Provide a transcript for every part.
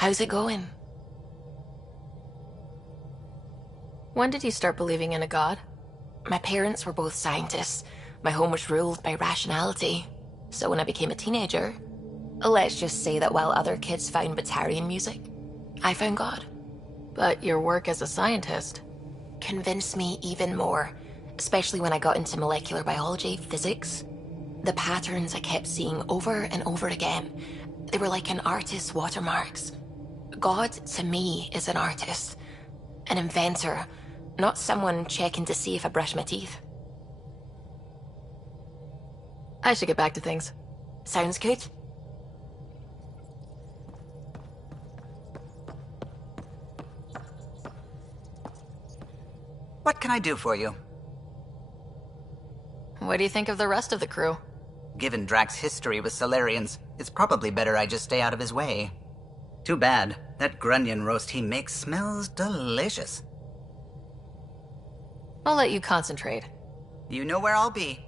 How's it going? When did you start believing in a god? My parents were both scientists. My home was ruled by rationality. So when I became a teenager, let's just say that while other kids found Batarian music, I found God. But your work as a scientist convinced me even more, especially when I got into molecular biology, physics. The patterns I kept seeing over and over again, they were like an artist's watermarks. God, to me, is an artist, an inventor, not someone checking to see if I brush my teeth. I should get back to things. Sounds good? What can I do for you? What do you think of the rest of the crew? Given Drax's history with Solarians, it's probably better I just stay out of his way. Too bad. That grunion roast he makes smells delicious. I'll let you concentrate. You know where I'll be.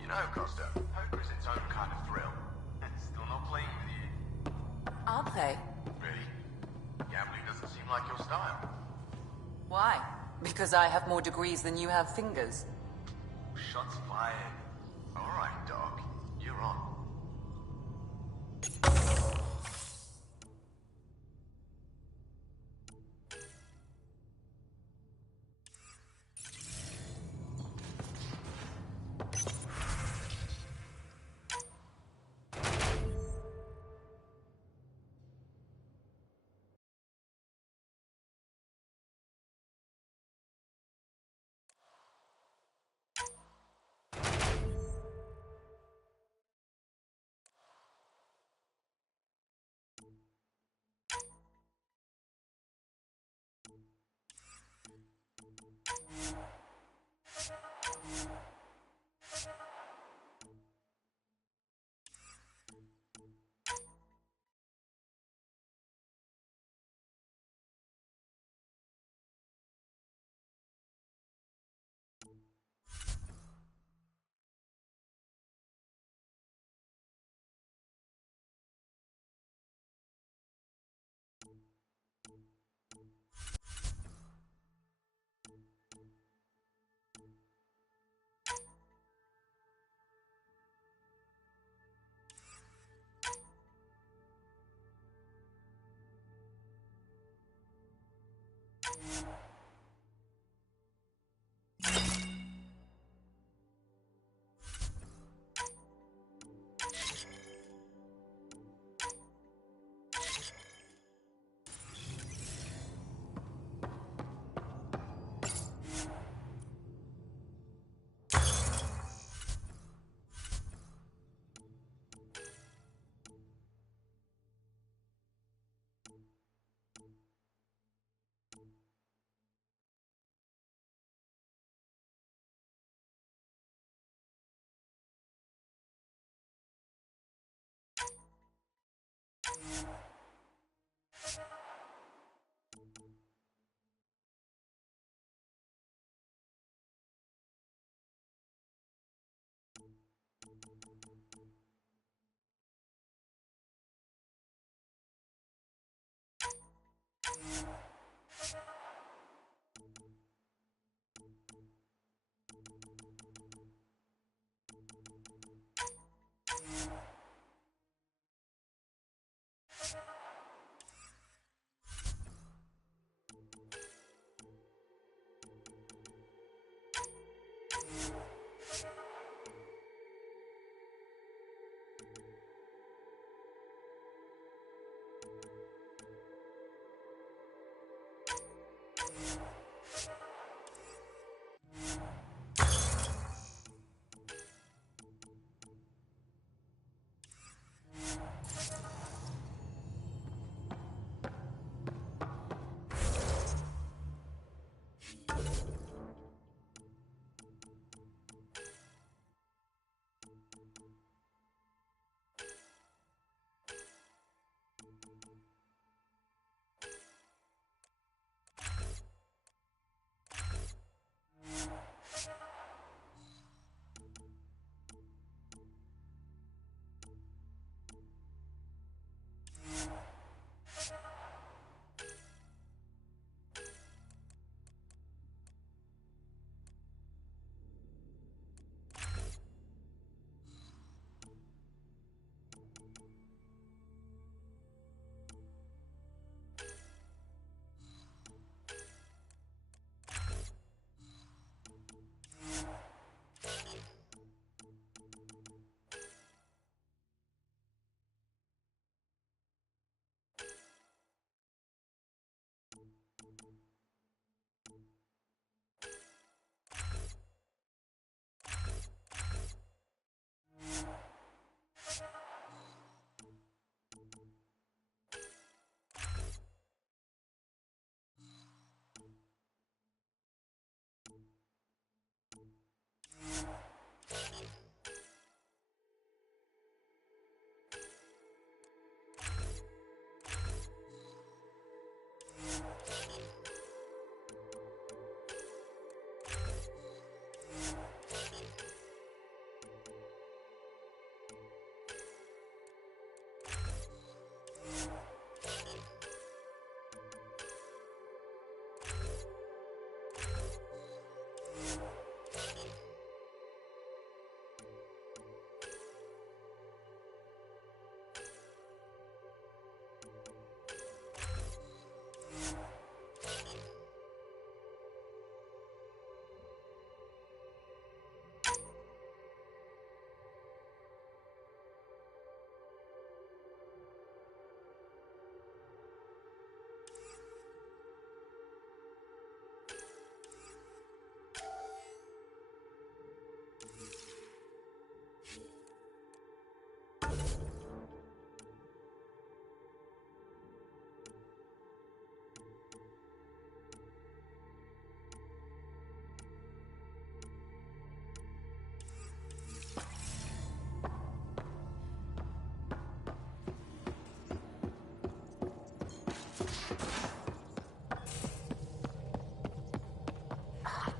You know, Costa, poker is its own kind of thrill. Still not playing with you. I'll play. Really? Gambling doesn't seem like your style. Why? Because I have more degrees than you have fingers. Shots fired. All right, dog. You're on.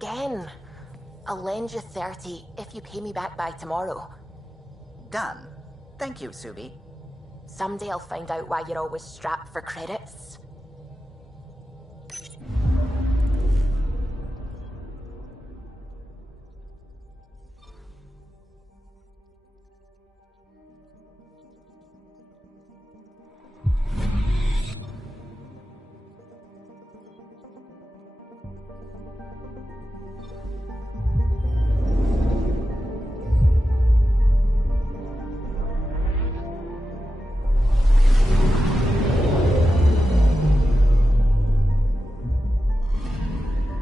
Again. I'll lend you 30 if you pay me back by tomorrow. Done. Thank you, Subi. Someday I'll find out why you're always strapped for credits.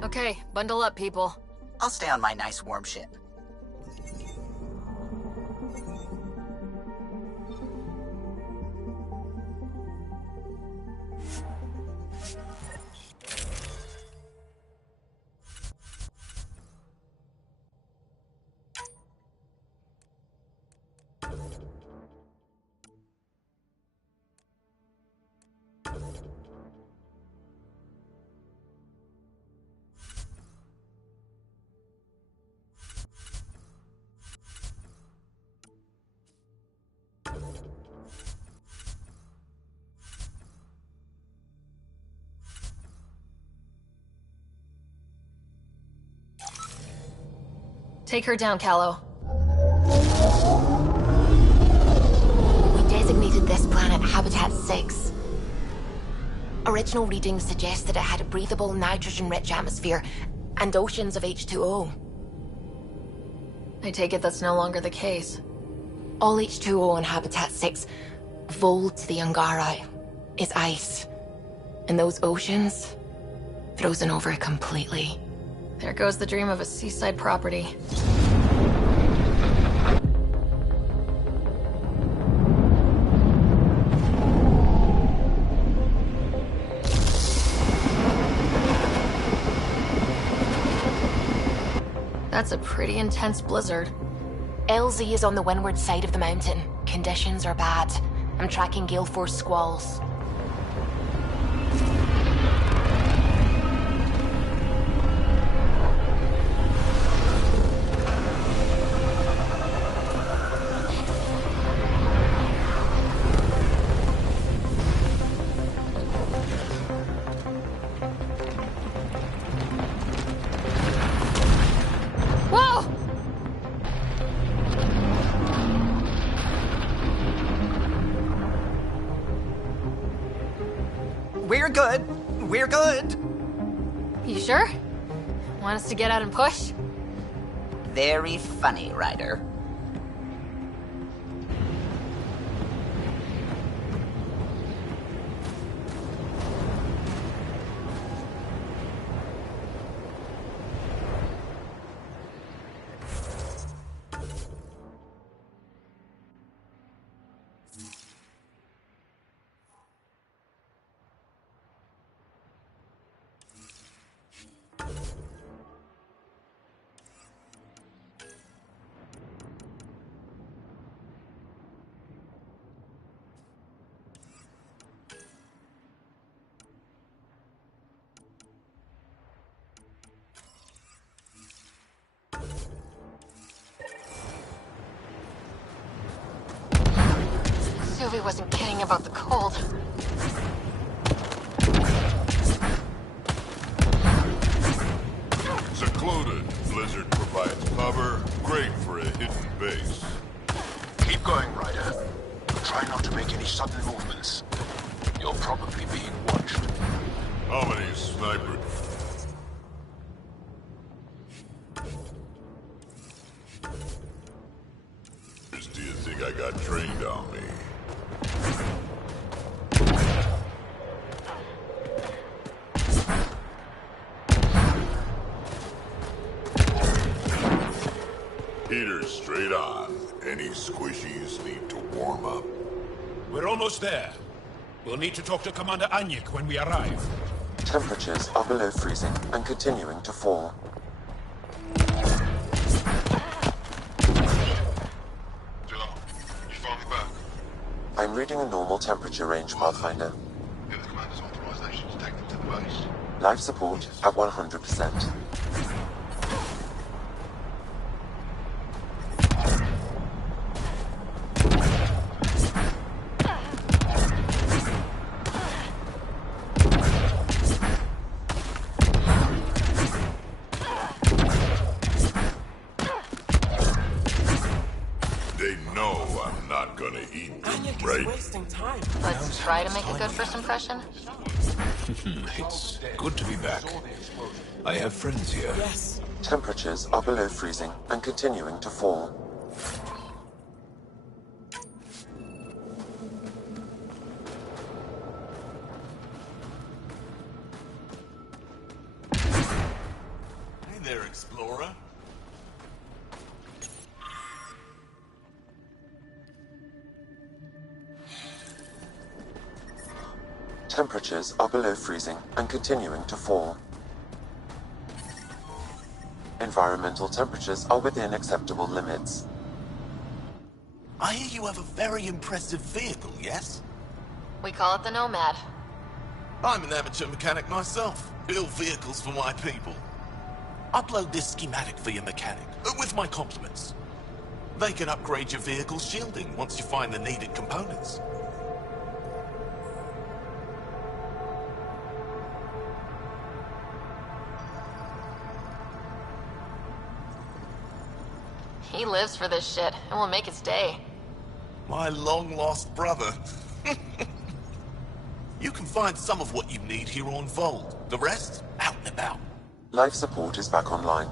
Okay, bundle up, people. I'll stay on my nice warm ship. Take her down, Callow. We designated this planet Habitat 6. Original readings suggest that it had a breathable, nitrogen-rich atmosphere and oceans of H2O. I take it that's no longer the case. All H2O on Habitat 6, vol to the Angara, is ice. And those oceans, frozen over completely. There goes the dream of a seaside property. That's a pretty intense blizzard. LZ is on the windward side of the mountain. Conditions are bad. I'm tracking gale force squalls. We're good. We're good. You sure? Want us to get out and push? Very funny, Ryder. Sylvie wasn't kidding about the cold. Secluded. Blizzard provides cover. Great for a hidden base. Keep going, Ryder. Try not to make any sudden movements. You're probably being watched. How many snipers? Do you think I got trained on me? Heaters straight on. Any squishies need to warm up. We're almost there. We'll need to talk to Commander Anyik when we arrive. Temperatures are below freezing and continuing to fall. I'm reading a normal temperature range, Pathfinder. Get the commander's authorization to take them to the base. Life support at 100%. gonna eat them, Anya right? is wasting time. Let's try to make a good first impression. It's good to be back. I have friends here. Yes. Temperatures are below freezing and continuing to fall. Hey there, Explorer. Temperatures are below freezing and continuing to fall. Environmental temperatures are within acceptable limits. I hear you have a very impressive vehicle, yes? We call it the Nomad. I'm an amateur mechanic myself. Build vehicles for my people. Upload this schematic for your mechanic, with my compliments. They can upgrade your vehicle's shielding once you find the needed components. He lives for this shit, and will make his day. My long-lost brother. You can find some of what you need here on Vold. The rest, out and about. Life support is back online.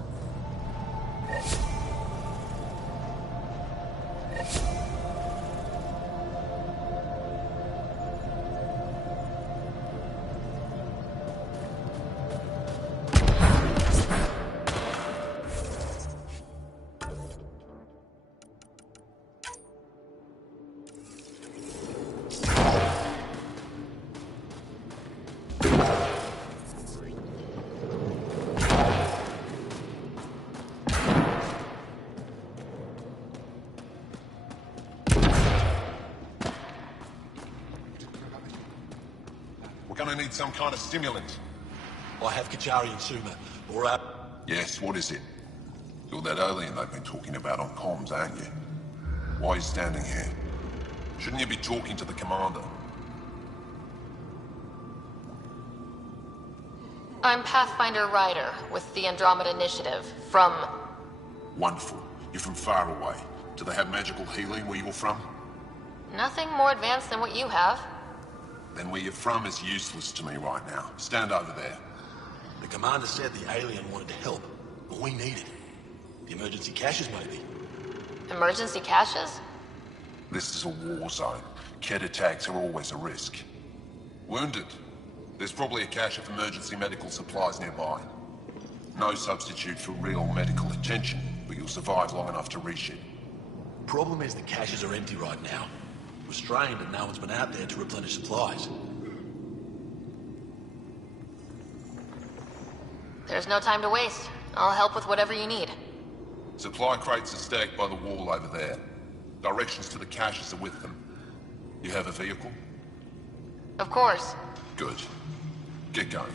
We're gonna need some kind of stimulant. I have Kachari and Suma, or Yes, what is it? You're that alien they've been talking about on comms, aren't you? Why are you standing here? Shouldn't you be talking to the commander? I'm Pathfinder Ryder with the Andromeda Initiative from... Wonderful. You're from far away. Do they have magical healing where you're from? Nothing more advanced than what you have. Then where you're from is useless to me right now. Stand over there. The commander said the alien wanted to help, but we need it. The emergency caches, maybe. Emergency caches? This is a war zone. Kett attacks are always a risk. Wounded. There's probably a cache of emergency medical supplies nearby. No substitute for real medical attention, but you'll survive long enough to reship. Problem is the caches are empty right now. Restrained and no one's been out there to replenish supplies. There's no time to waste. I'll help with whatever you need. Supply crates are stacked by the wall over there. Directions to the caches are with them. You have a vehicle? Of course. Good. Get going.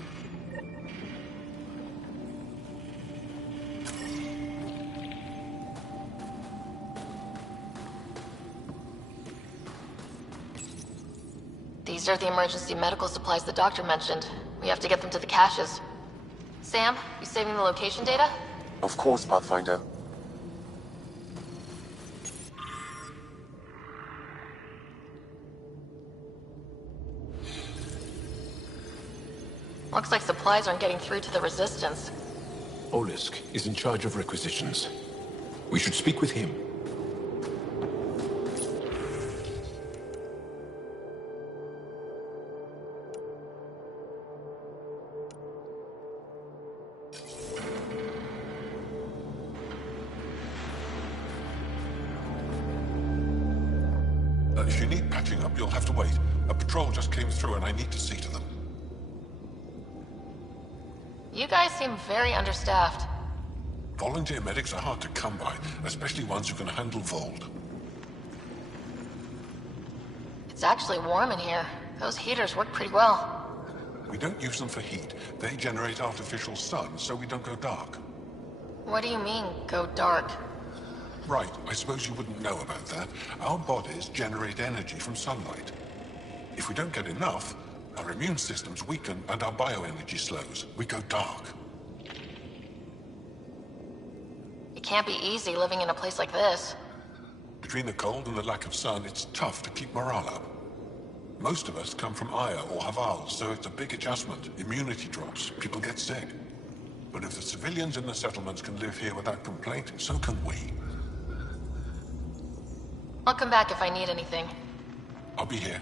These are the emergency medical supplies the doctor mentioned. We have to get them to the caches. Sam, you saving the location data? Of course, Pathfinder. Looks like supplies aren't getting through to the Resistance. Olisk is in charge of requisitions. We should speak with him. If you need patching up, you'll have to wait. A patrol just came through and I need to see to them. You guys seem very understaffed. Volunteer medics are hard to come by, especially ones who can handle Vold. It's actually warm in here. Those heaters work pretty well. We don't use them for heat. They generate artificial sun, so we don't go dark. What do you mean, go dark? Right, I suppose you wouldn't know about that. Our bodies generate energy from sunlight. If we don't get enough, our immune systems weaken and our bioenergy slows. We go dark. It can't be easy living in a place like this. The Between the cold and the lack of sun, it's tough to keep morale up. Most of us come from Aya or Haval, so it's a big adjustment. Immunity drops, people get sick. But if the civilians in the settlements can live here without complaint, so can we. I'll come back if I need anything. I'll be here.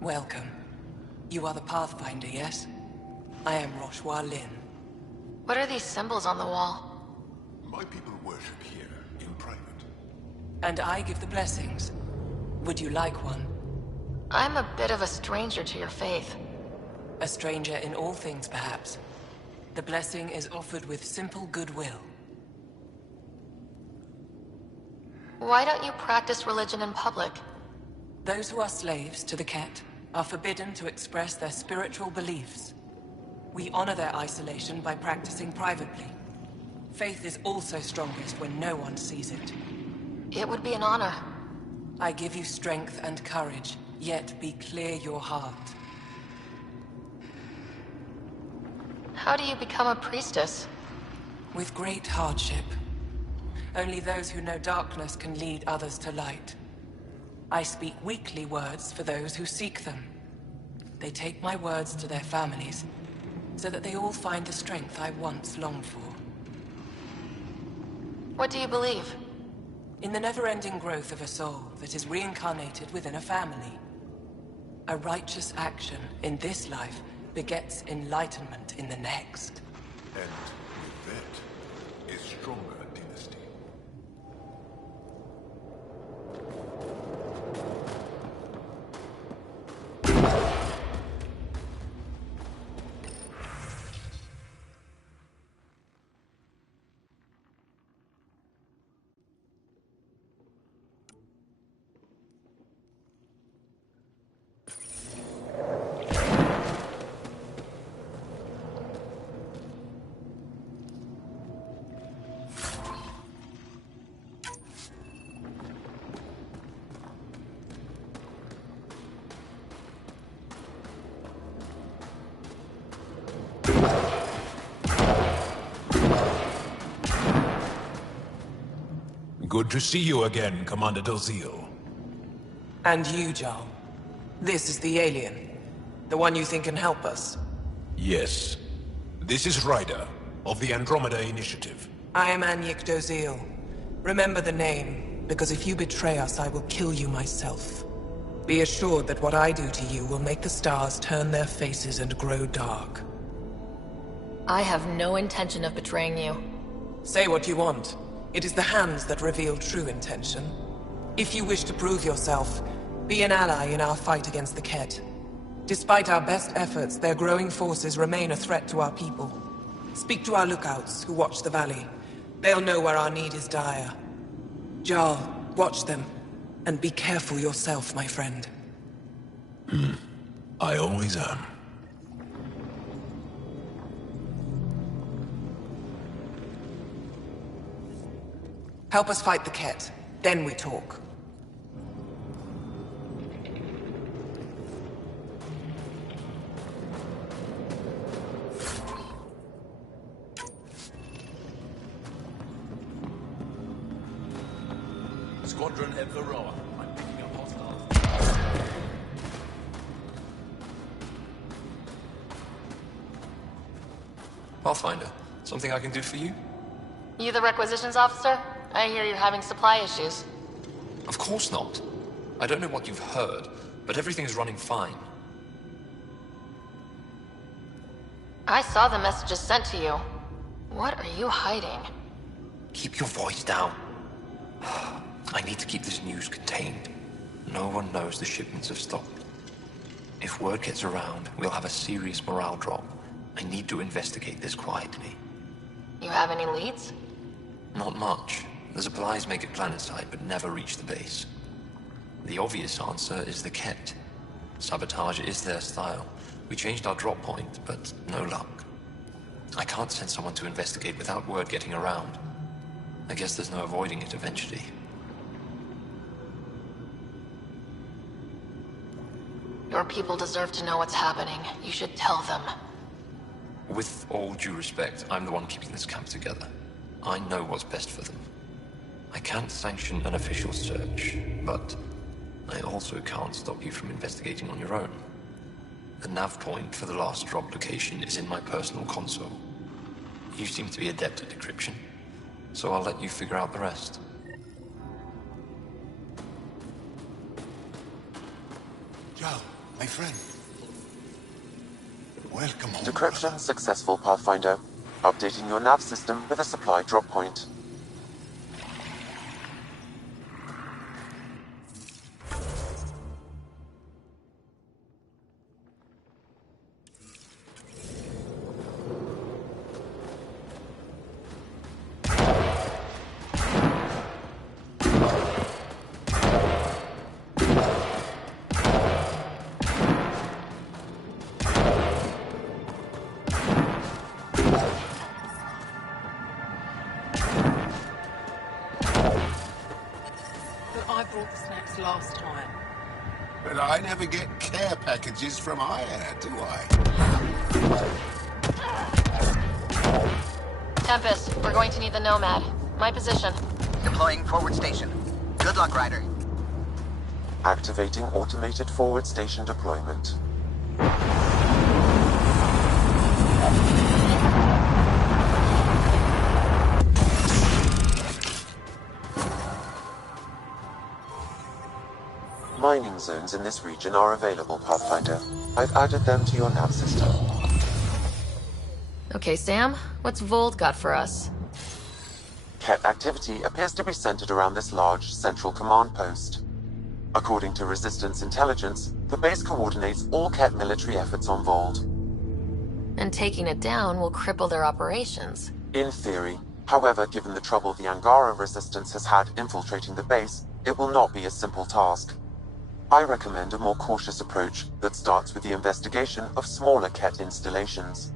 Welcome. You are the Pathfinder, yes? I am Roshua Lin. What are these symbols on the wall? My people worship here, in private. And I give the blessings. Would you like one? I'm a bit of a stranger to your faith. A stranger in all things, perhaps. The blessing is offered with simple goodwill. Why don't you practice religion in public? Those who are slaves to the Ket are forbidden to express their spiritual beliefs. We honor their isolation by practicing privately. Faith is also strongest when no one sees it. It would be an honor. I give you strength and courage, yet be clear your heart. How do you become a priestess? With great hardship. Only those who know darkness can lead others to light. I speak weekly words for those who seek them. They take my words to their families, so that they all find the strength I once longed for. What do you believe? In the never-ending growth of a soul that is reincarnated within a family. A righteous action in this life begets enlightenment in the next. And with that, a stronger dynasty. Good to see you again, Commander Dozil. And you, Jarl. This is the alien. The one you think can help us. Yes. This is Ryder, of the Andromeda Initiative. I am Anyik Dozil. Remember the name, because if you betray us, I will kill you myself. Be assured that what I do to you will make the stars turn their faces and grow dark. I have no intention of betraying you. Say what you want. It is the hands that reveal true intention. If you wish to prove yourself, be an ally in our fight against the Ket. Despite our best efforts, their growing forces remain a threat to our people. Speak to our lookouts, who watch the valley. They'll know where our need is dire. Jarl, watch them, and be careful yourself, my friend. I always am. Help us fight the Ket, then we talk. Squadron at Varroa. I'm picking up hostiles. Pathfinder, something I can do for you? You the requisitions officer? I hear you're having supply issues. Of course not. I don't know what you've heard, but everything's running fine. I saw the messages sent to you. What are you hiding? Keep your voice down. I need to keep this news contained. No one knows the shipments have stopped. If word gets around, we'll have a serious morale drop. I need to investigate this quietly. You have any leads? Not much. The supplies make it planetside, but never reach the base. The obvious answer is the Ket. Sabotage is their style. We changed our drop point, but no luck. I can't send someone to investigate without word getting around. I guess there's no avoiding it eventually. Your people deserve to know what's happening. You should tell them. With all due respect, I'm the one keeping this camp together. I know what's best for them. I can't sanction an official search, but I also can't stop you from investigating on your own. The nav point for the last drop location is in my personal console. You seem to be adept at decryption, so I'll let you figure out the rest. Joe, my friend. Welcome home. Decryption successful, Pathfinder. Updating your nav system with a supply drop point. Last time. But I never get care packages from Aya, do I? Tempest, we're going to need the Nomad. My position. Deploying forward station. Good luck, Ryder. Activating automated forward station deployment. Mining zones in this region are available, Pathfinder. I've added them to your nav system. Okay, Sam, what's Vold got for us? Ket activity appears to be centered around this large central command post. According to Resistance intelligence, the base coordinates all Ket military efforts on Vold. And taking it down will cripple their operations. In theory. However, given the trouble the Angara Resistance has had infiltrating the base, it will not be a simple task. I recommend a more cautious approach that starts with the investigation of smaller Ket installations.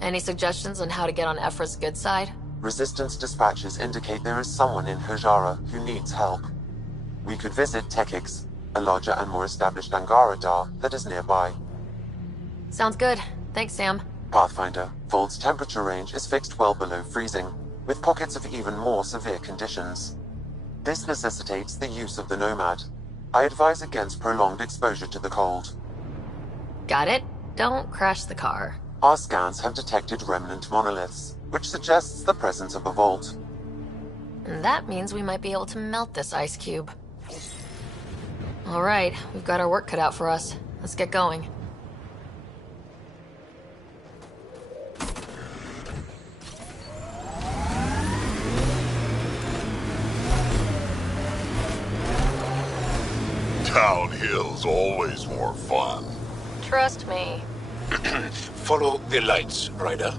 Any suggestions on how to get on Ephra's good side? Resistance dispatches indicate there is someone in Hajara who needs help. We could visit Tekix, a larger and more established Angara Dar that is nearby. Sounds good. Thanks, Sam. Pathfinder, Vold's temperature range is fixed well below freezing, with pockets of even more severe conditions. This necessitates the use of the Nomad. I advise against prolonged exposure to the cold. Got it. Don't crash the car. Our scans have detected remnant monoliths, which suggests the presence of a vault. And that means we might be able to melt this ice cube. All right, we've got our work cut out for us. Let's get going. Downhill's always more fun. Trust me. Follow the lights, Ryder.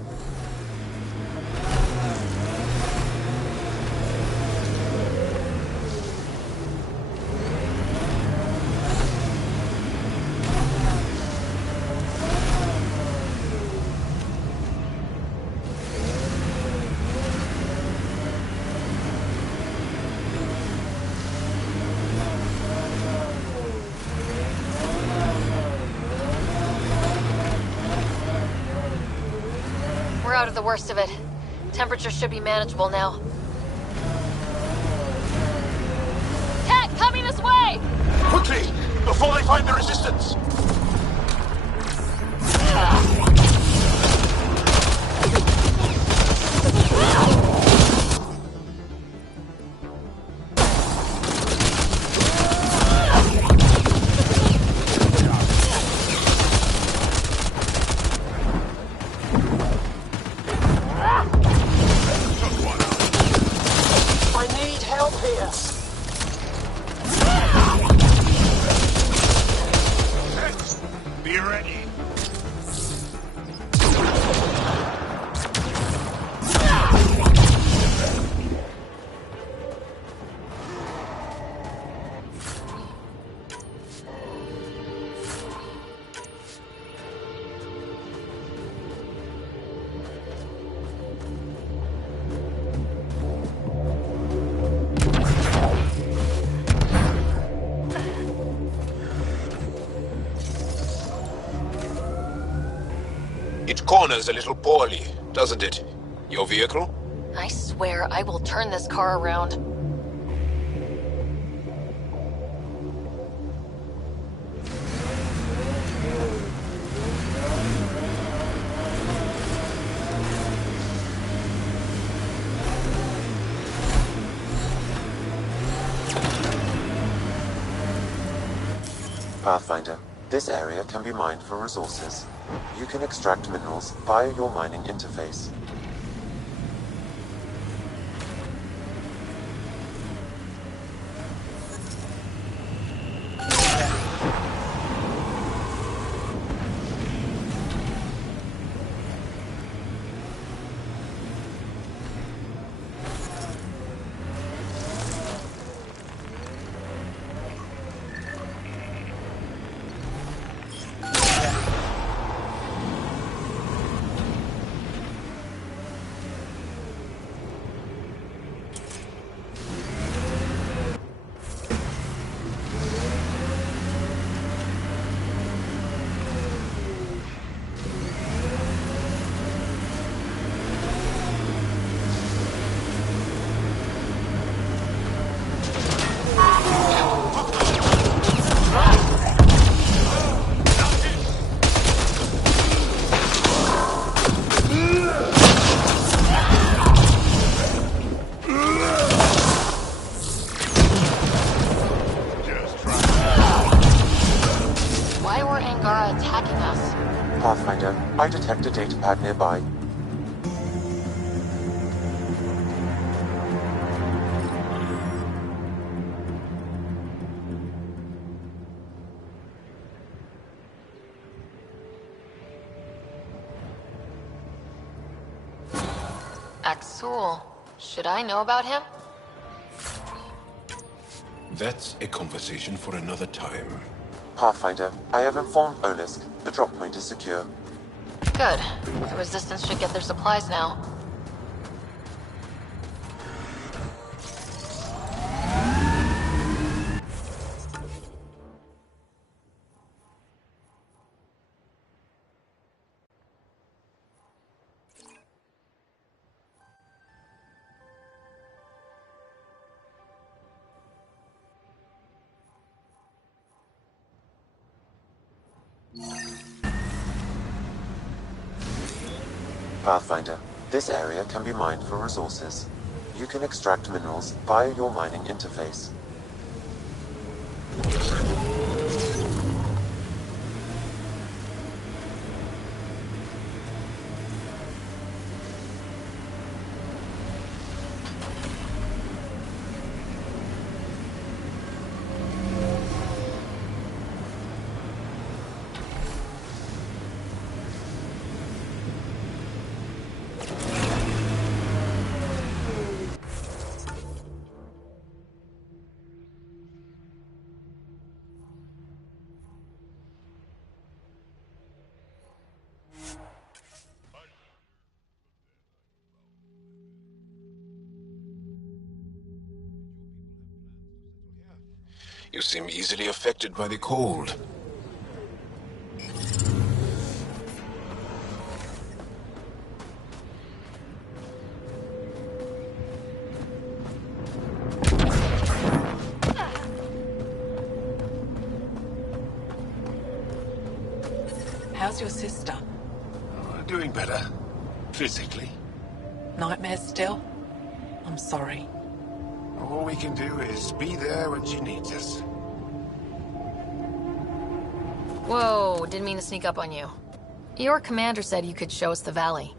We're out of the worst of it. Temperature should be manageable now. Cat, coming this way! Quickly, before they find the resistance! Be ready. It corners a little poorly, doesn't it? Your vehicle? I swear I will turn this car around. Pathfinder, this area can be mined for resources. You can extract minerals via your mining interface. Pathfinder, I detect a datapad nearby. Axul. Should I know about him? That's a conversation for another time. Pathfinder, I have informed Olisk. The drop point is secure. Good. The Resistance should get their supplies now. Pathfinder, this area can be mined for resources. You can extract minerals via your mining interface. You seem easily affected by the cold. How's your sister? Doing better. Physically. Nightmares still? I'm sorry. All we can do is be there when she needs us. Whoa, didn't mean to sneak up on you. Your commander said you could show us the valley.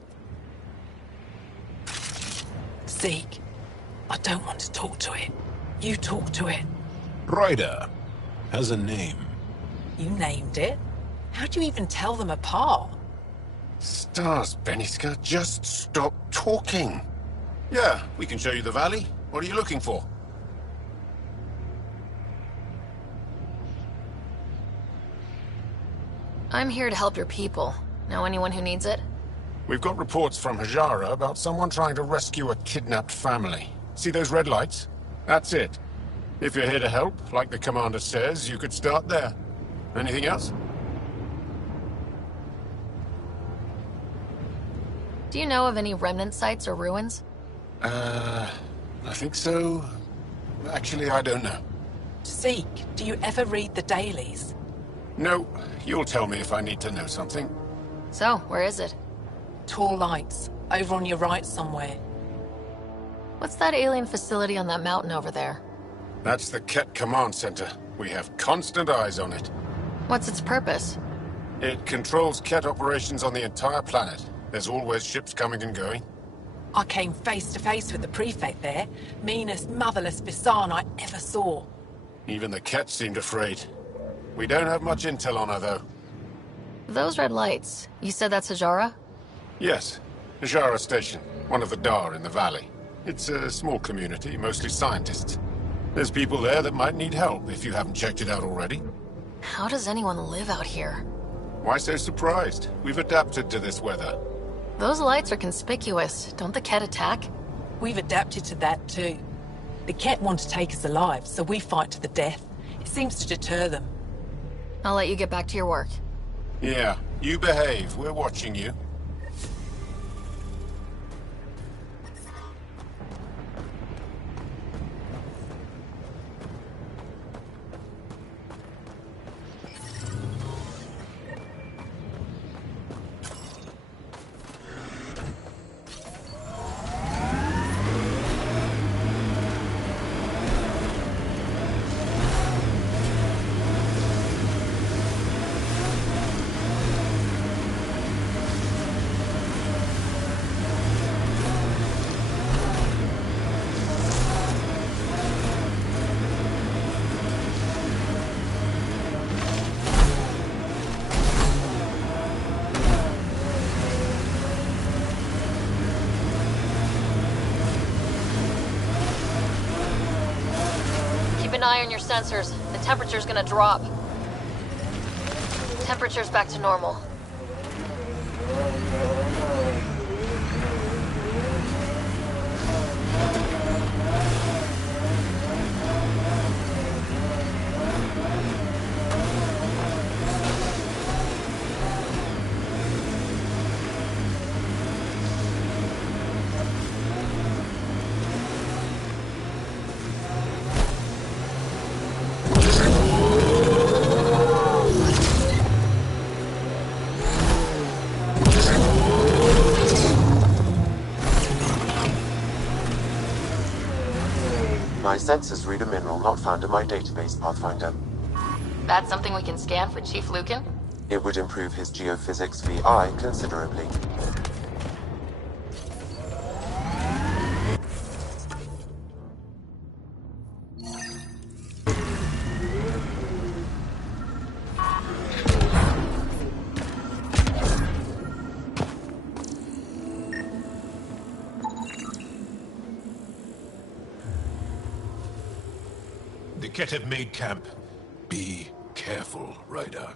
Zeke, I don't want to talk to it. You talk to it. Ryder has a name. You named it. How do you even tell them apart? Stars, Beniska, just stop talking. Yeah, we can show you the valley. What are you looking for? I'm here to help your people. Know anyone who needs it? We've got reports from Hajara about someone trying to rescue a kidnapped family. See those red lights? That's it. If you're here to help, like the commander says, you could start there. Anything else? Do you know of any remnant sites or ruins? I think so. Actually, I don't know. Zeke, do you ever read the dailies? No, you'll tell me if I need to know something. So, where is it? Tall lights, over on your right somewhere. What's that alien facility on that mountain over there? That's the Ket Command Center. We have constant eyes on it. What's its purpose? It controls Ket operations on the entire planet. There's always ships coming and going. I came face to face with the prefect there. Meanest, motherless Visan I ever saw. Even the Ket seemed afraid. We don't have much intel on her, though. Those red lights, you said that's Hajara? Yes. Hajara Station, one of the Dar in the valley. It's a small community, mostly scientists. There's people there that might need help, if you haven't checked it out already. How does anyone live out here? Why so surprised? We've adapted to this weather. Those lights are conspicuous. Don't the Ket attack? We've adapted to that too. The Ket want to take us alive, so we fight to the death. It seems to deter them. I'll let you get back to your work. Yeah, you behave. We're watching you. Keep an eye on your sensors. The temperature's gonna drop. Temperature's back to normal. My sensors read a mineral not found in my database, Pathfinder. That's something we can scan for Chief Lucan? It would improve his geophysics VI considerably. The Ket have made camp. Be careful, Ryder.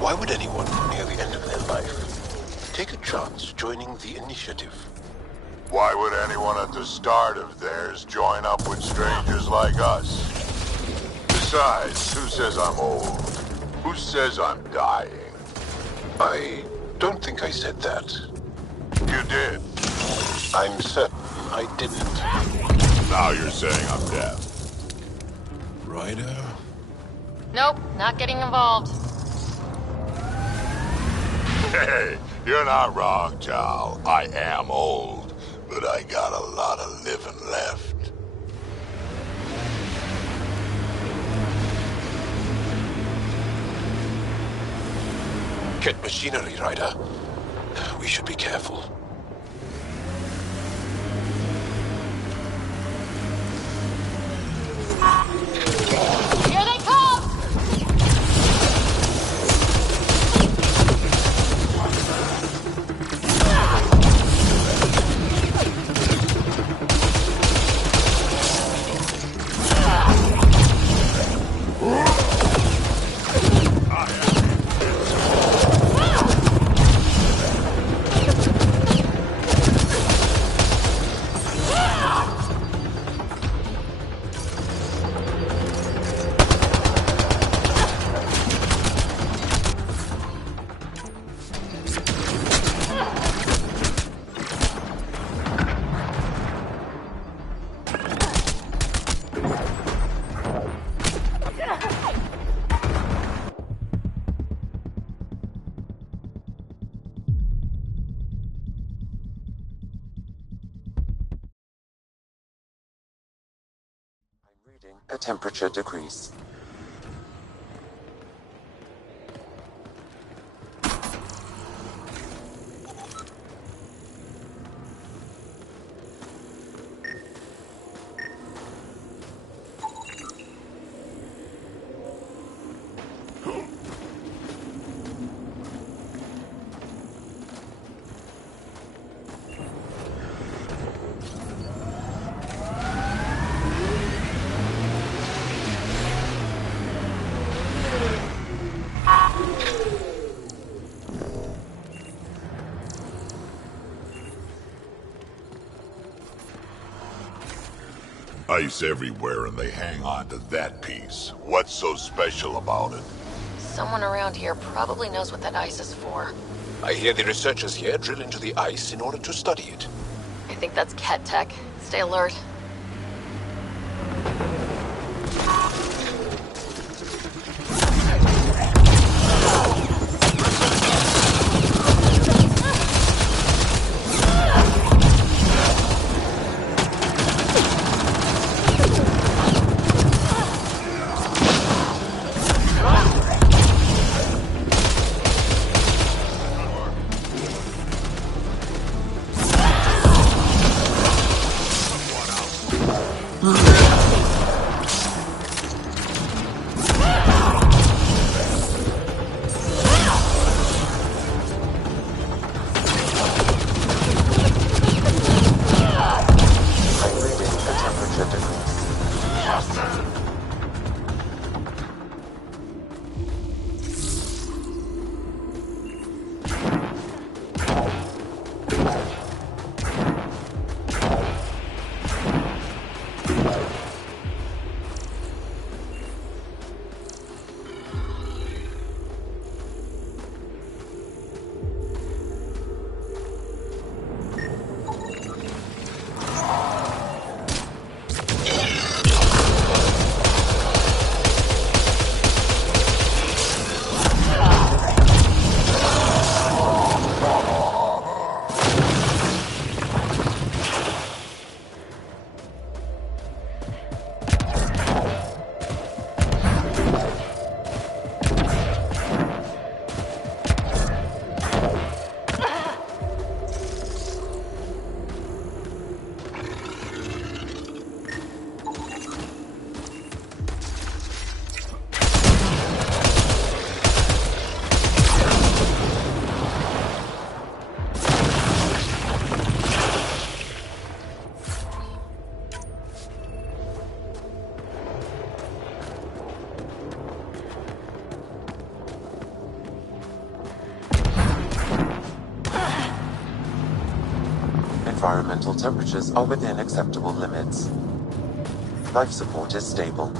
Why would anyone, near the end of their life, take a chance joining the initiative? Why would anyone at the start of theirs join up with strangers like us? The Besides, who says I'm old? Who says I'm dying? I don't think I said that. You did. I'm certain I didn't. Now you're saying I'm deaf. Ryder? Nope, not getting involved. Hey, you're not wrong, Chow. I am old, but I got a lot of living left. Get machinery, Ryder. We should be careful. Here they come! A temperature decrease. Ice everywhere and they hang on to that piece. What's so special about it? Someone around here probably knows what that ice is for. I hear the researchers here drill into the ice in order to study it. I think that's Ket Tech. Stay alert. Environmental temperatures are within acceptable limits. Life support is stable.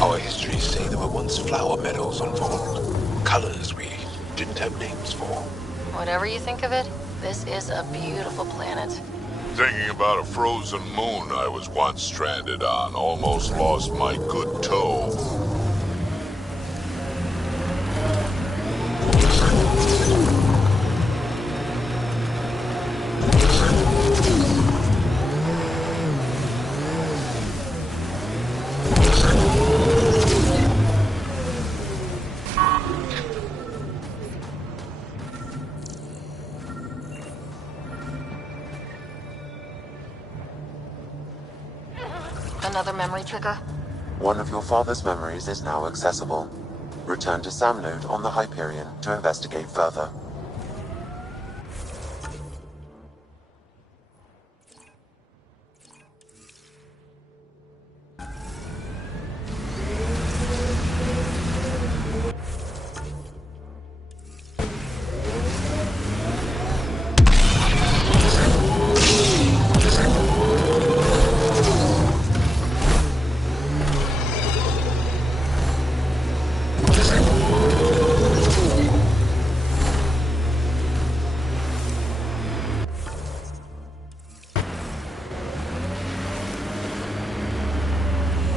Our histories say there were once flower meadows on Vord. Colors we didn't have names for. Whatever you think of it, this is a beautiful planet. Thinking about a frozen moon I was once stranded on, almost lost my good toe. Another memory trigger? One of your father's memories is now accessible. Return to Sam Node on the Hyperion to investigate further.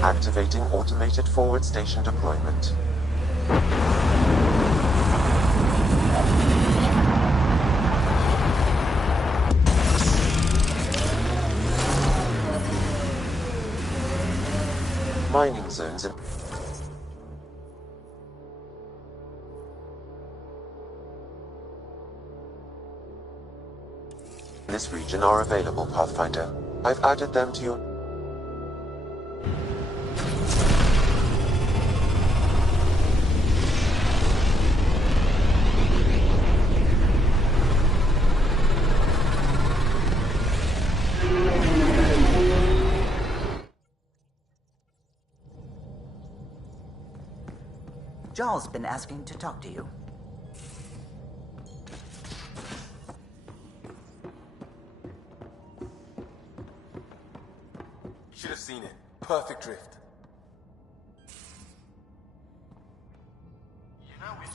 Activating automated forward station deployment. Mining zones in this region are available, Pathfinder. I've added them to your... Jarl's been asking to talk to you. Should have seen it. Perfect drift. You know it.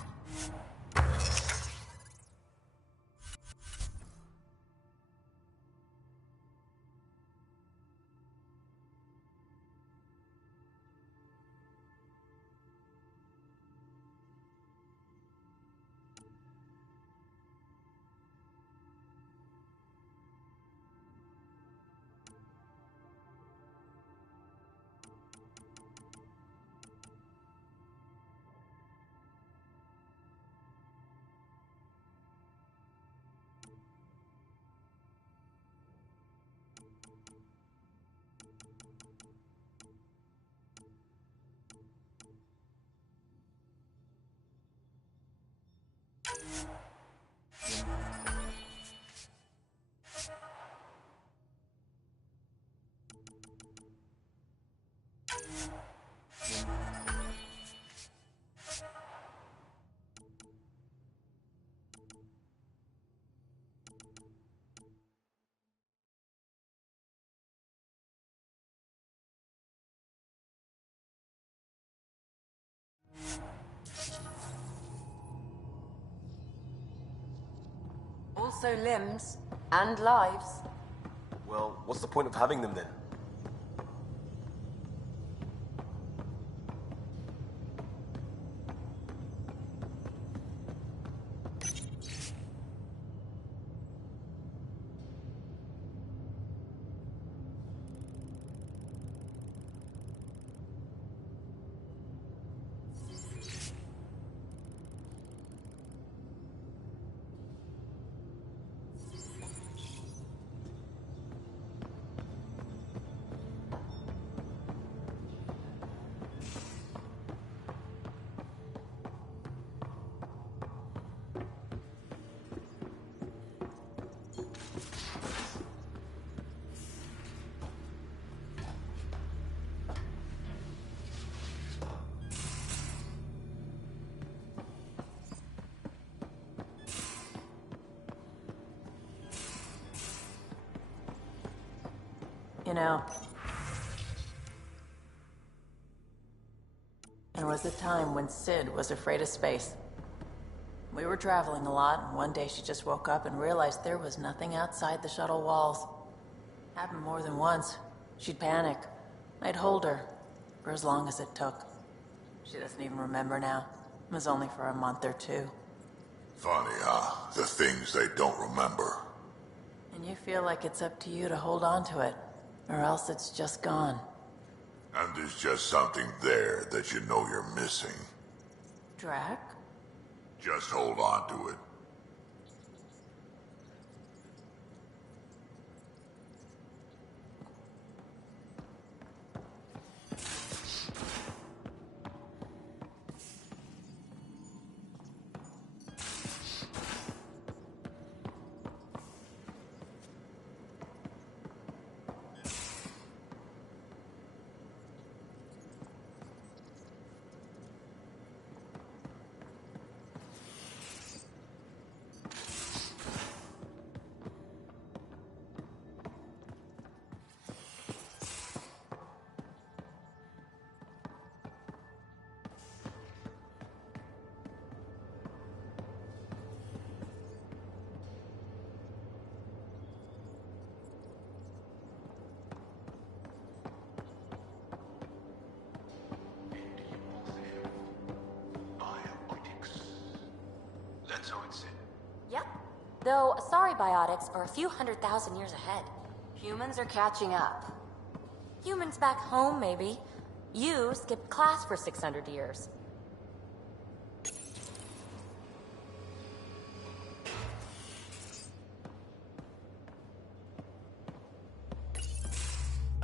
Also limbs and lives. Well, what's the point of having them then? know. There was a time when Sid was afraid of space. We were traveling a lot, and one day she just woke up and realized there was nothing outside the shuttle walls. Happened more than once. She'd panic. I'd hold her, for as long as it took. She doesn't even remember now. It was only for a month or two. Funny, huh? The things they don't remember. And you feel like it's up to you to hold on to it, or else it's just gone. And there's just something there that you know you're missing. Drac? Just hold on to it. That's how it's said. Yep. Though, sorry biotics are a few 100,000 years ahead. Humans are catching up. Humans back home, maybe. You skipped class for 600 years.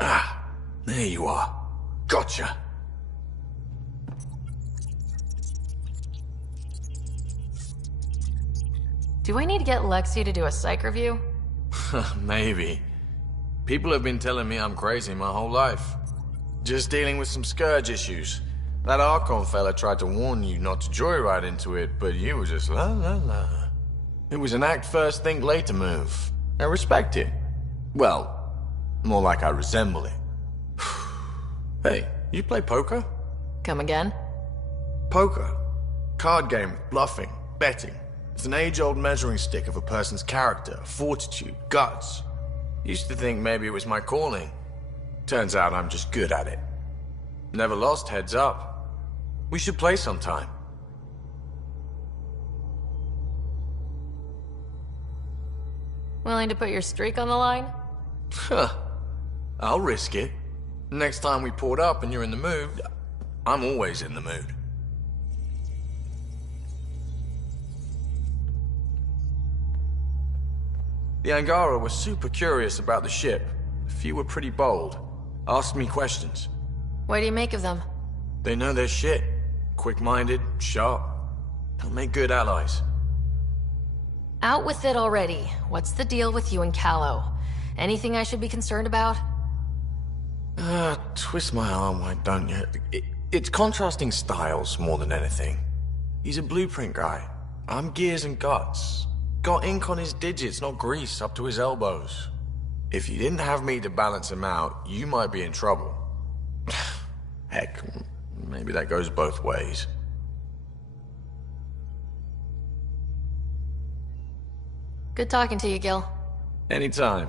Ah, there you are. Gotcha. Do I need to get Lexi to do a psych review? Maybe. People have been telling me I'm crazy my whole life. Just dealing with some scourge issues. That Archon fella tried to warn you not to joyride into it, but you were just la la la. It was an act first, think later move. I respect it. Well, more like I resemble it. Hey, you play poker? Come again? Poker. Card game with bluffing, betting. It's an age-old measuring stick of a person's character, fortitude, guts. Used to think maybe it was my calling. Turns out I'm just good at it. Never lost heads up. We should play sometime. Willing to put your streak on the line? Huh. I'll risk it. Next time we port up and you're in the mood, I'm always in the mood. The Angara were super curious about the ship. A few were pretty bold. Asked me questions. What do you make of them? They know their shit. Quick-minded, sharp. They'll make good allies. Out with it already. What's the deal with you and Callow? Anything I should be concerned about? Twist my arm, why don't you? It's contrasting styles more than anything. He's a blueprint guy. I'm gears and guts. Got ink on his digits, not grease, up to his elbows. If you didn't have me to balance him out, you might be in trouble. Heck, maybe that goes both ways. Good talking to you, Gil. Anytime.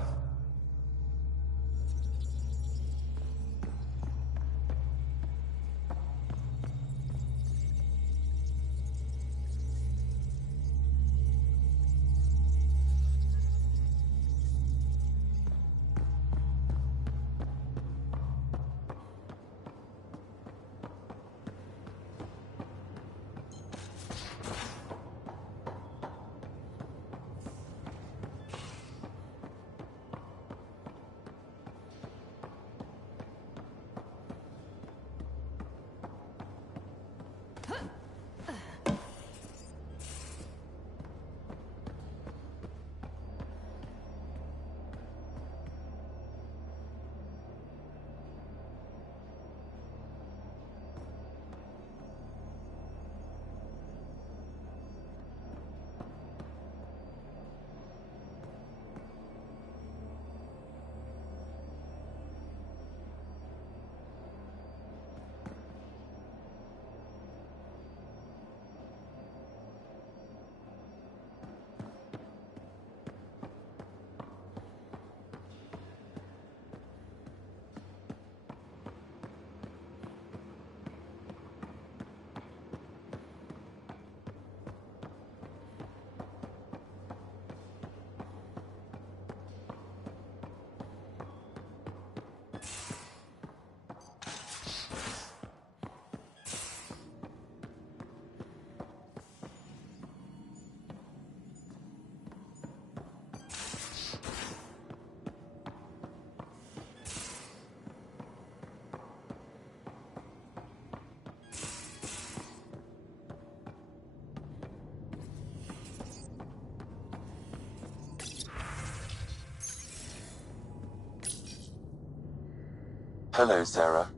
Hello, Sarah.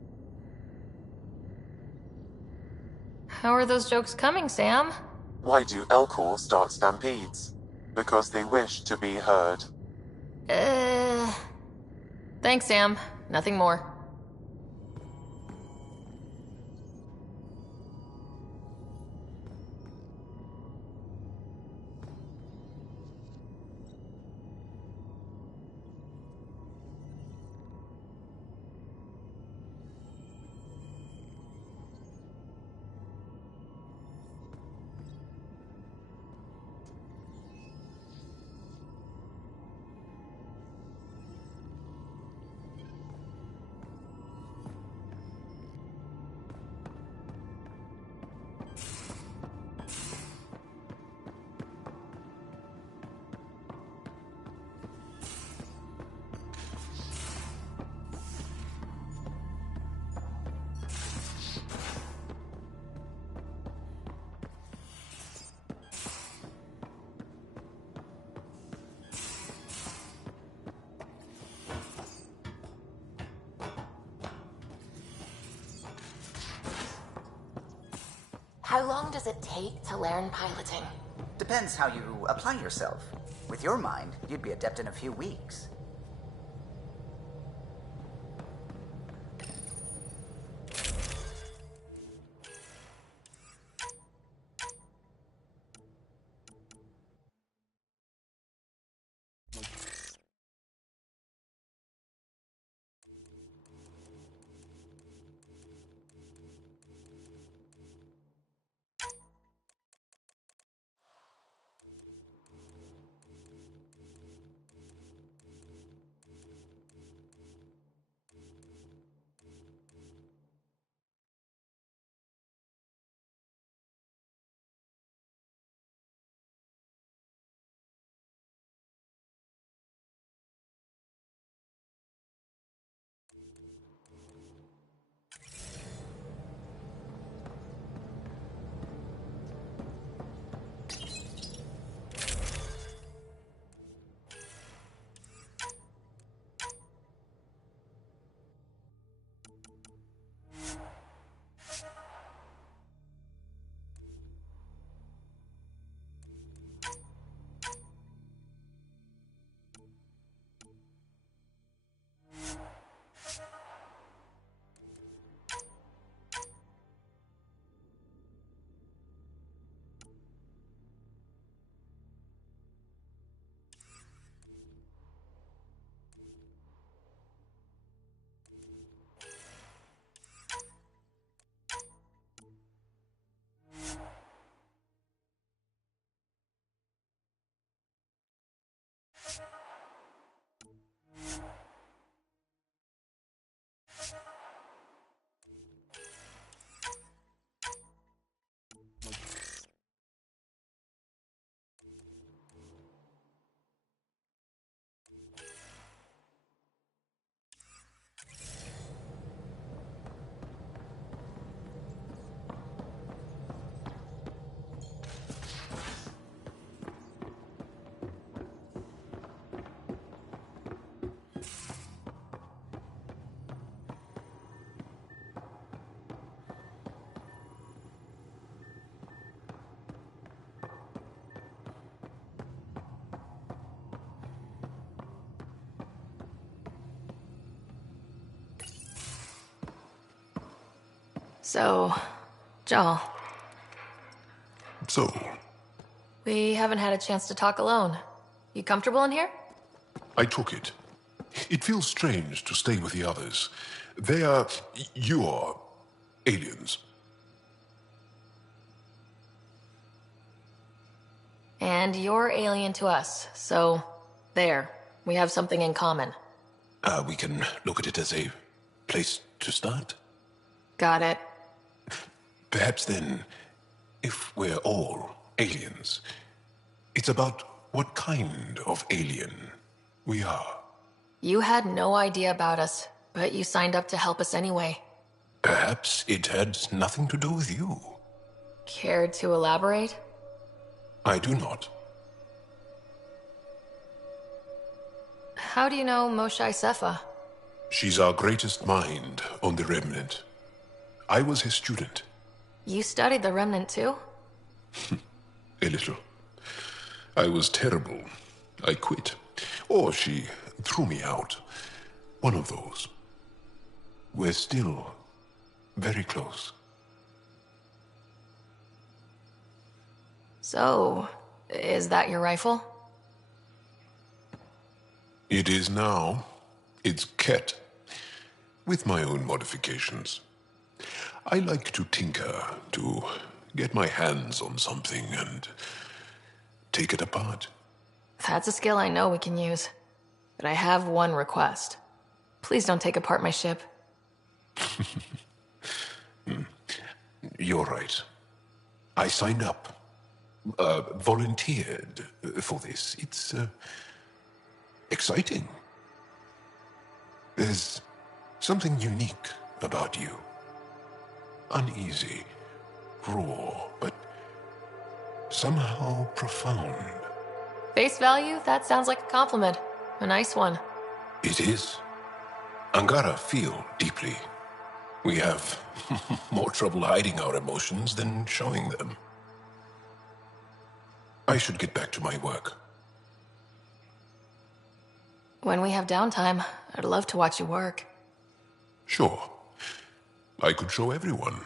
How are those jokes coming, Sam? Why do Elcor start stampedes? Because they wish to be heard. Thanks, Sam. Nothing more. How long does it take to learn piloting? Depends how you apply yourself. With your mind, you'd be adept in a few weeks. So, Joel. So, We haven't had a chance to talk alone. You comfortable in here? I took it. It feels strange to stay with the others. They are... you are... aliens. And you're alien to us, so there. We have something in common. We can look at it as a place to start. Got it. Perhaps then, if we're all aliens, it's about what kind of alien we are. You had no idea about us, but you signed up to help us anyway. Perhaps it had nothing to do with you. Care to elaborate? I do not. How do you know Moshae Sepha? She's our greatest mind on the Remnant. I was his student. You studied the Remnant too? A little. I was terrible. I quit. Or she threw me out. One of those. We're still very close. So, is that your rifle? It is now. It's Ket. With my own modifications. I like to tinker, to get my hands on something and take it apart. That's a skill I know we can use. But I have one request. Please don't take apart my ship. You're right. I signed up. Volunteered for this. It's exciting. There's something unique about you. Uneasy, raw, but somehow profound. Face value? That sounds like a compliment. A nice one. It is. Angara feel deeply. We have more trouble hiding our emotions than showing them. I should get back to my work. When we have downtime, I'd love to watch you work. Sure. I could show everyone.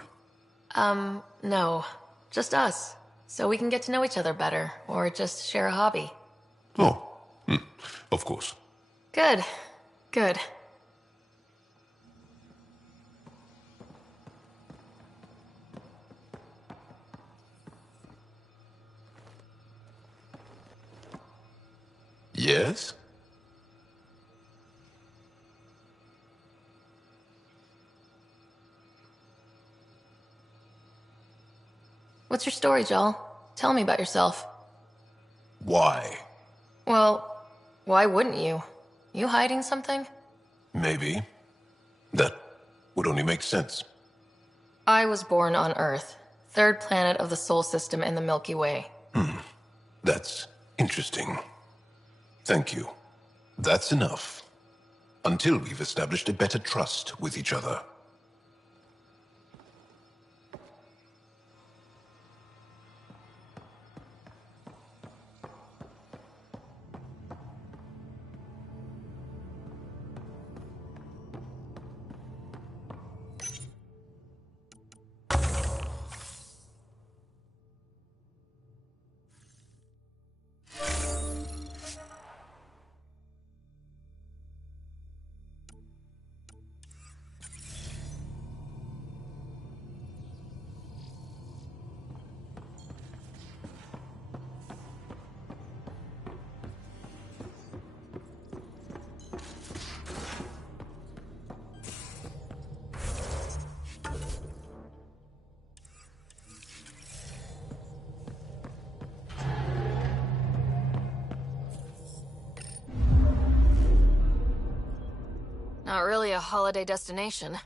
No. Just us. So we can get to know each other better, or just share a hobby. Oh, of course. Good. Good. Yes? What's your story, Joel? Tell me about yourself. Why? Well, why wouldn't you? You hiding something? Maybe. That would only make sense. I was born on Earth, third planet of the Sol system in the Milky Way. That's interesting. Thank you. That's enough. Until we've established a better trust with each other. Not really a holiday destination.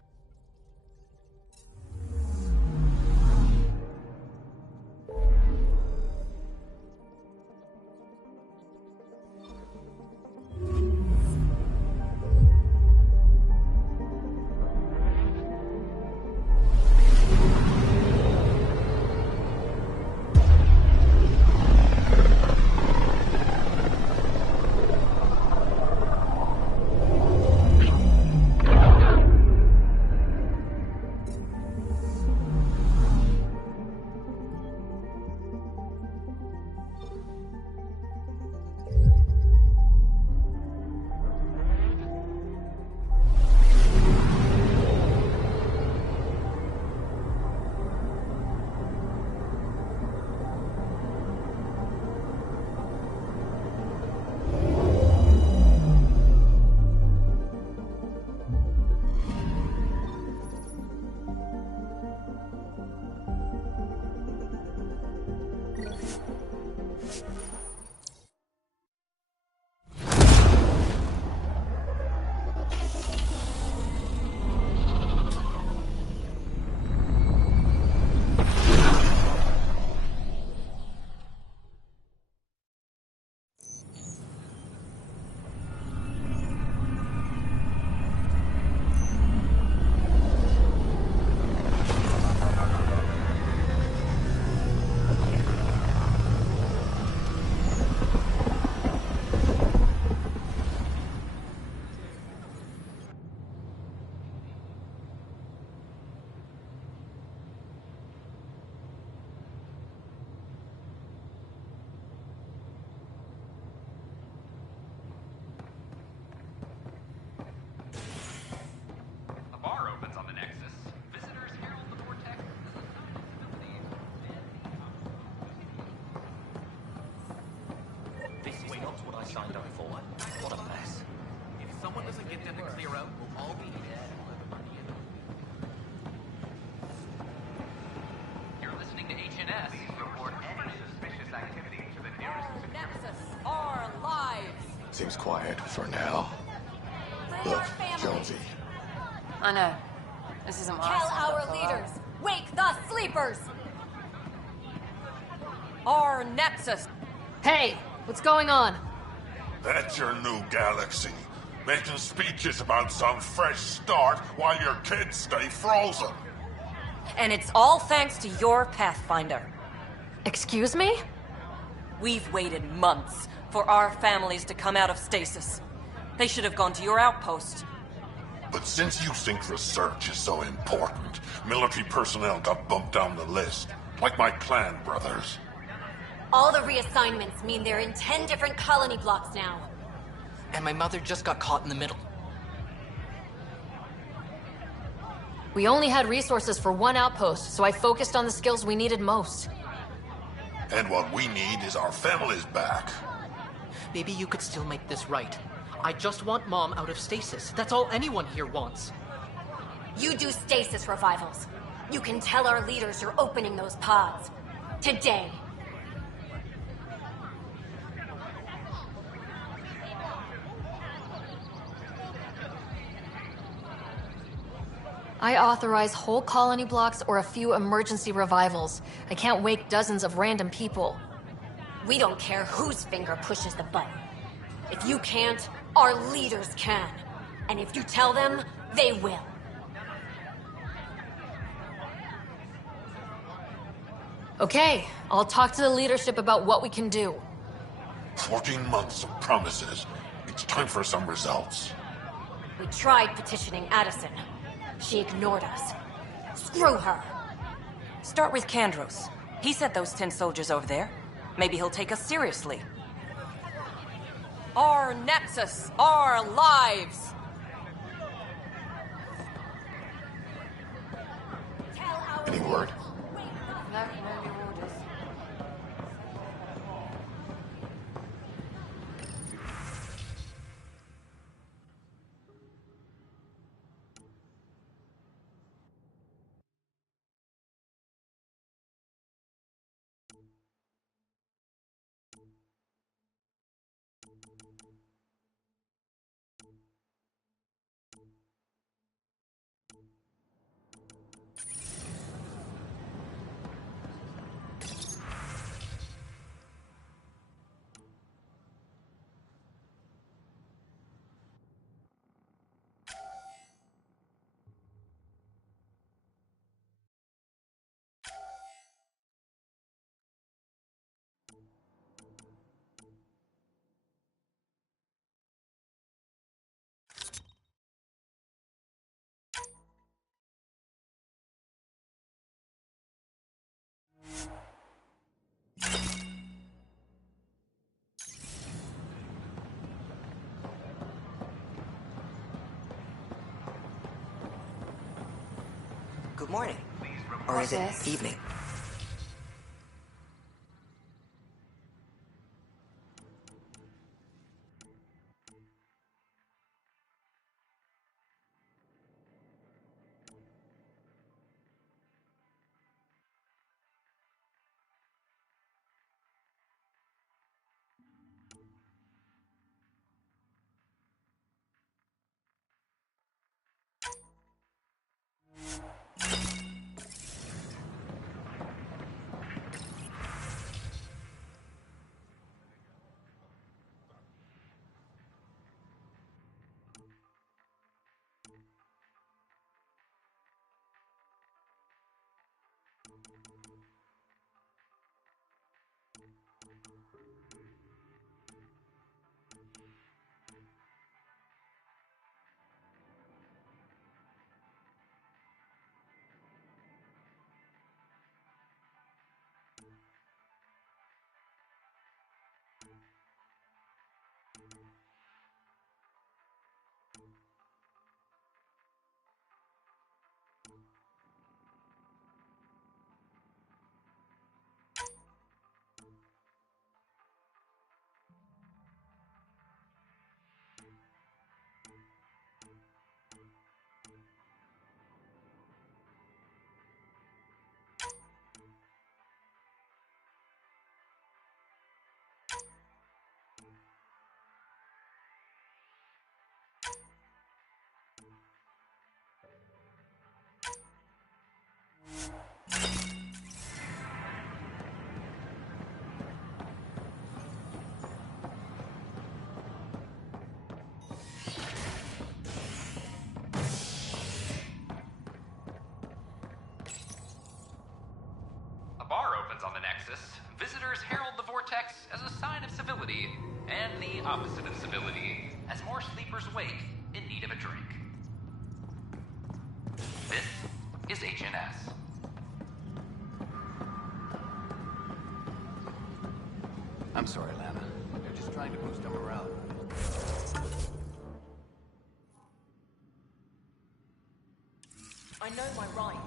signed up for. What a mess. If someone doesn't get them to clear out, we'll all be dead. You're listening to HNS. Please report any suspicious activity to the nearest... Our Nexus, our lives! Seems quiet for now. Look, Jonesy. I know. This isn't what I Tell signed our up for. leaders! Wake the sleepers! Our Nexus! Hey, what's going on? That's your new galaxy. Making speeches about some fresh start while your kids stay frozen. And it's all thanks to your Pathfinder. Excuse me? We've waited months for our families to come out of stasis. They should have gone to your outpost. But since you think research is so important, military personnel got bumped down the list. Like my clan brothers. All the reassignments mean they're in 10 different colony blocks now. And my mother just got caught in the middle. We only had resources for one outpost, so I focused on the skills we needed most. And what we need is our families back. Maybe you could still make this right. I just want Mom out of stasis. That's all anyone here wants. You do stasis revivals. You can tell our leaders you're opening those pods. Today. I authorize whole colony blocks or a few emergency revivals. I can't wake dozens of random people. We don't care whose finger pushes the button. If you can't, our leaders can. And if you tell them, they will. Okay, I'll talk to the leadership about what we can do. 14 months of promises. It's time for some results. We tried petitioning Addison. She ignored us. Screw her. Start with Kandros. He sent those 10 soldiers over there. Maybe he'll take us seriously. Our Nexus, our lives! Any word? No new orders. Good morning. Or is it evening? civility and the opposite of civility as more sleepers wake in need of a drink. This is HNS. I'm sorry, Lana. They're just trying to boost our morale. I know my right.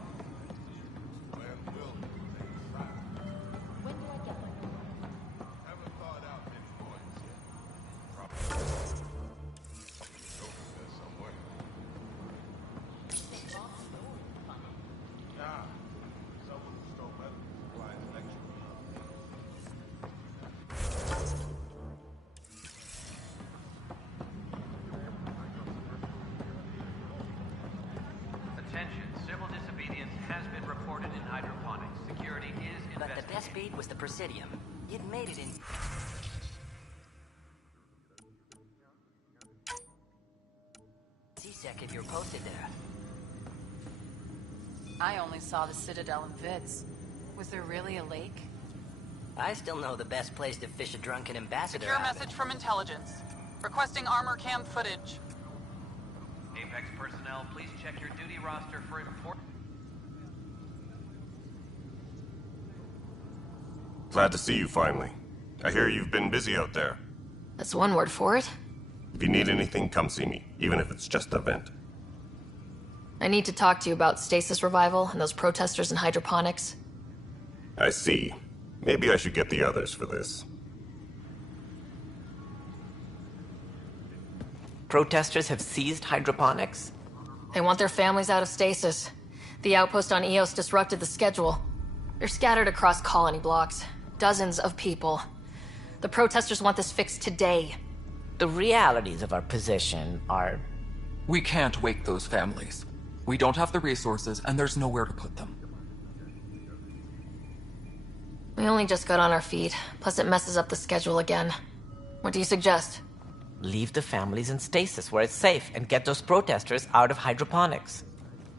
Attention, civil disobedience has been reported in hydroponics. Security is But investigating. the best beat was the Presidium. It made it in... C-Sec if you're posted there. I only saw the Citadel in vids. Was there really a lake? I still know the best place to fish a drunken ambassador Secure out. message from intelligence. Requesting armor cam footage. Apex personnel, please check your duty roster for important... Glad to see you finally. I hear you've been busy out there. That's one word for it. If you need anything, come see me, even if it's just a vent. I need to talk to you about stasis revival and those protesters in hydroponics. I see. Maybe I should get the others for this. Protesters have seized hydroponics? They want their families out of stasis. The outpost on Eos disrupted the schedule. They're scattered across colony blocks. Dozens of people. The protesters want this fixed today. The realities of our position are... We can't wake those families. We don't have the resources, and there's nowhere to put them. We only just got on our feet, plus it messes up the schedule again. What do you suggest? Leave the families in stasis where it's safe and get those protesters out of hydroponics.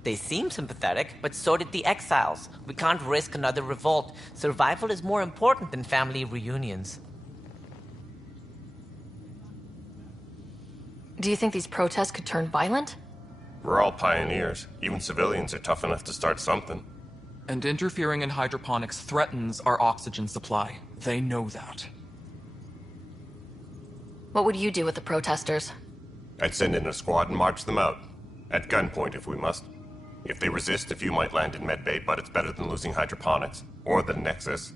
They seem sympathetic, but so did the exiles. We can't risk another revolt. Survival is more important than family reunions. Do you think these protests could turn violent? We're all pioneers. Even civilians are tough enough to start something. And interfering in hydroponics threatens our oxygen supply. They know that. What would you do with the protesters? I'd send in a squad and march them out. At gunpoint if we must. If they resist, a few might land in medbay, but it's better than losing hydroponics. Or the Nexus.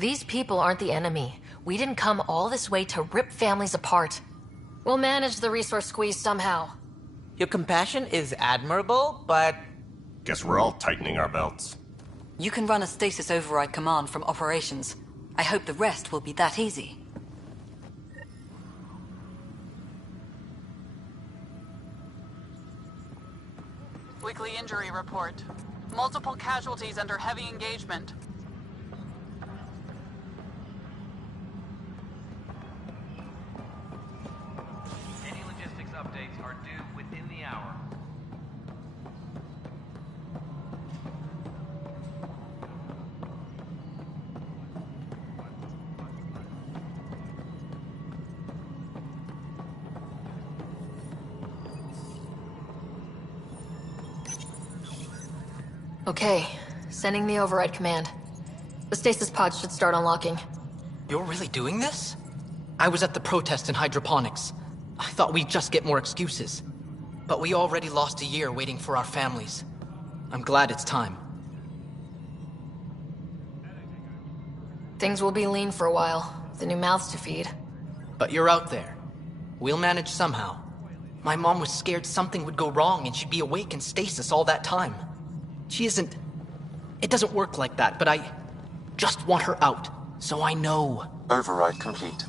These people aren't the enemy. We didn't come all this way to rip families apart. We'll manage the resource squeeze somehow. Your compassion is admirable, but... Guess we're all tightening our belts. You can run a stasis override command from operations. I hope the rest will be that easy. Weekly injury report. Multiple casualties under heavy engagement. Any logistics updates are due within the hour. Okay, sending the override command. The stasis pods should start unlocking. You're really doing this? I was at the protest in hydroponics. I thought we'd just get more excuses. But we already lost a year waiting for our families. I'm glad it's time. Things will be lean for a while. The new mouths to feed. But you're out there. We'll manage somehow. My mom was scared something would go wrong and she'd be awake in stasis all that time. She isn't... It doesn't work like that, but I just want her out, so I know. Override complete.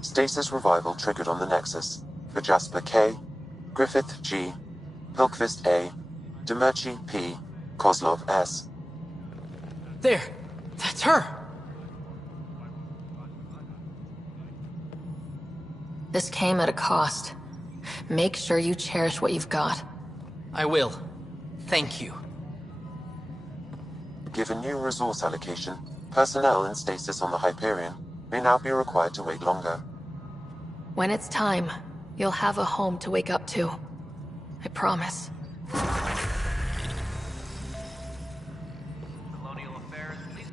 Stasis revival triggered on the Nexus. For Jasper K, Griffith G, Pilkvist A, Demerchi P, Kozlov S. There! That's her! This came at a cost. Make sure you cherish what you've got. I will. Thank you. Given new resource allocation, personnel in stasis on the Hyperion may now be required to wait longer. When it's time, you'll have a home to wake up to. I promise. Colonial Affairs, please.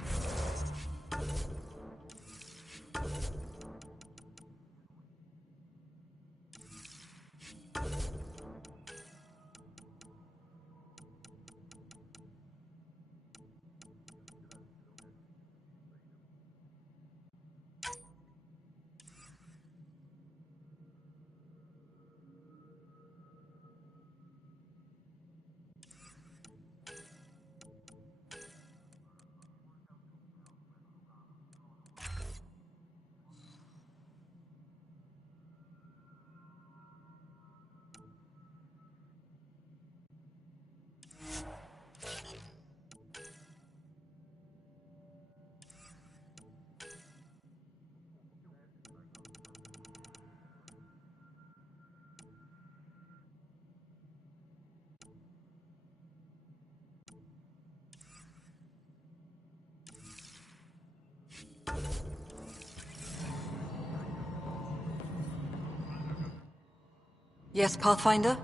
Yes, Pathfinder?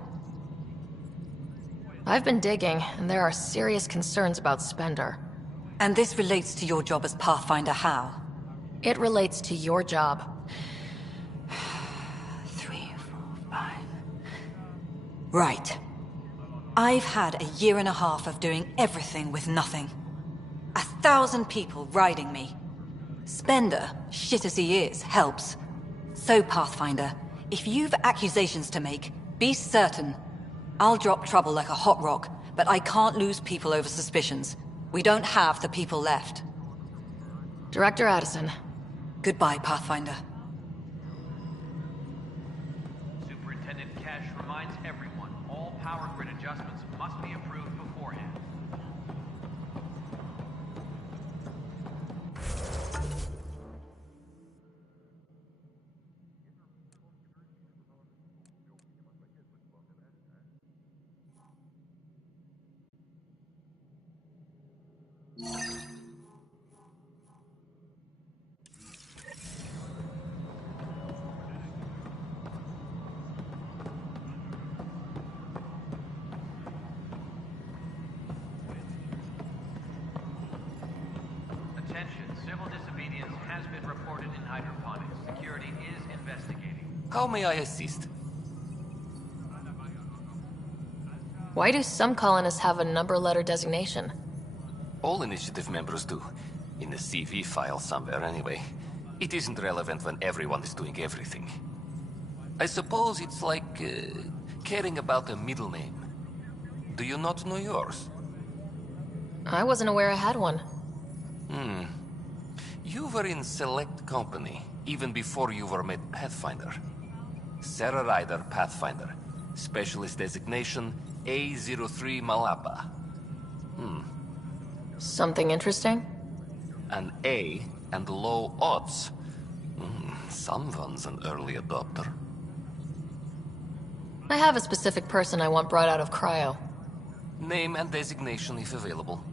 I've been digging, and there are serious concerns about Spender. And this relates to your job as Pathfinder how? It relates to your job. 3, 4, 5... Right. I've had a year and a half of doing everything with nothing. 1,000 people riding me. Spender, shit as he is, helps. So, Pathfinder, if you've accusations to make, be certain. I'll drop trouble like a hot rock, but I can't lose people over suspicions. We don't have the people left. Director Addison. Goodbye, Pathfinder. Superintendent Cash reminds everyone all power grid adjustments must be approved beforehand. Attention, civil disobedience has been reported in hydroponics. Security is investigating. How may I assist? Why do some colonists have a number letter designation? All initiative members do. In a CV file somewhere anyway. It isn't relevant when everyone is doing everything. I suppose it's like caring about a middle name. Do you not know yours? I wasn't aware I had one. You were in select company, even before you were made Pathfinder. Sarah Ryder, Pathfinder. Specialist designation, A03 Malapa. Something interesting? An A and low odds. Someone's an early adopter. I have a specific person I want brought out of cryo. Name and designation if available.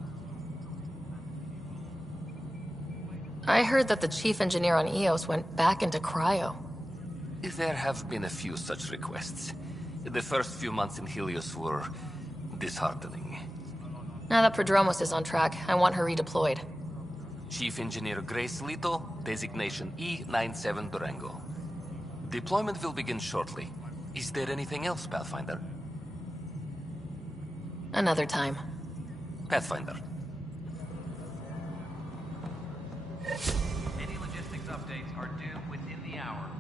I heard that the chief engineer on Eos went back into cryo. There have been a few such requests. The first few months in Helios were disheartening. Now that Prodromos is on track, I want her redeployed. Chief Engineer Grace Lito, designation E97 Durango. Deployment will begin shortly. Is there anything else, Pathfinder? Another time. Pathfinder. Any logistics updates are due within the hour.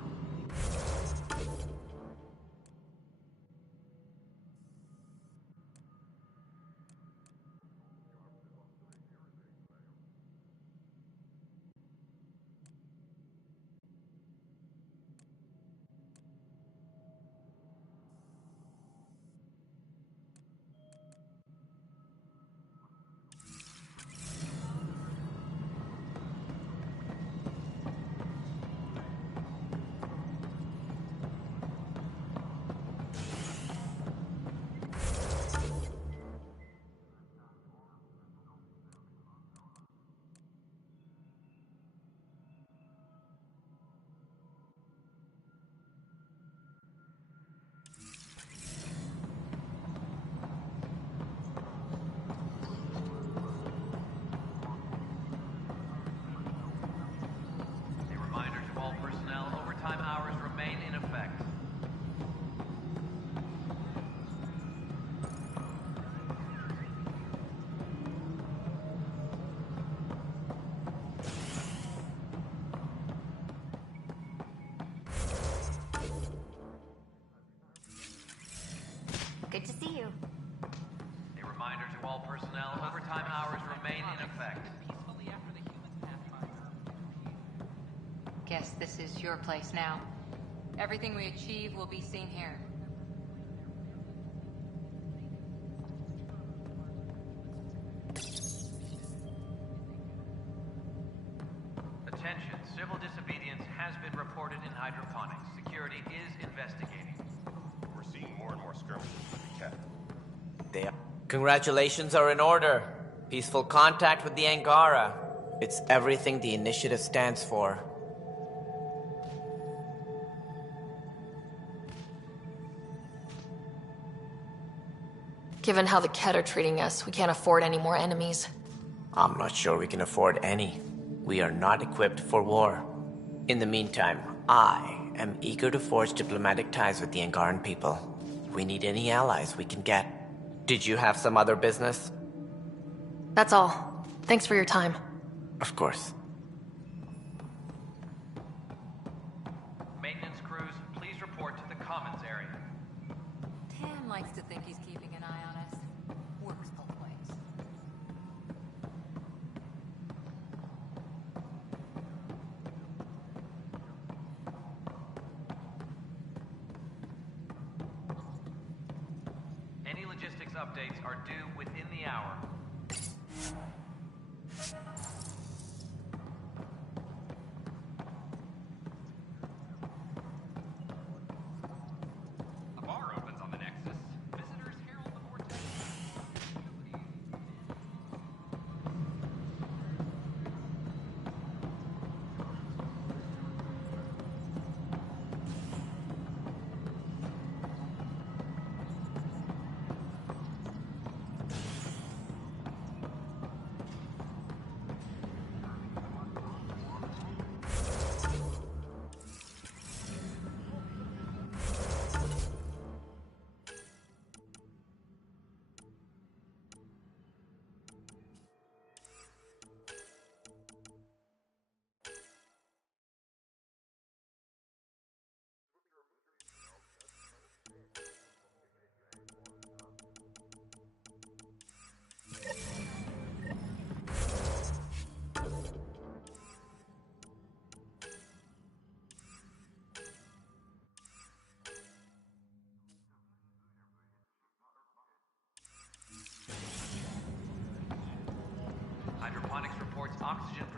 Good to see you. A reminder to all personnel, overtime hours remain in effect. Guess this is your place now. Everything we achieve will be seen here. Attention, civil disobedience has been reported in hydroponics. Security is investigating. We're seeing more and more skirmishes with the cat. Congratulations are in order. Peaceful contact with the Angara. It's everything the initiative stands for. Given how the Ket are treating us, we can't afford any more enemies. I'm not sure we can afford any. We are not equipped for war. In the meantime, I am eager to forge diplomatic ties with the Angaran people. We need any allies we can get. Did you have some other business? That's all. Thanks for your time. Of course. Maintenance crews, please report to the commons area. Tam likes to think he's keeping an eye on us. Works both ways. Any logistics updates are due within the hour. A bar opens on the Nexus. Visitors herald the vortex.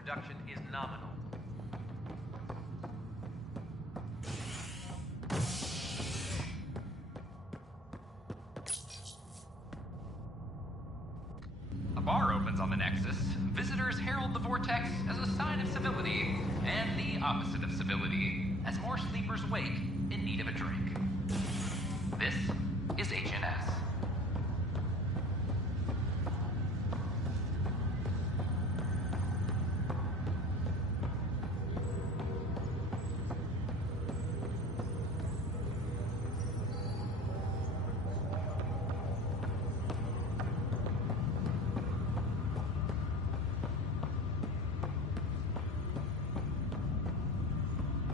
production is nominal. A bar opens on the Nexus. Visitors herald the vortex as a sign of civility, and the opposite of civility, as more sleepers wake in need of a drink. This is HNS.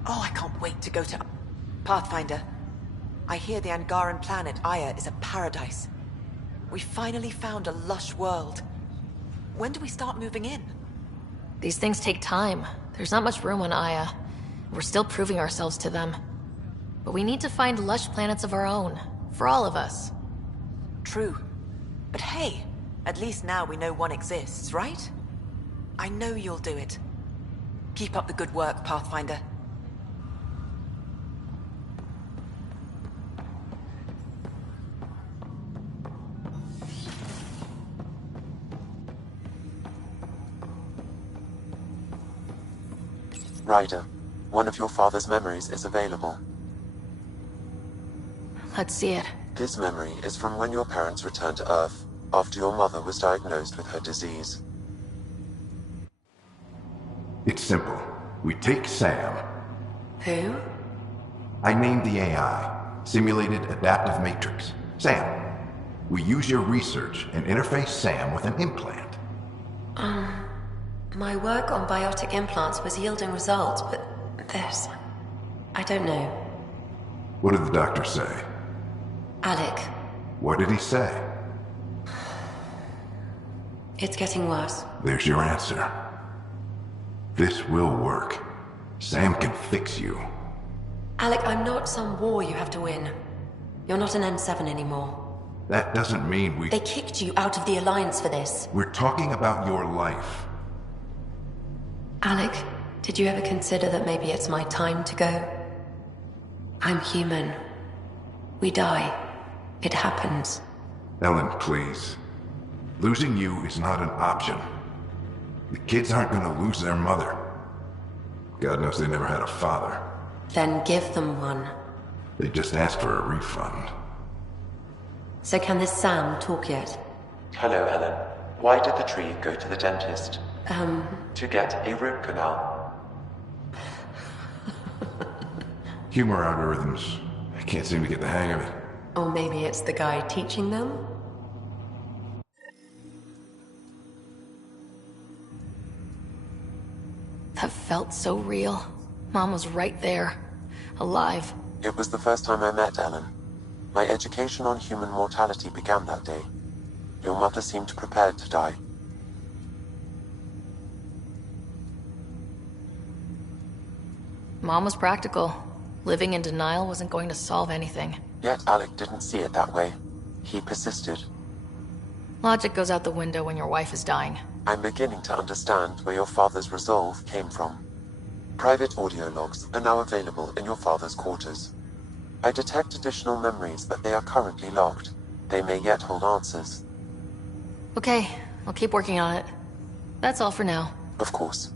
Oh, I can't wait to go to Pathfinder. I hear the Angaran planet Aya is a paradise. We finally found a lush world. When do we start moving in? These things take time. There's not much room on Aya. We're still proving ourselves to them. But we need to find lush planets of our own. For all of us. True. But hey, at least now we know one exists, right? I know you'll do it. Keep up the good work, Pathfinder. Ryder, one of your father's memories is available. Let's see it. This memory is from when your parents returned to Earth, after your mother was diagnosed with her disease. It's simple. We take Sam. Who? I named the AI, Simulated Adaptive Matrix. Sam. We use your research and interface Sam with an implant. My work on biotic implants was yielding results, but this... I don't know. What did the doctor say? Alec, What did he say? it's getting worse. There's your answer. This will work. Sam can fix you. Alec, I'm not some war you have to win. You're not an M7 anymore. That doesn't mean They kicked you out of the Alliance for this. We're talking about your life. Alec, did you ever consider that maybe it's my time to go? I'm human. We die. It happens. Ellen, please. Losing you is not an option. The kids aren't gonna lose their mother. God knows they never had a father. Then give them one. They just asked for a refund. So can this Sam talk yet? Hello, Ellen. Why did the tree go to the dentist? To get a root canal. Humor algorithms. I can't seem to get the hang of it. Or maybe it's the guy teaching them? That felt so real. Mom was right there. Alive. It was the first time I met Ellen. My education on human mortality began that day. Your mother seemed prepared to die. Mom was practical. Living in denial wasn't going to solve anything. Yet Alec didn't see it that way. He persisted. Logic goes out the window when your wife is dying. I'm beginning to understand where your father's resolve came from. Private audio logs are now available in your father's quarters. I detect additional memories, but they are currently logged. They may yet hold answers. Okay, I'll keep working on it. That's all for now. Of course.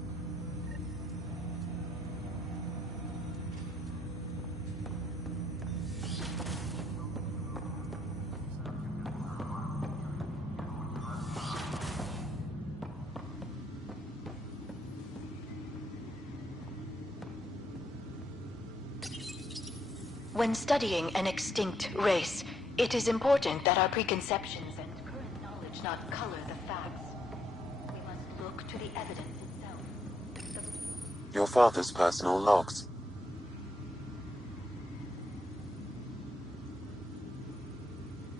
When studying an extinct race, it is important that our preconceptions and current knowledge not color the facts. We must look to the evidence itself. Your father's personal logs.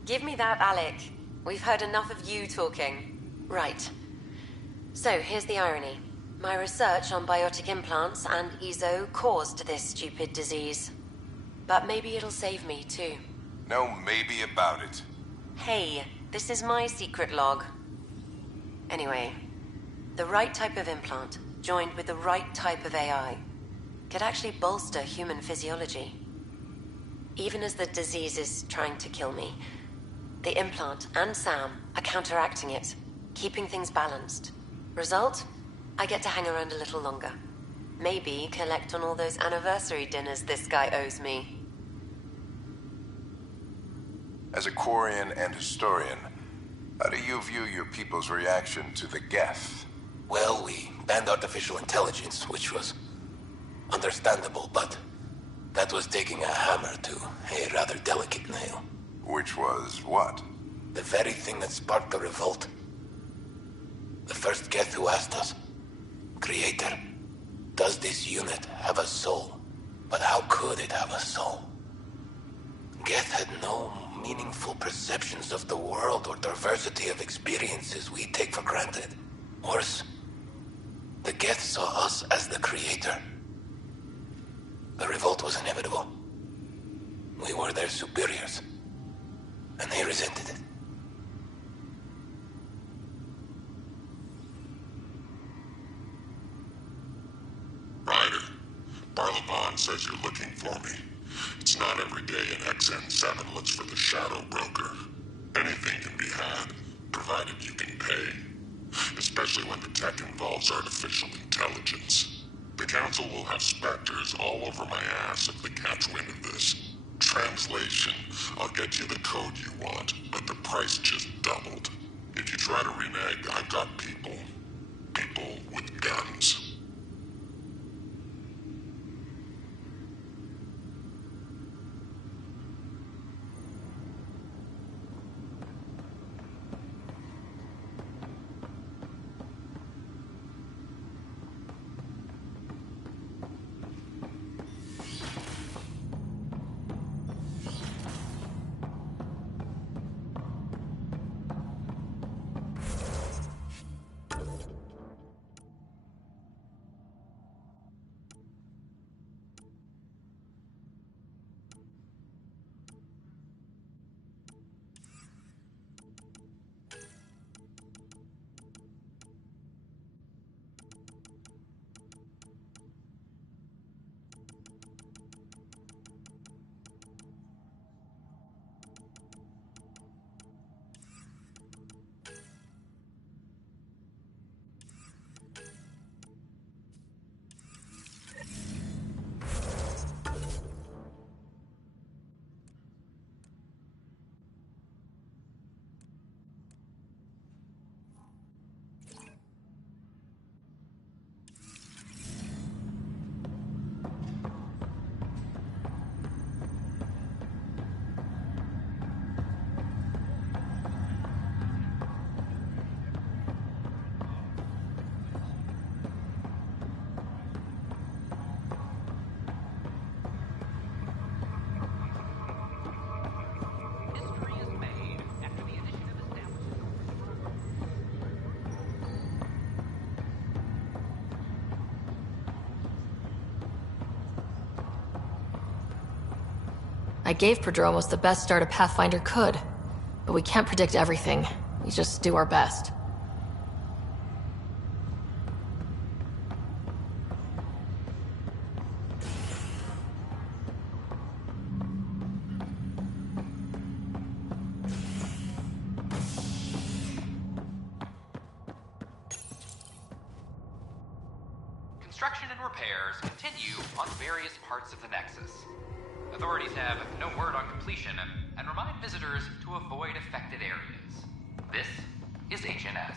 Give me that, Alec. We've heard enough of you talking. Right. So, here's the irony. My research on biotic implants and EZO caused this stupid disease. But maybe it'll save me, too. No maybe about it. Hey, this is my secret log. Anyway, the right type of implant, joined with the right type of AI, could actually bolster human physiology. Even as the disease is trying to kill me, the implant and Sam are counteracting it, keeping things balanced. Result? I get to hang around a little longer. Maybe collect on all those anniversary dinners this guy owes me. As a Quarian and historian, how do you view your people's reaction to the Geth? Well, we banned artificial intelligence, which was understandable, but that was taking a hammer to a rather delicate nail. Which was what? The very thing that sparked the revolt. The first Geth who asked us, Creator, does this unit have a soul? But how could it have a soul? Geth had no meaningful perceptions of the world or diversity of experiences we take for granted. Worse, the Geth saw us as the Creator. The revolt was inevitable. We were their superiors, and they resented it. Ryder, Barlaban says you're looking for me. It's not every day an XN7 looks for the Shadow Broker. Anything can be had, provided you can pay. Especially when the tech involves artificial intelligence. The Council will have specters all over my ass if they catch wind of this. Translation, I'll get you the code you want, but the price just doubled. If you try to renege, I've got people. People with guns. I gave Prodromos the best start a Pathfinder could, but we can't predict everything. We just do our best. Construction and repairs continue on various parts of the Nexus. Authorities have no word on completion and remind visitors to avoid affected areas. This is HNS.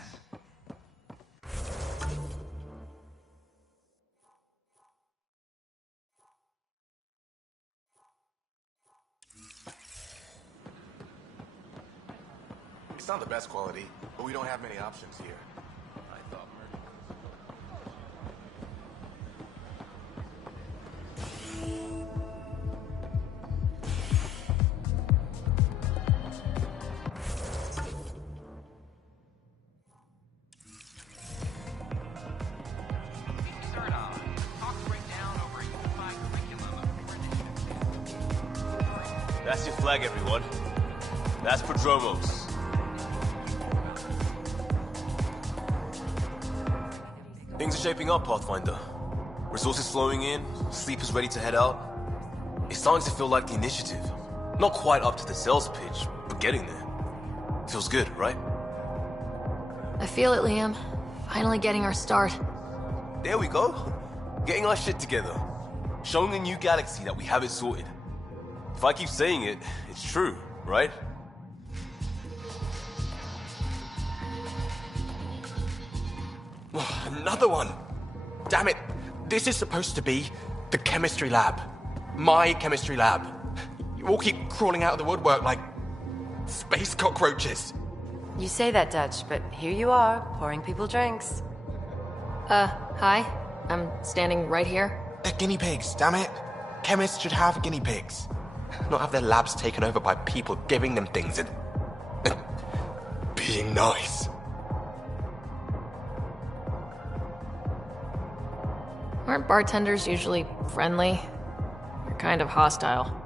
It's not the best quality, but we don't have many options here. I thought That's your flag, everyone. That's Prodromos. Things are shaping up, Pathfinder. Resources flowing in, sleepers ready to head out. It's starting to feel like the initiative. Not quite up to the sales pitch, but getting there. Feels good, right? I feel it, Liam. Finally getting our start. There we go. Getting our shit together. Showing a new galaxy that we have it sorted. If I keep saying it, it's true, right? Another one! Damn it! This is supposed to be the chemistry lab. My chemistry lab. You all keep crawling out of the woodwork like space cockroaches. You say that, Dutch, but here you are, pouring people drinks. Hi. I'm standing right here. They're guinea pigs, damn it. Chemists should have guinea pigs. Not have their labs taken over by people giving them things and being nice. Aren't bartenders usually friendly? They're kind of hostile.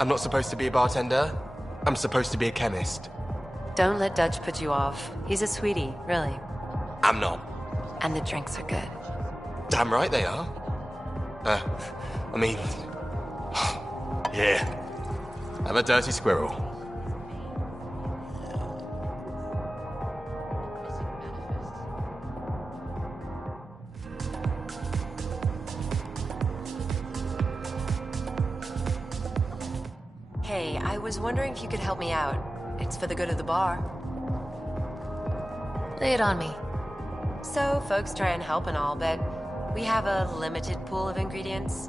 I'm not supposed to be a bartender. I'm supposed to be a chemist. Don't let Dutch put you off. He's a sweetie, really. I'm not. And the drinks are good. Damn right they are. I mean... yeah. I'm a dirty squirrel. Hey, I was wondering if you could help me out. It's for the good of the bar. Lay it on me. So, folks try and help and all, but we have a limited pool of ingredients.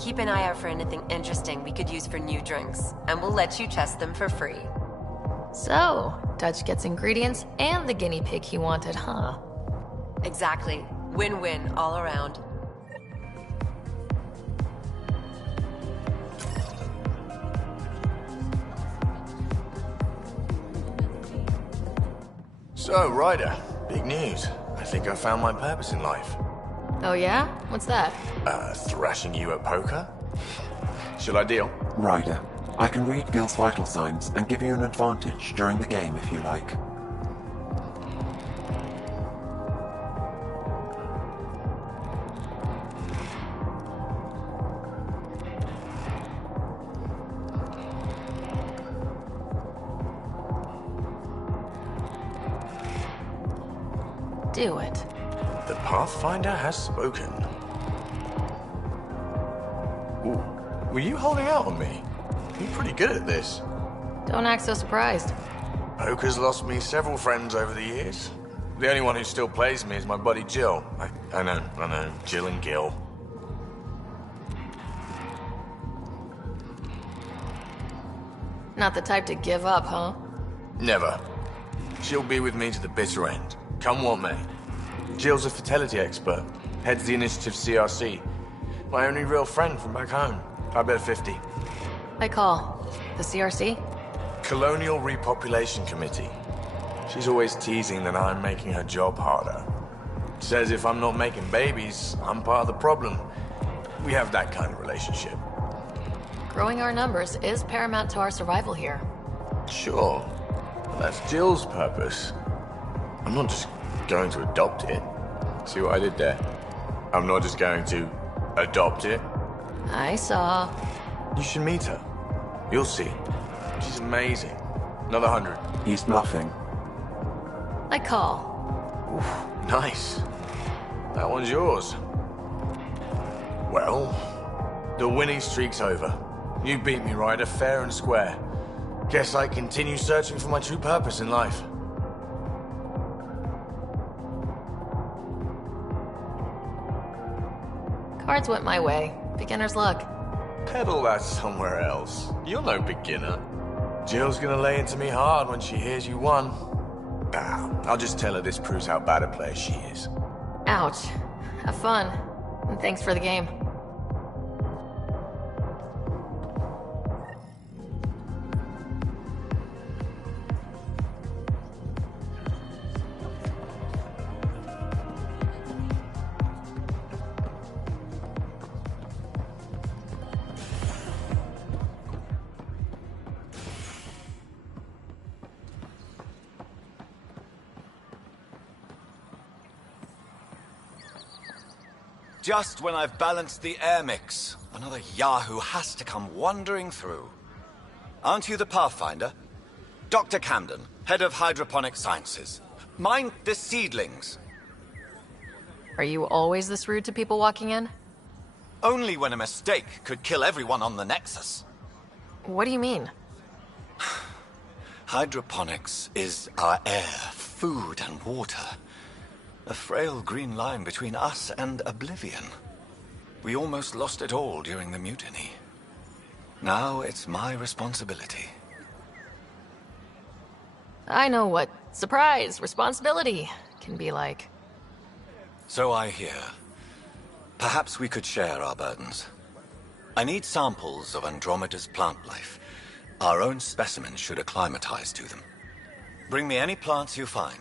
Keep an eye out for anything interesting we could use for new drinks, and we'll let you test them for free. So, Dutch gets ingredients and the guinea pig he wanted, huh? Exactly. Win-win all around. So, Ryder, big news. I think I found my purpose in life. Oh yeah? What's that? Thrashing you at poker? Shall I deal? Ryder, I can read Gil's vital signs and give you an advantage during the game if you like. Do it. The Pathfinder has spoken. Ooh, were you holding out on me? You're pretty good at this. Don't act so surprised. Poker's lost me several friends over the years. The only one who still plays me is my buddy Jill. I know. Jill and Gil. Not the type to give up, huh? Never. She'll be with me to the bitter end. Come what may. Jill's a fertility expert. Heads the initiative CRC. My only real friend from back home. I bet 50. I call. The CRC? Colonial Repopulation Committee. She's always teasing that I'm making her job harder. Says if I'm not making babies, I'm part of the problem. We have that kind of relationship. Growing our numbers is paramount to our survival here. Sure. That's Jill's purpose. I'm not just going to adopt it. See what I did there? I'm not just going to adopt it. I saw. You should meet her. You'll see. She's amazing. Another 100. He's bluffing. I call. Oof, nice. That one's yours. Well, the winning streak's over. You beat me, Ryder, fair and square. Guess I continue searching for my true purpose in life. Cards went my way. Beginner's luck. Peddle that somewhere else. You're no beginner. Jill's gonna lay into me hard when she hears you won. I'll just tell her this proves how bad a player she is. Ouch. Have fun. And thanks for the game. Just when I've balanced the air mix, another Yahoo has to come wandering through. Aren't you the Pathfinder? Dr. Camden, head of hydroponic sciences. Mind the seedlings. Are you always this rude to people walking in? Only when a mistake could kill everyone on the Nexus. What do you mean? Hydroponics is our air, food, and water. A frail green line between us and oblivion. We almost lost it all during the mutiny. Now it's my responsibility. I know what surprise, responsibility can be like. So I hear. Perhaps we could share our burdens. I need samples of Andromeda's plant life. Our own specimens should acclimatize to them. Bring me any plants you find.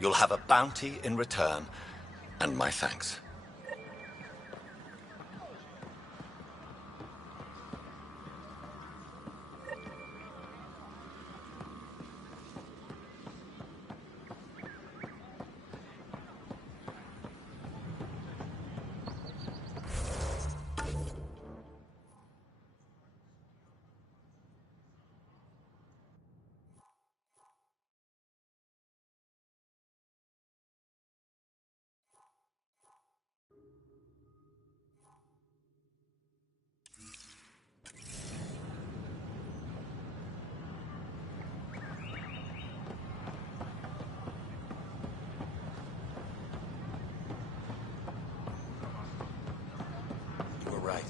You'll have a bounty in return, and my thanks. Right.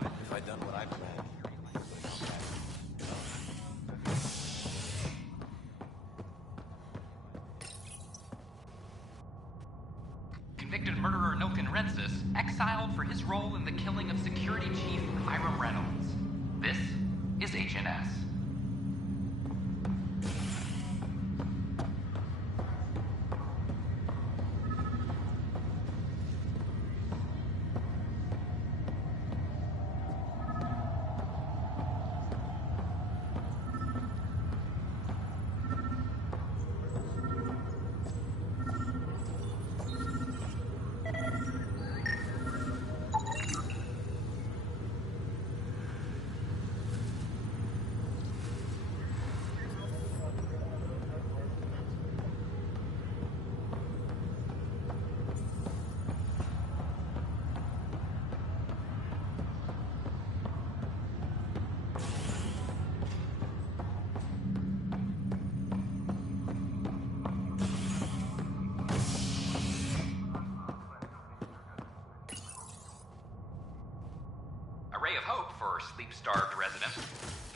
If I'd done what I planned. Convicted murderer Nilken Rensis exiled for his role in the killing of Security Chief Hiram Reynolds. This is HNS. Ray of hope for sleep-starved residents.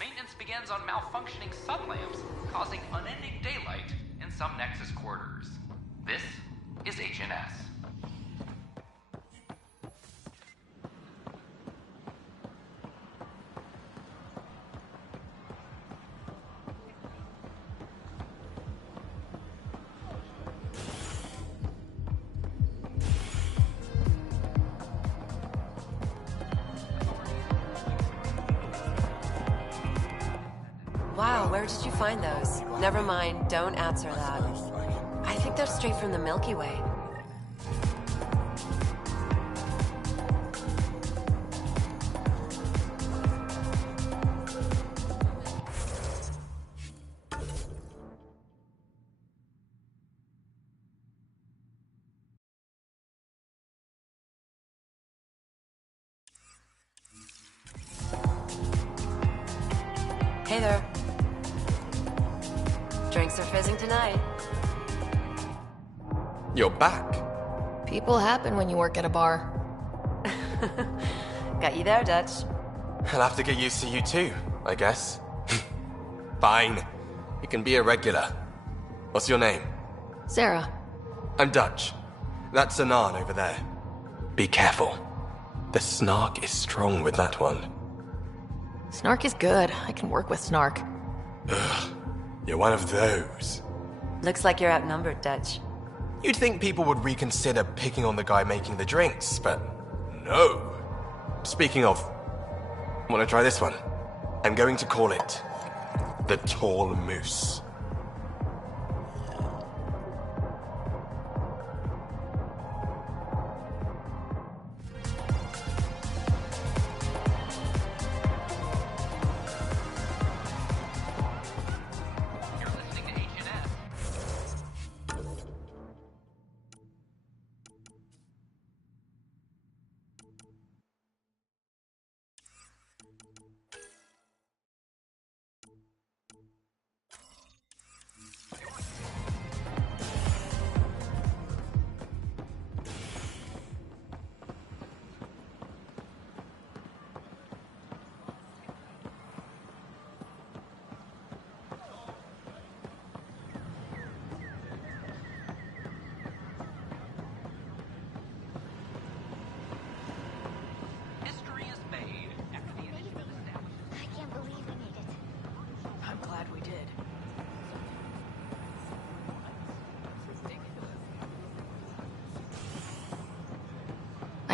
Maintenance begins on malfunctioning sun lamps, causing unending daylight in some Nexus quarters. This is HNS. Wow, where did you find those? Never mind, don't answer that. I think they're straight from the Milky Way. Hey there. Drinks are fizzing tonight. You're back. People happen when you work at a bar. Got you there, Dutch. I'll have to get used to you too, I guess. Fine. You can be a regular. What's your name? Sarah. I'm Dutch. That's Anan over there. Be careful. The snark is strong with that one. Snark is good. I can work with Snark. Ugh. You're one of those. Looks like you're outnumbered, Dutch. You'd think people would reconsider picking on the guy making the drinks, but no. Speaking of, want to try this one? I'm going to call it the Tall Moose.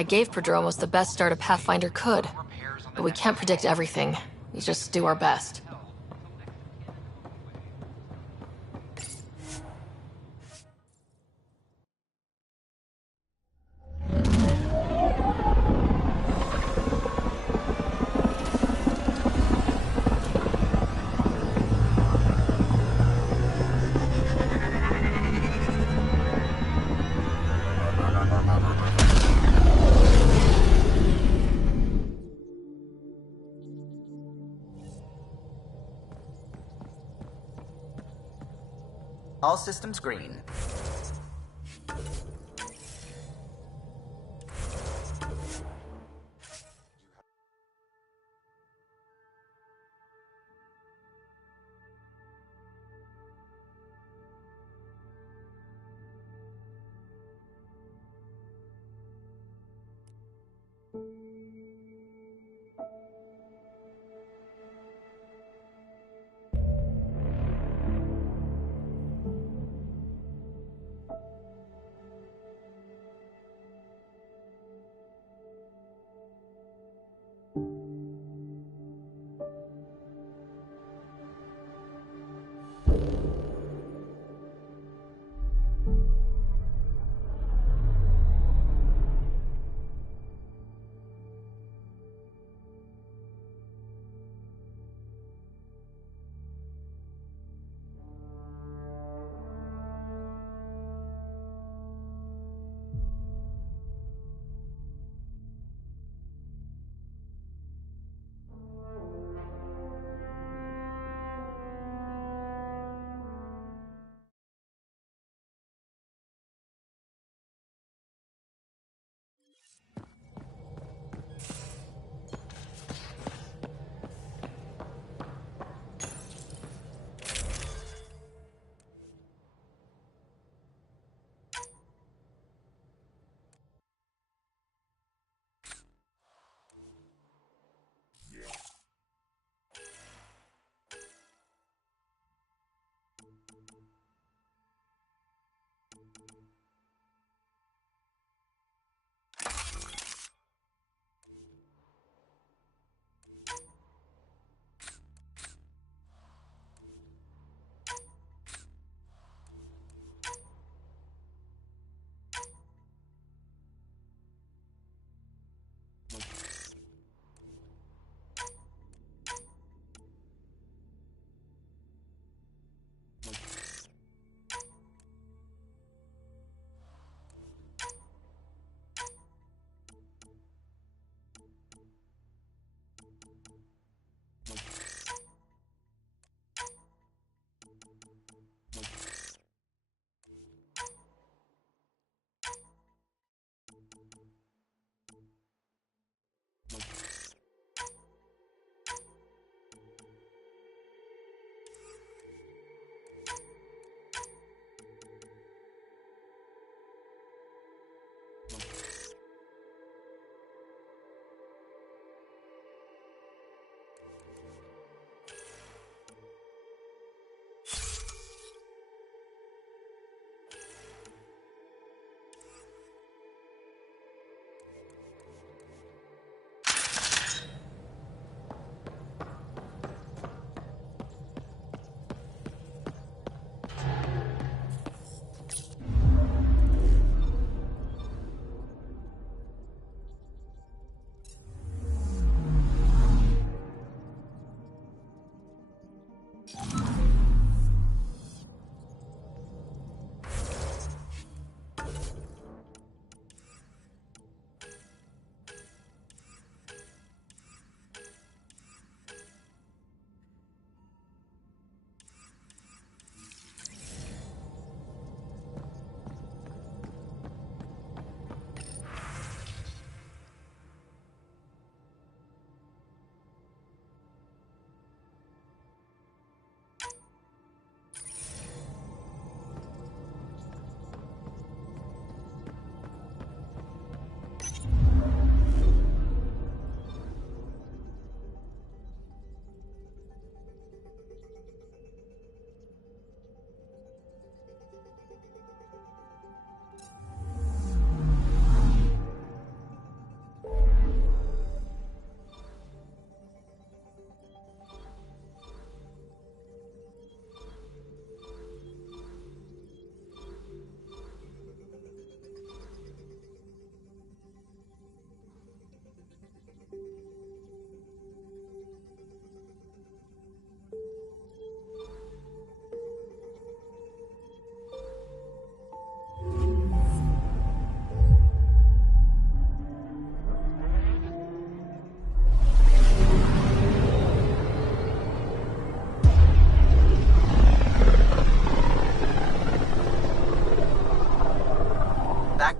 I gave Prodromos the best start a Pathfinder could. But we can't predict everything. We just do our best. All systems green.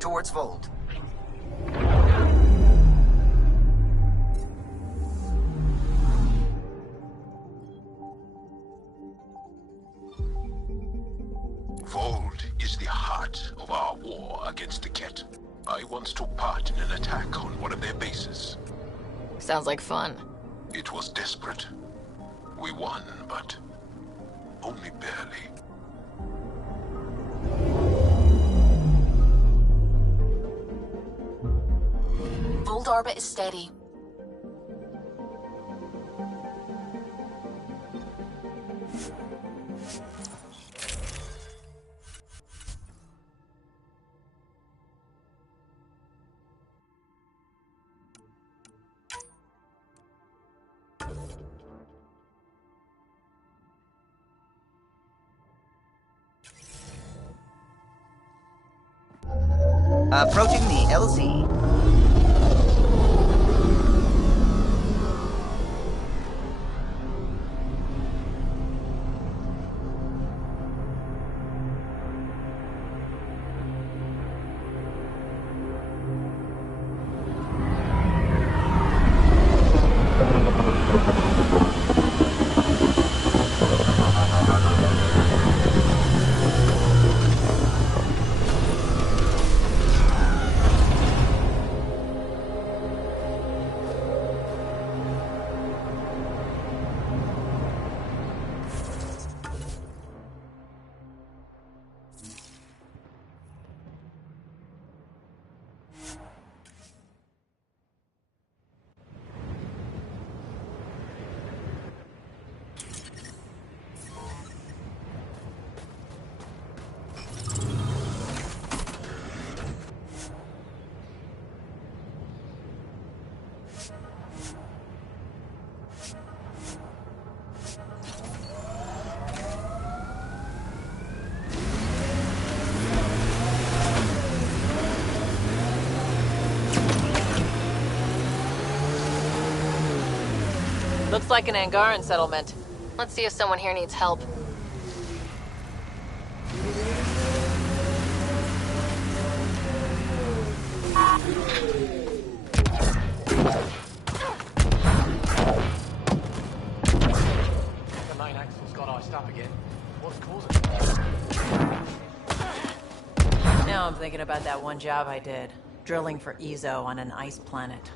Towards Fold. Vold is the heart of our war against the Ket. I once took part in an attack on one of their bases. Sounds like fun. It was desperate. We won, but only barely. Vold orbit is steady. Approaching the LZ. Looks like an Angaran settlement. Let's see if someone here needs help. The main axle's got iced up again. What's causing it? Now I'm thinking about that one job I did. Drilling for Ezo on an ice planet.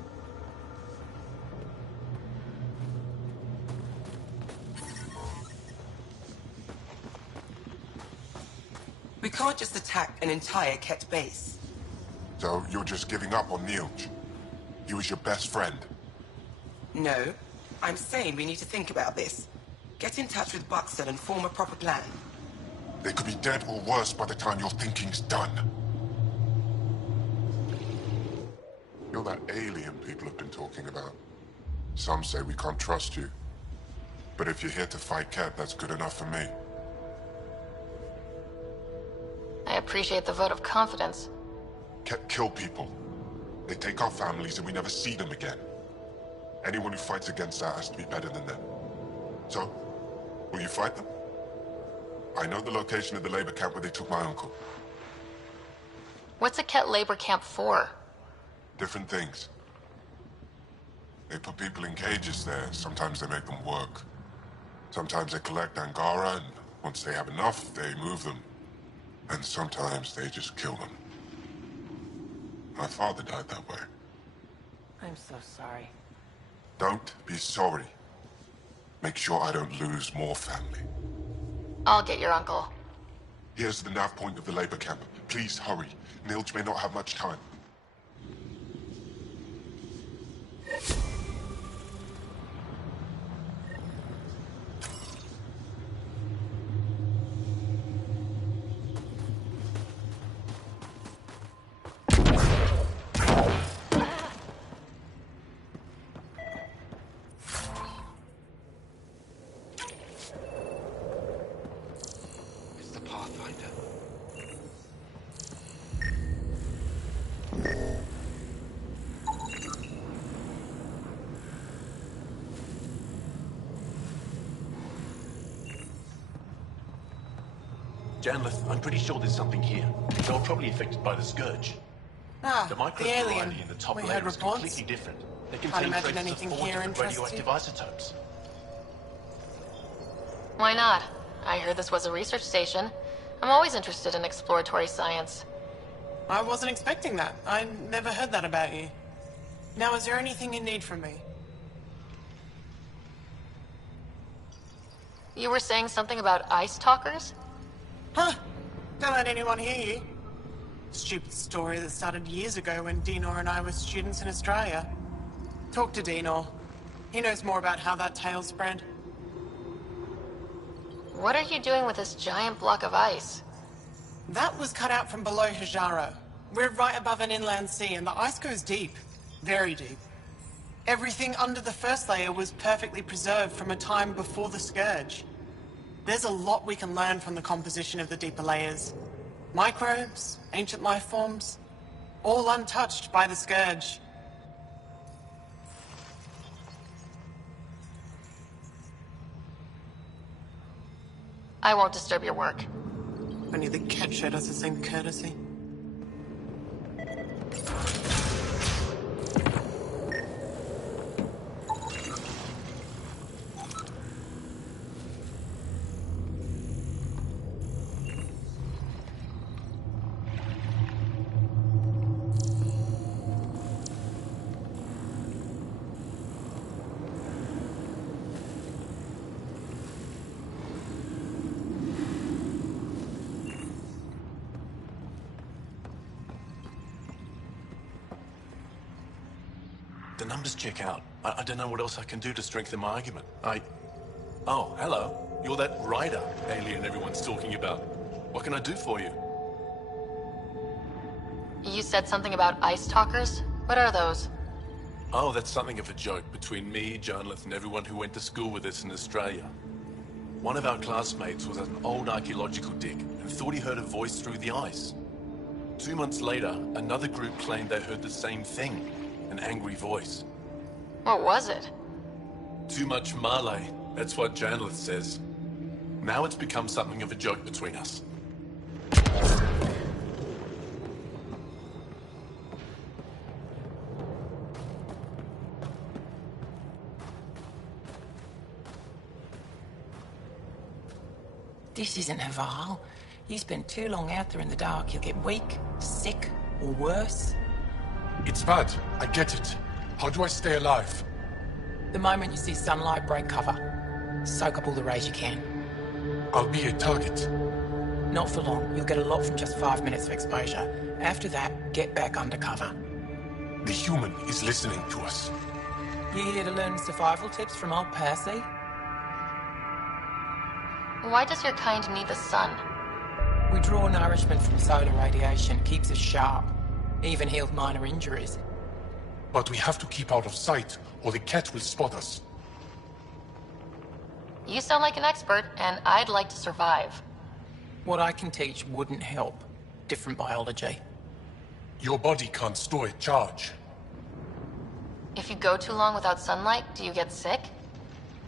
We can't just attack an entire Ket base. So you're just giving up on Nilj? He was your best friend. No. I'm saying we need to think about this. Get in touch with Buxton and form a proper plan. They could be dead or worse by the time your thinking's done. You're that alien people have been talking about. Some say we can't trust you. But if you're here to fight Ket, that's good enough for me. I appreciate the vote of confidence. Ket kill people. They take our families and we never see them again. Anyone who fights against that has to be better than them. So, will you fight them? I know the location of the labor camp where they took my uncle. What's a Ket labor camp for? Different things. They put people in cages there. Sometimes they make them work. Sometimes they collect Angara, and once they have enough, they move them. And sometimes they just kill them. My father died that way. I'm so sorry. Don't be sorry. Make sure I don't lose more family. I'll get your uncle. Here's the nav point of the labor camp. Please hurry. Nilj may not have much time. Janlith, I'm pretty sure there's something here. They were probably affected by the Scourge. Ah, the alien. variety in the top We layer heard is reports. completely different. They Can't contain imagine traces of anything 4 here different interests radioactive you. isotopes. Why not? I heard this was a research station. I'm always interested in exploratory science. I wasn't expecting that. I never heard that about you. Now, is there anything you need from me? You were saying something about ice talkers? Huh? Don't let anyone hear you. Stupid story that started years ago when Dinor and I were students in Australia. Talk to Dinor. He knows more about how that tale spread. What are you doing with this giant block of ice? That was cut out from below Hijaro. We're right above an inland sea and the ice goes deep. Very deep. Everything under the first layer was perfectly preserved from a time before the Scourge. There's a lot we can learn from the composition of the deeper layers. Microbes, ancient life forms, all untouched by the Scourge. I won't disturb your work. Only the cat showed us the same courtesy. The numbers check out. I don't know what else I can do to strengthen my argument. Oh, hello. You're that rider alien everyone's talking about. What can I do for you? You said something about ice talkers? What are those? Oh, that's something of a joke between me, Jarnlith, and everyone who went to school with us in Australia. One of our classmates was at an old archaeological dig and thought he heard a voice through the ice. 2 months later, another group claimed they heard the same thing, an angry voice. What was it? Too much Malay, that's what Jarnlith says. Now it's become something of a joke between us. This isn't Haval. You spend too long out there in the dark, you'll get weak, sick, or worse. It's bad. I get it. How do I stay alive? The moment you see sunlight, break cover. Soak up all the rays you can. I'll be a target. Not for long. You'll get a lot from just 5 minutes of exposure. After that, get back under cover. The human is listening to us. You here to learn survival tips from old Percy? Why does your kind need the sun? We draw nourishment from solar radiation. Keeps us sharp. Even healed minor injuries. But we have to keep out of sight, or the cat will spot us. You sound like an expert, and I'd like to survive. What I can teach wouldn't help. Different biology. Your body can't store a charge. If you go too long without sunlight, do you get sick?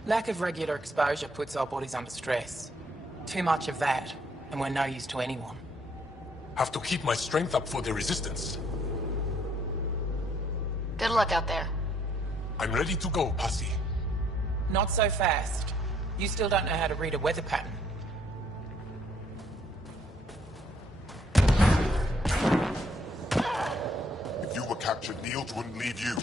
Lack of regular exposure puts our bodies under stress. Too much of that, and we're no use to anyone. Have to keep my strength up for the resistance. Good luck out there. I'm ready to go, Passy. Not so fast. You still don't know how to read a weather pattern. If you were captured, Niels wouldn't leave you.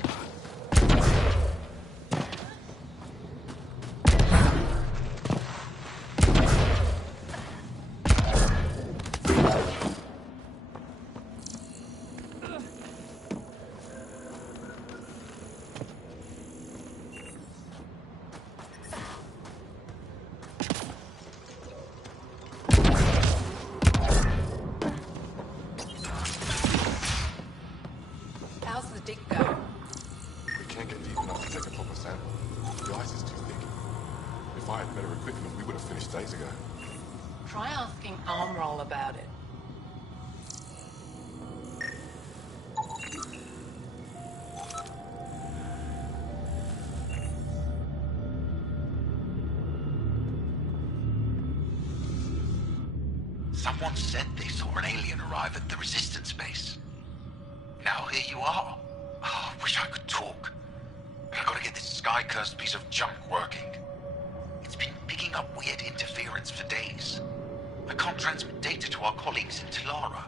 How's the dig go? We can't get deep enough to take a proper sample. The ice is too thick. If I had better equipment, we would have finished days ago. Try asking Armroll about it. Someone said they saw an alien arrive at the resistance base. Now here you are. Oh, wish I could talk. But I gotta get this sky-cursed piece of junk working. It's been picking up weird interference for days. I can't transmit data to our colleagues in Tilara.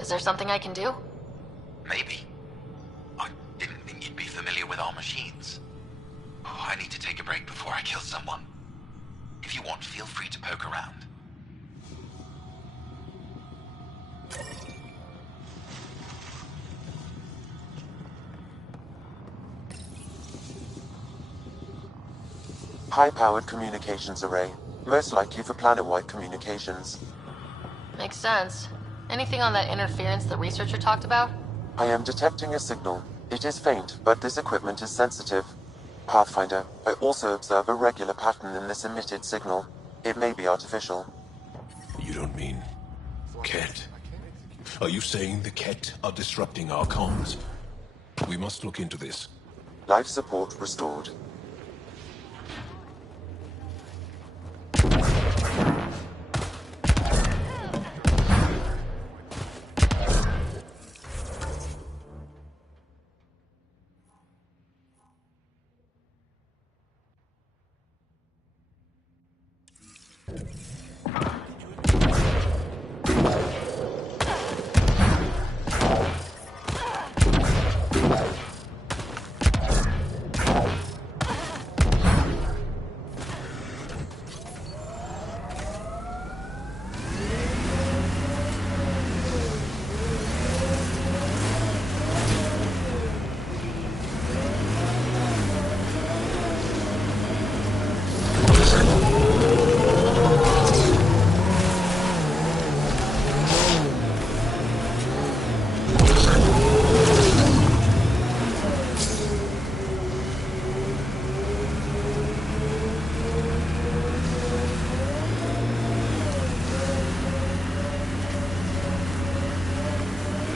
Is there something I can do? Maybe. I didn't think you'd be familiar with our machines. Oh, I need to take a break before I kill someone. If you want, feel free to poke around. High-powered communications array, most likely for planet-wide communications. Makes sense. Anything on that interference the researcher talked about? I am detecting a signal. It is faint, but this equipment is sensitive. Pathfinder, I also observe a regular pattern in this emitted signal. It may be artificial. You don't mean... Ket? Are you saying the Ket are disrupting our comms? We must look into this. Life support restored.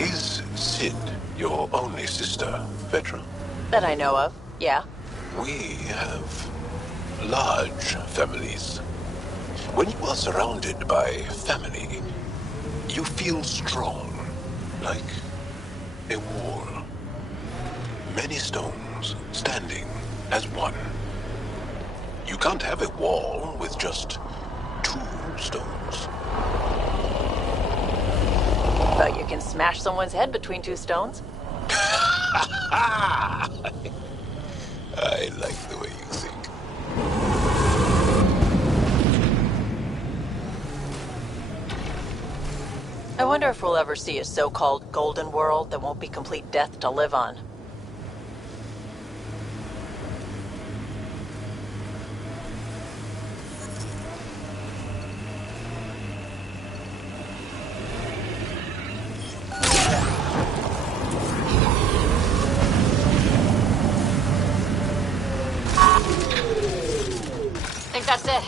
Is Sid your only sister, Vetra? That I know of, yeah. We have large families. When you are surrounded by family, you feel strong, like a wall. Many stones standing as one. You can't have a wall with just 2 stones. But you can smash someone's head between 2 stones. I like the way you think. I wonder if we'll ever see a so-called golden world that won't be complete death to live on. Think that's it.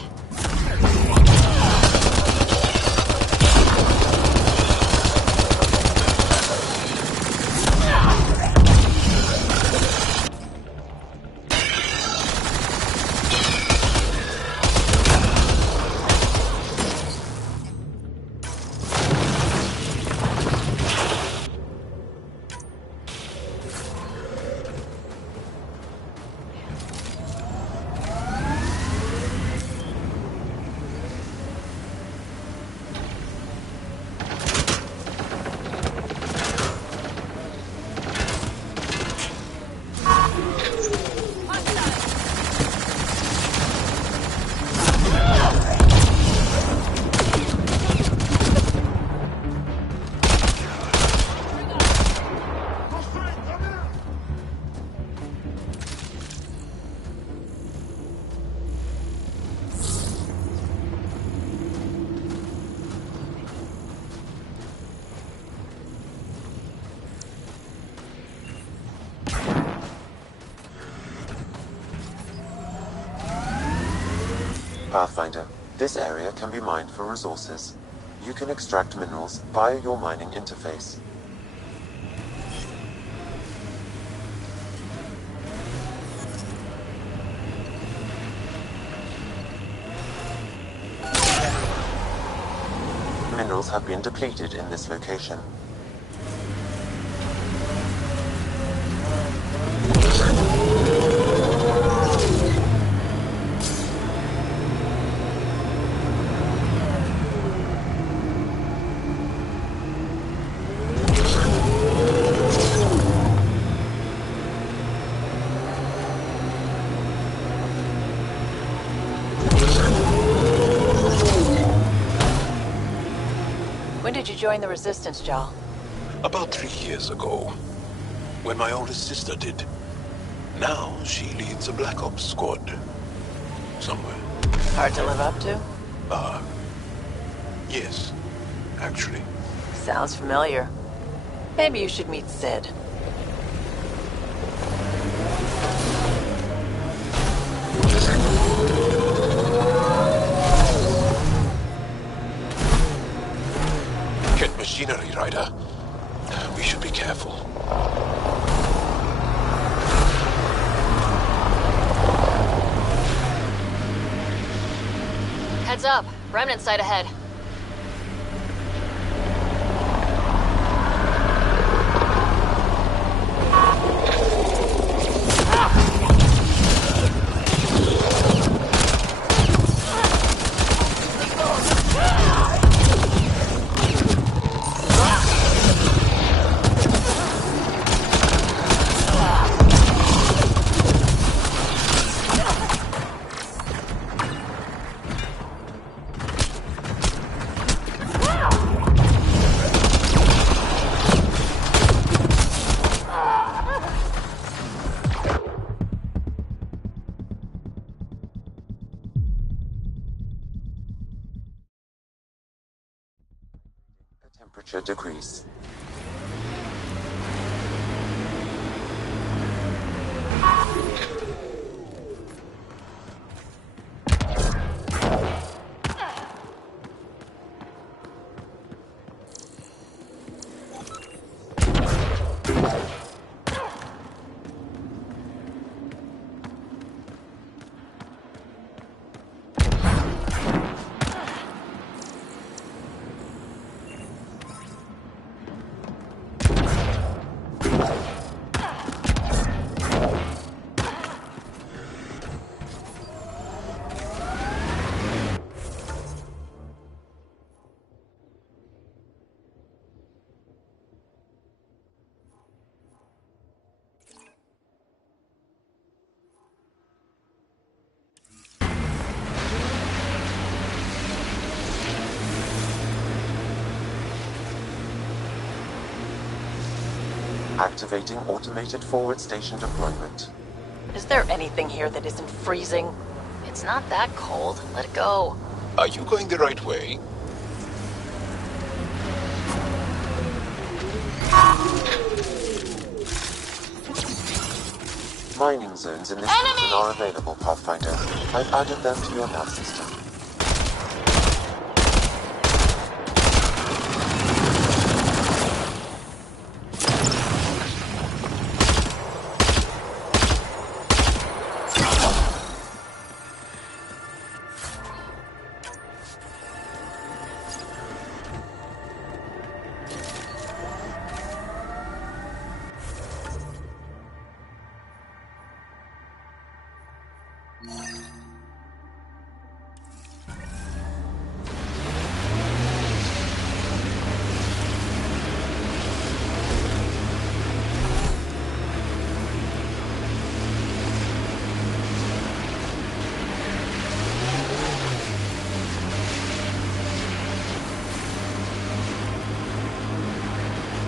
Pathfinder, this area can be mined for resources. You can extract minerals via your mining interface. materials have been depleted in this location. When did you join the Resistance, Jarl? About 3 years ago, when my oldest sister did. Now she leads a Black Ops squad. Somewhere. Hard to live up to? Yes, actually. Sounds familiar. Maybe you should meet Sid. Get machinery, Ryder. We should be careful. Heads up. Remnant site ahead. Temperature decrease. Activating automated forward station deployment. Is there anything here that isn't freezing? It's not that cold. Let it go. Are you going the right way? Mining zones in this region are available, Pathfinder. I've added them to your nav system.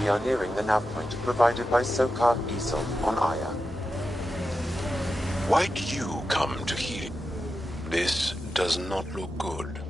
We are nearing the nav point provided by Sokar Isol on Aya. Why'd you come to heal? This does not look good.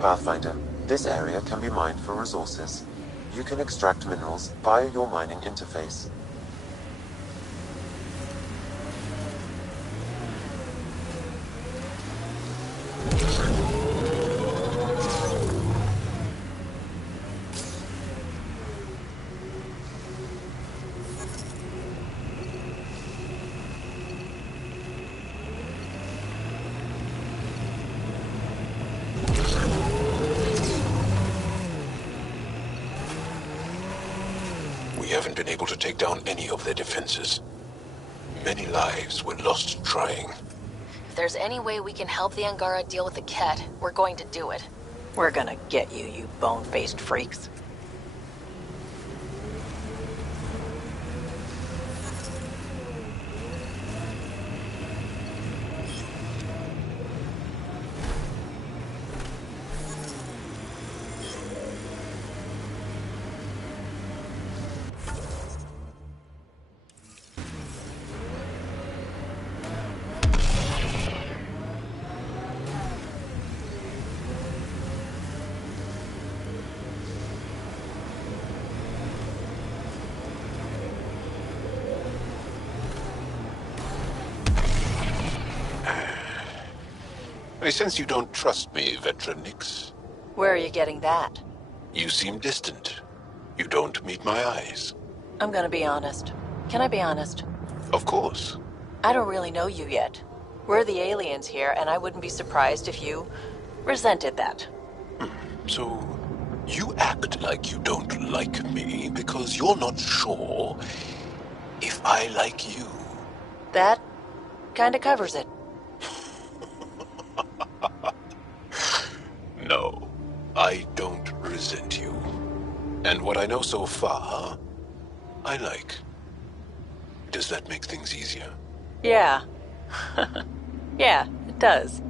Pathfinder, this area can be mined for resources. You can extract minerals via your mining interface. We haven't been able to take down any of their defenses. Many lives were lost trying. If there's any way we can help the Angara deal with the Ket, we're going to do it. We're gonna get you, you bone-faced freaks. I sense you don't trust me, Veteran Nix. Where are you getting that? You seem distant. You don't meet my eyes. I'm gonna be honest. Can I be honest? Of course. I don't really know you yet. We're the aliens here, and I wouldn't be surprised if you resented that. So, you act like you don't like me because you're not sure if I like you. That kinda covers it. No, I don't resent you. And what I know so far, I like. Does that make things easier? Yeah. Yeah, it does.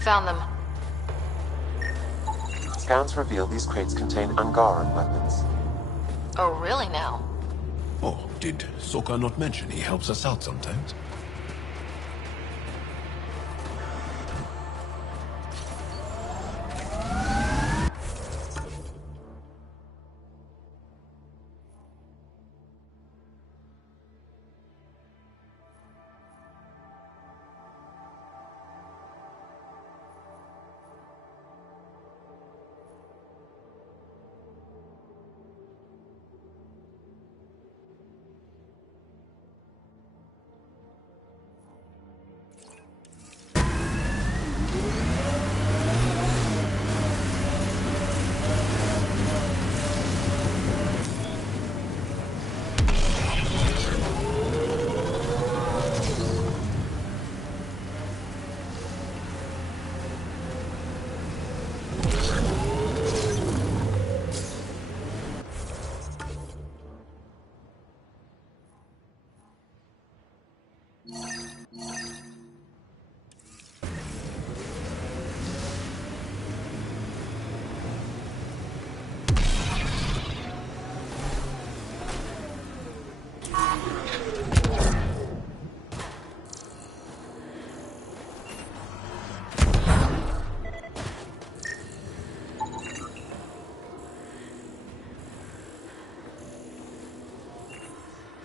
Found them. Scans reveal these crates contain Angaran weapons. Oh, really now? Oh, did Soka not mention he helps us out sometimes?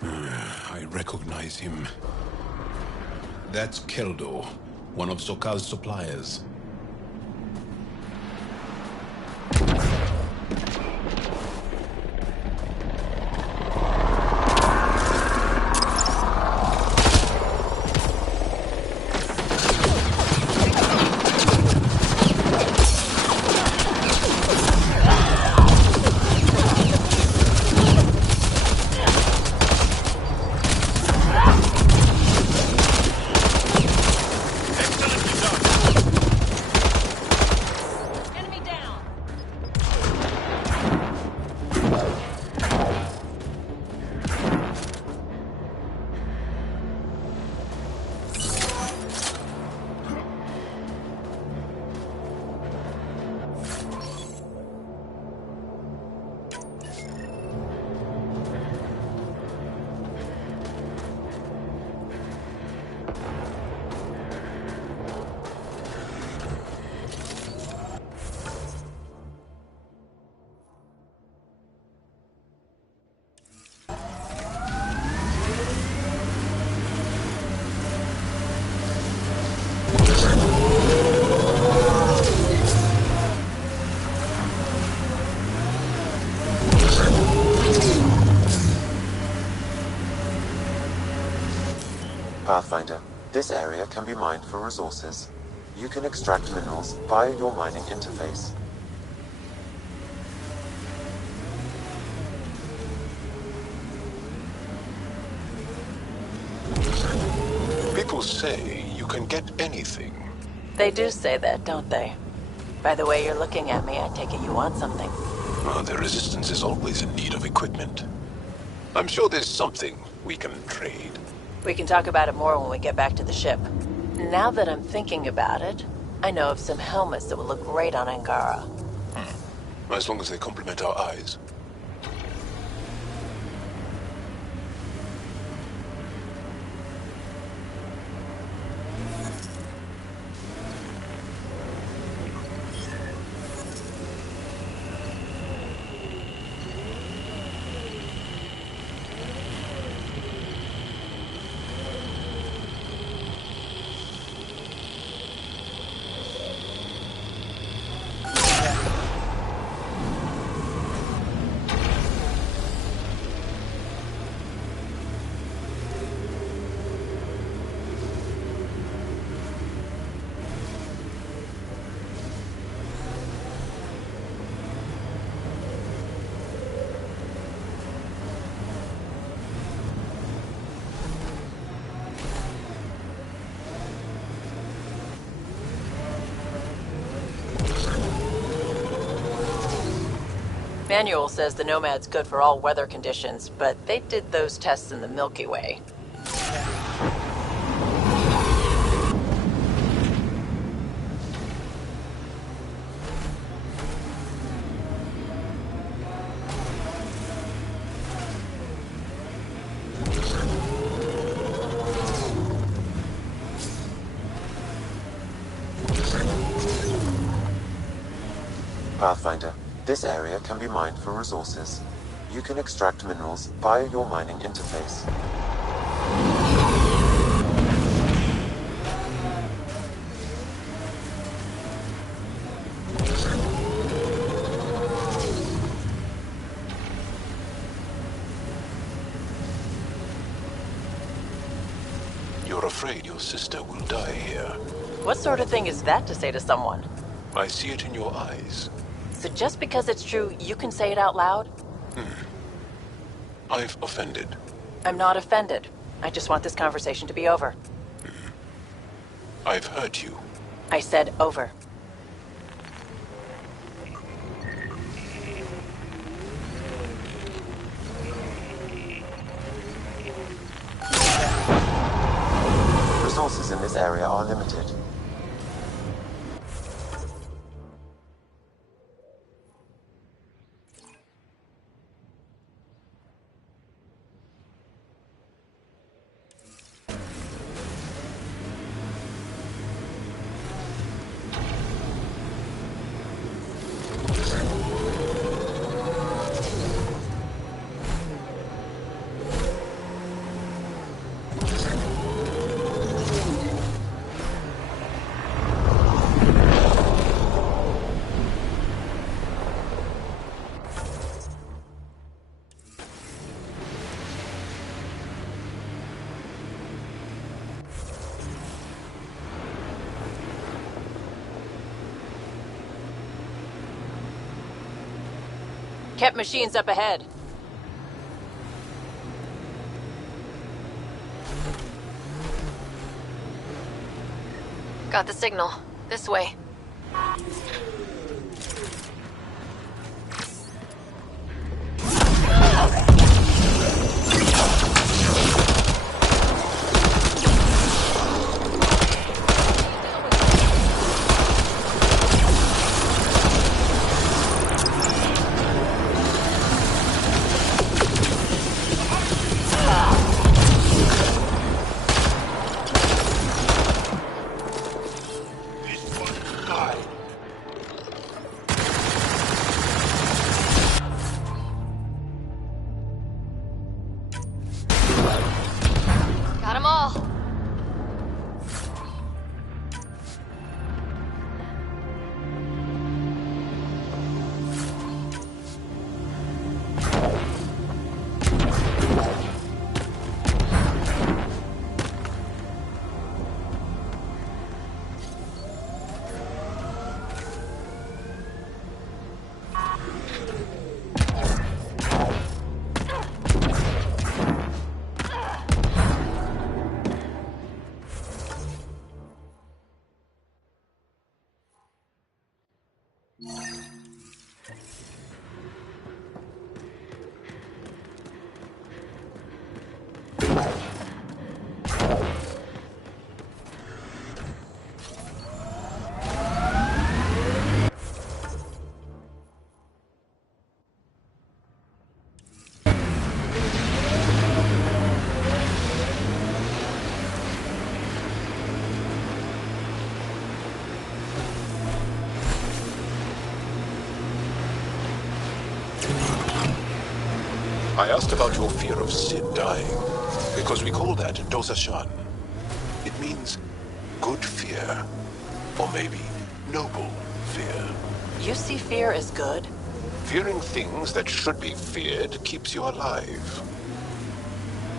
I recognize him. That's Keldo, one of Soka's suppliers. Pathfinder, this area can be mined for resources. You can extract minerals via your mining interface. People say you can get anything. They do say that, don't they? By the way you're looking at me, I take it you want something. Well, the Resistance is always in need of equipment. I'm sure there's something we can trade. We can talk about it more when we get back to the ship. Now that I'm thinking about it, I know of some helmets that would look great on Angara. As long as they complement our eyes. Manual says the Nomad's good for all weather conditions, but they did those tests in the Milky Way. Pathfinder, this area can be mined for resources. You can extract minerals via your mining interface. You're afraid your sister will die here. What sort of thing is that to say to someone? I see it in your eyes. So just because it's true, you can say it out loud? I've offended. I'm not offended. I just want this conversation to be over. I've hurt you. I said over. Resources in this area are limited. Kept machines up ahead. Got the signal. This way. I asked about your fear of Sid dying, because we call that Dosashan. It means good fear, or maybe noble fear. You see fear as good? Fearing things that should be feared keeps you alive.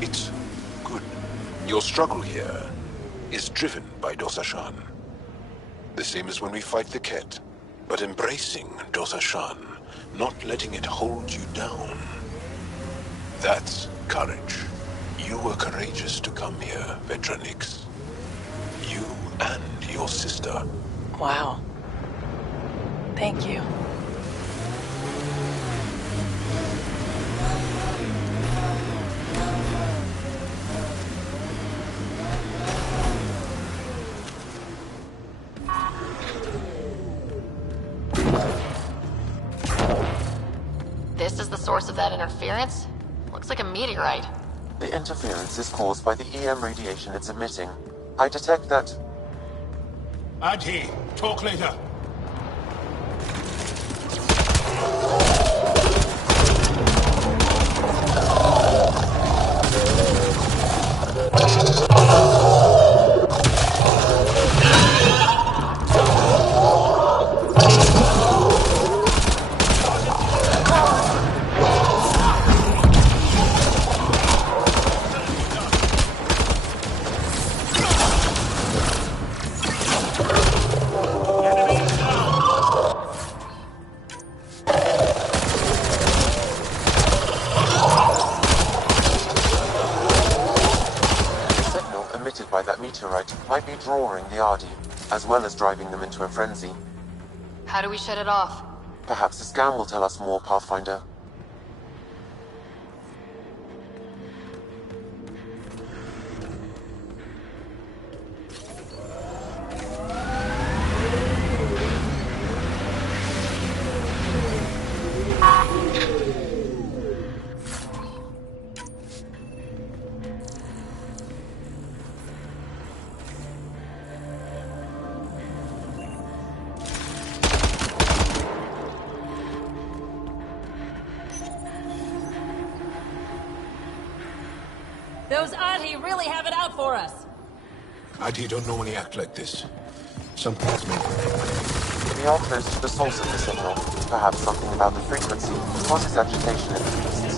It's good. Your struggle here is driven by Dosashan. The same as when we fight the Ket, but embracing Dosashan, not letting it hold you down. That's courage. You were courageous to come here, Vetranix. You and your sister. Wow. Thank you. This is the source of that interference? Looks like a meteorite. The interference is caused by the EM radiation it's emitting. I detect that... Adhi, talk later. by that meteorite might be drawing the Ardi, as well as driving them into a frenzy. How do we shut it off? Perhaps the scan will tell us more, Pathfinder. Those Adi really have it out for us. Adi don't normally act like this. Something's made. We are close to the source of the signal. Perhaps something about the frequency causes agitation in the beasts.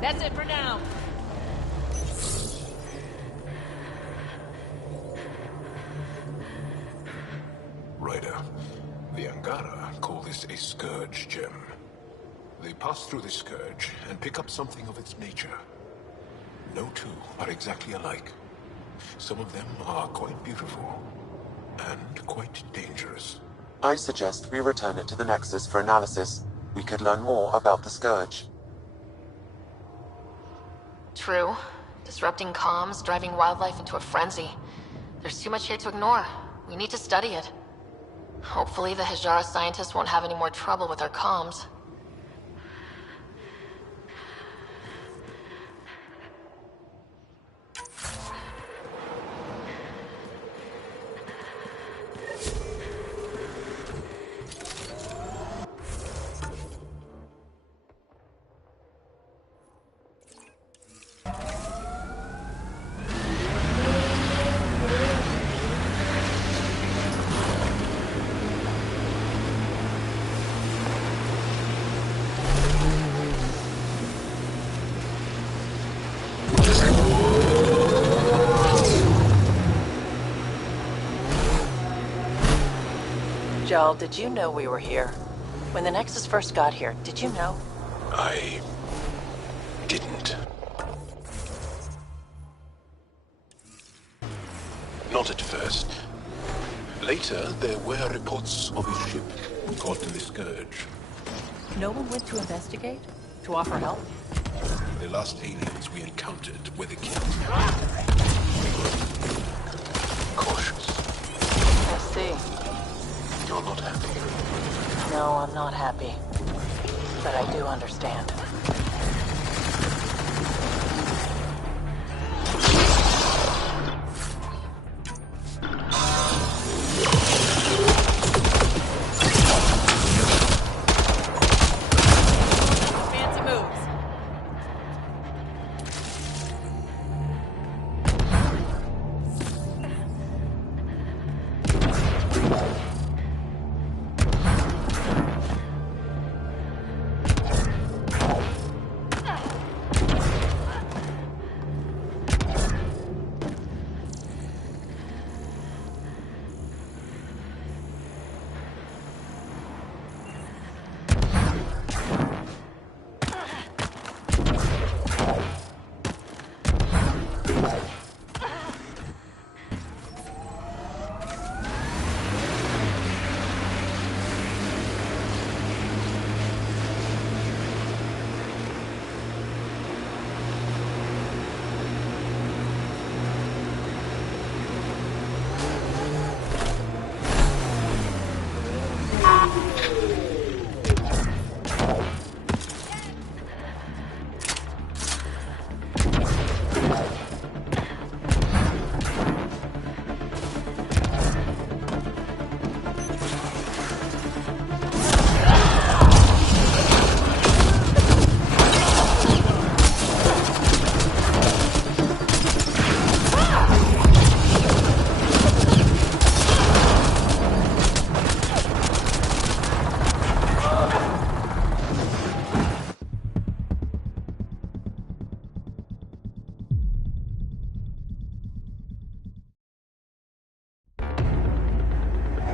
That's it for now. Ryder, the Angara call this a scourge gem. They pass through the scourge and pick up something of its nature. No two are exactly alike. Some of them are quite beautiful and quite dangerous. I suggest we return it to the Nexus for analysis. We could learn more about the scourge. True. Disrupting comms, driving wildlife into a frenzy. There's too much here to ignore. We need to study it. Hopefully the Hijara scientists won't have any more trouble with our comms. Joel, did you know we were here? When the Nexus first got here, did you know? I didn't. Not at first. Later, there were reports of a ship caught in the Scourge. No one went to investigate? To offer help? The last aliens we encountered were the kids. Cautious. I see. You're not happy. No, I'm not happy. But I do understand. Fancy moves.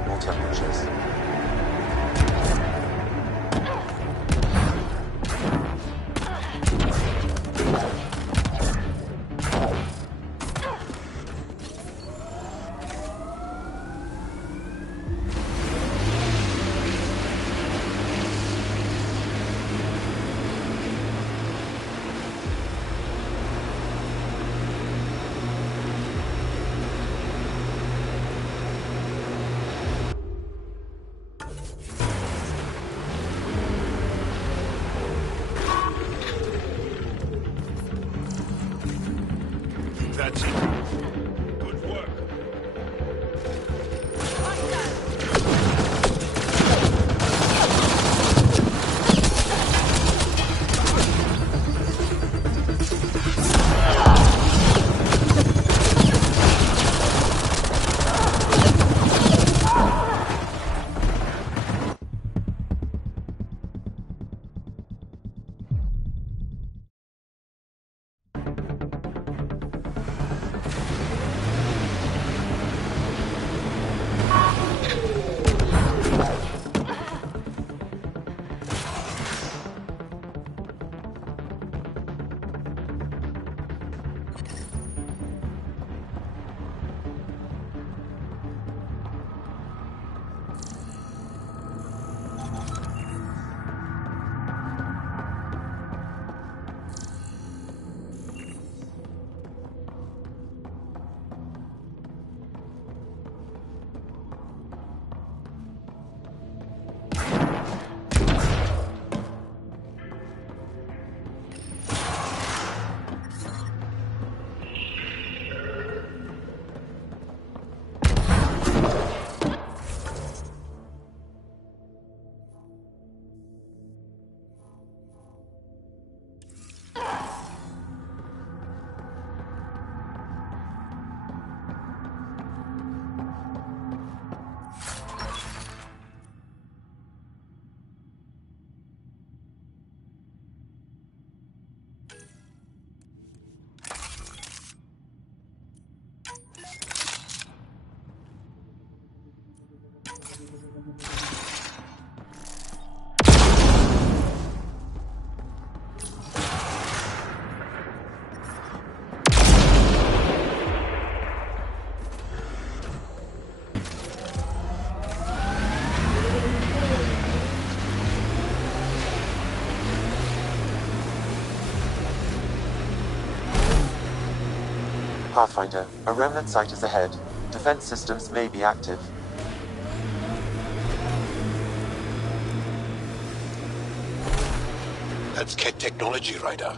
Normal temperatures. That's it. Good work. Pathfinder, a remnant site is ahead. Defense systems may be active. That's Ket technology, Ryder.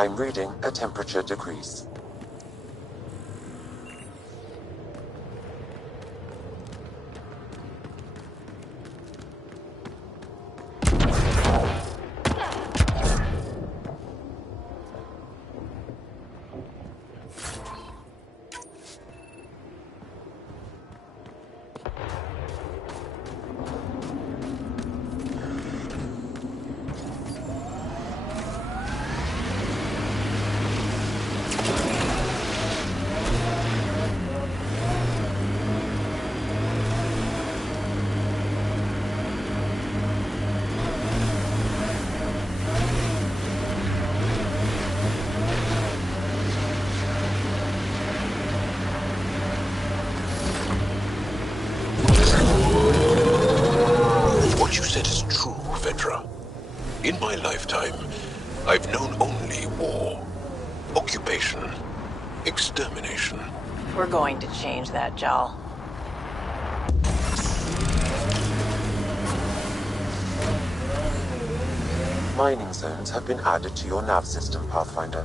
I'm reading a temperature decrease. What you said is true, Vedra. In my lifetime, I've known only war, occupation, extermination. We're going to change that, Jal. Mining zones have been added to your nav system, Pathfinder.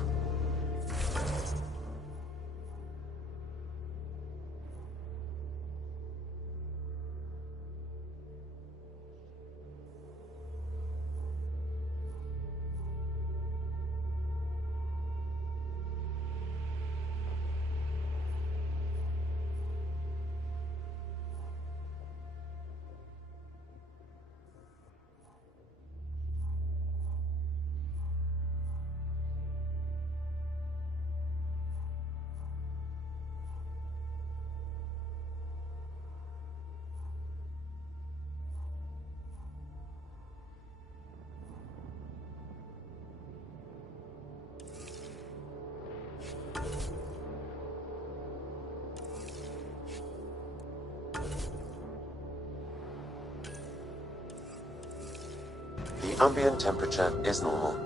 The ambient temperature is normal.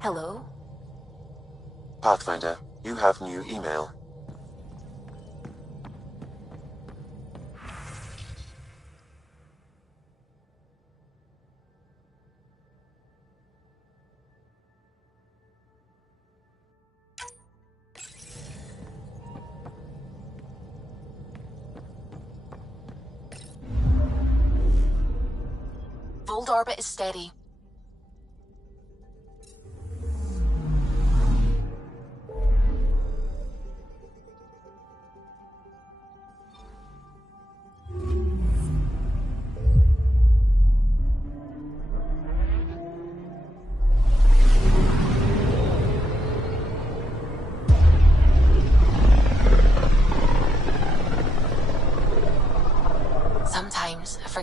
Hello? Pathfinder, you have new email. Fold orbit is steady.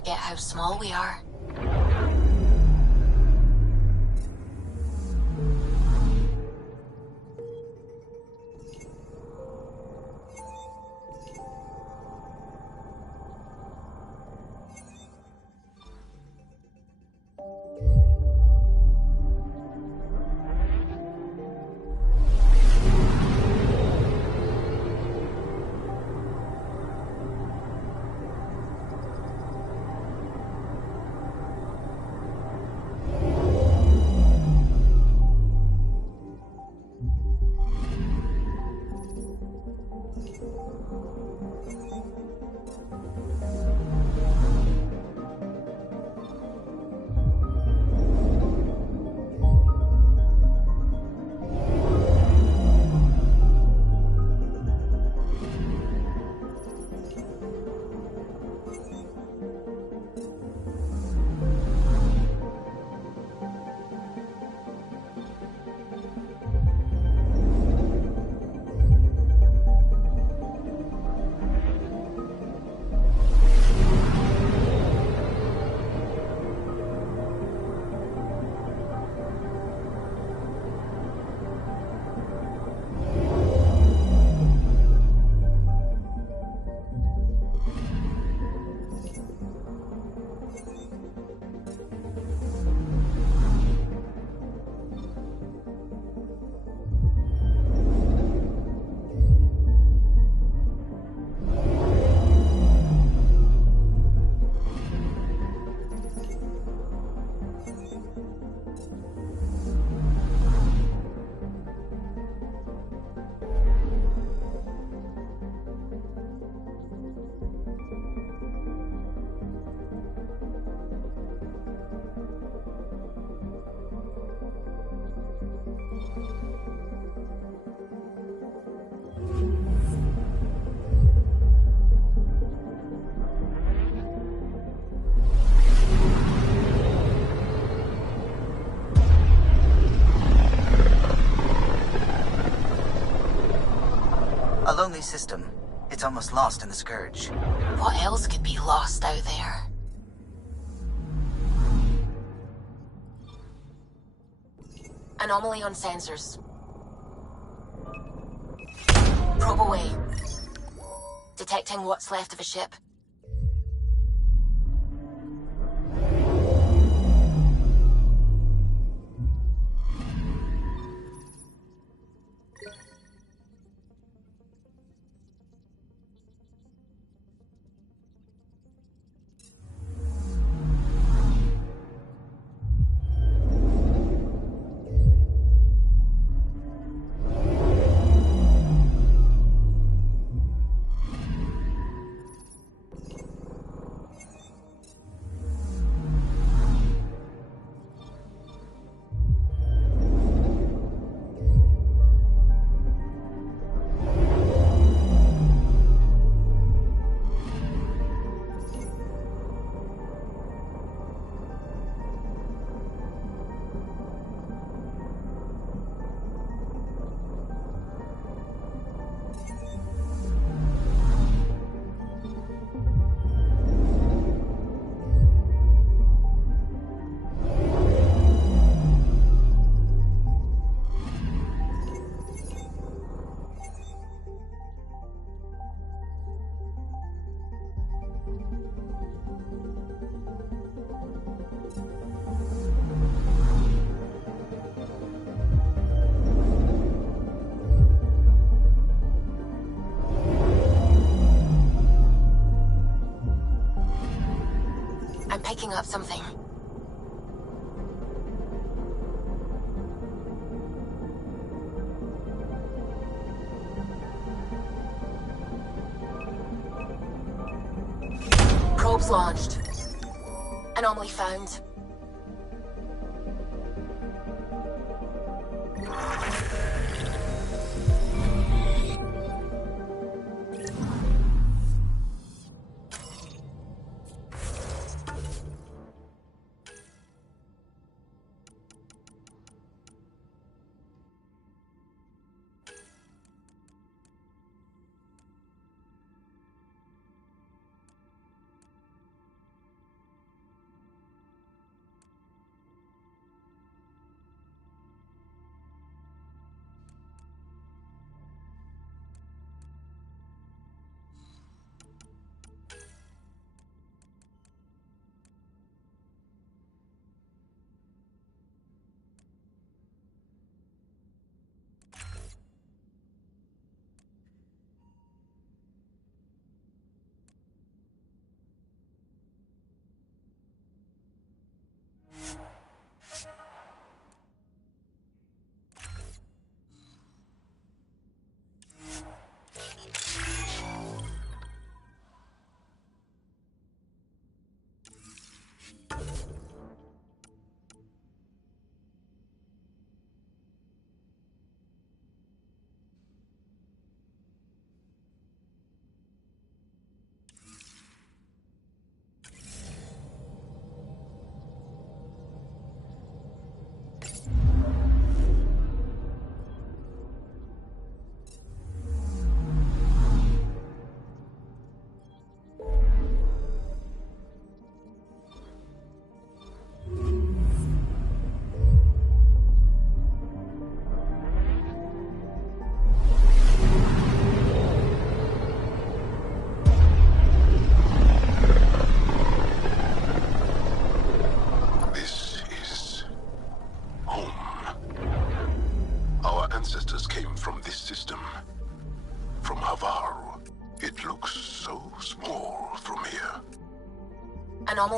forget how small we are. A lonely system. It's almost lost in the Scourge. What else could be lost out there? Anomaly on sensors. Probe away. Detecting what's left of a ship. I'm picking up something. Probes launched. Anomaly found.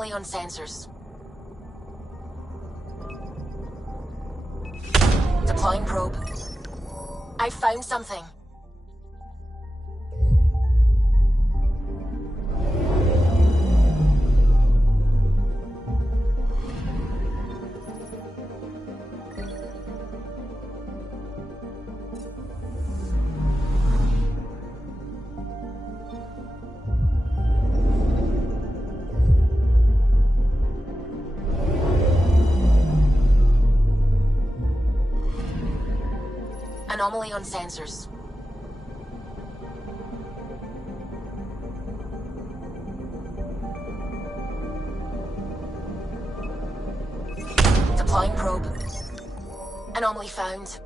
Anomaly on sensors. Deploying probe. I found something. Anomaly on sensors. Deploying probe. Anomaly found.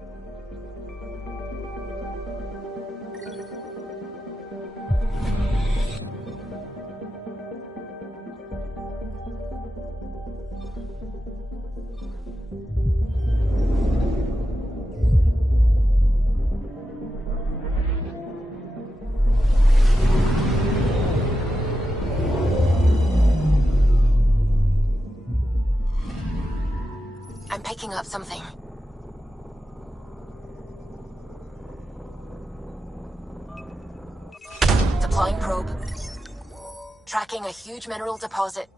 I'm picking up something. Deploying probe. Tracking a huge mineral deposit.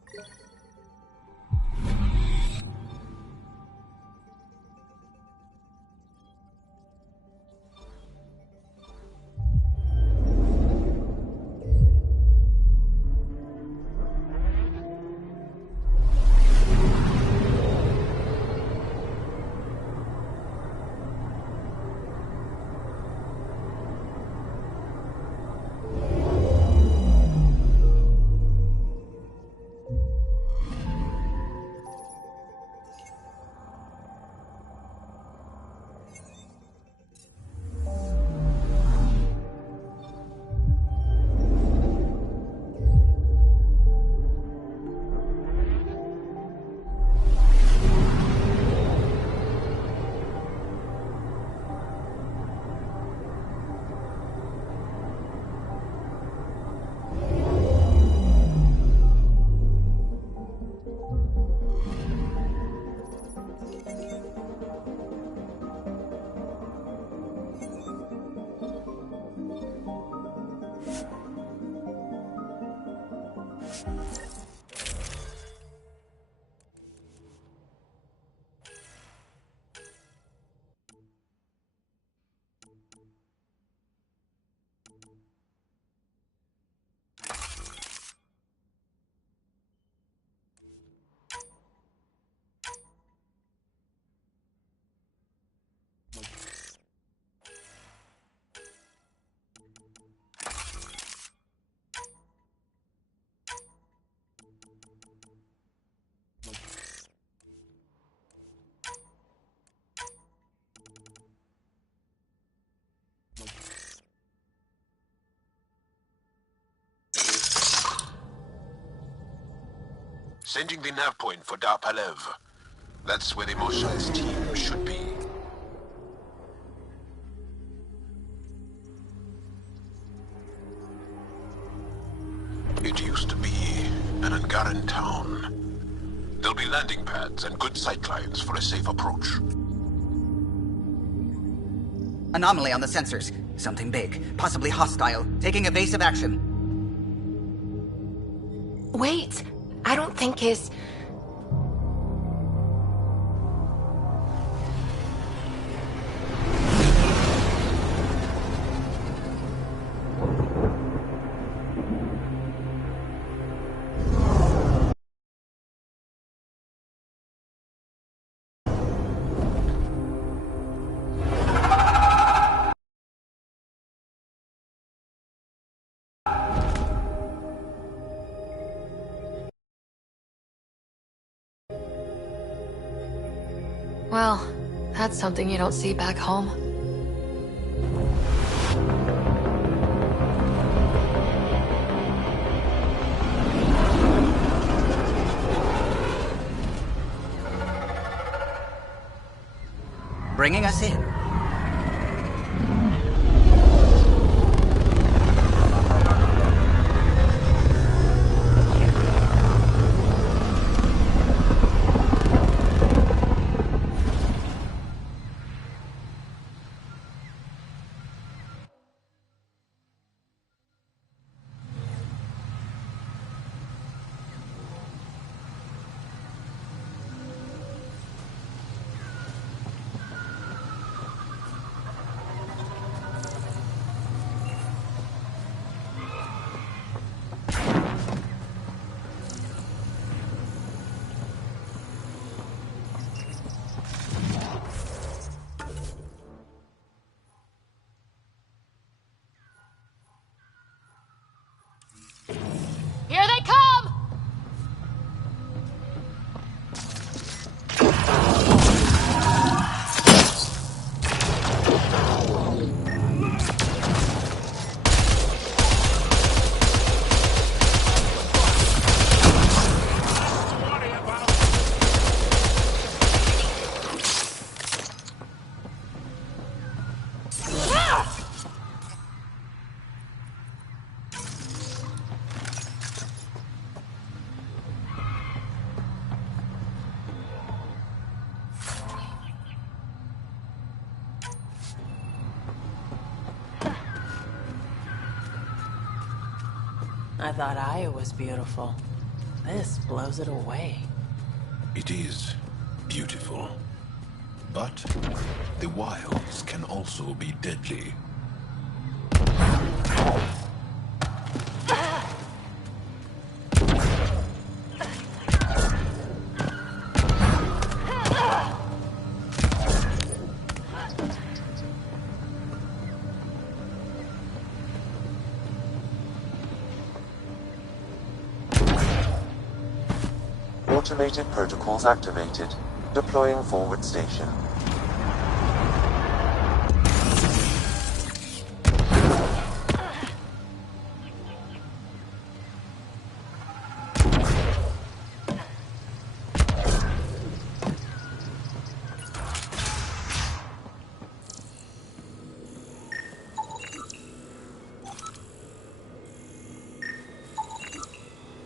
Sending the nav point for Dar Palev. That's where the Mosha's team should be. It used to be an Angaran town. There'll be landing pads and good sightlines for a safe approach. Anomaly on the sensors. Something big, possibly hostile, taking evasive action. Wait! I don't think his... Well, that's something you don't see back home. Bringing us in. I thought Aya was beautiful. This blows it away. It is beautiful. But the wilds can also be deadly. Automated protocols activated. Deploying forward station.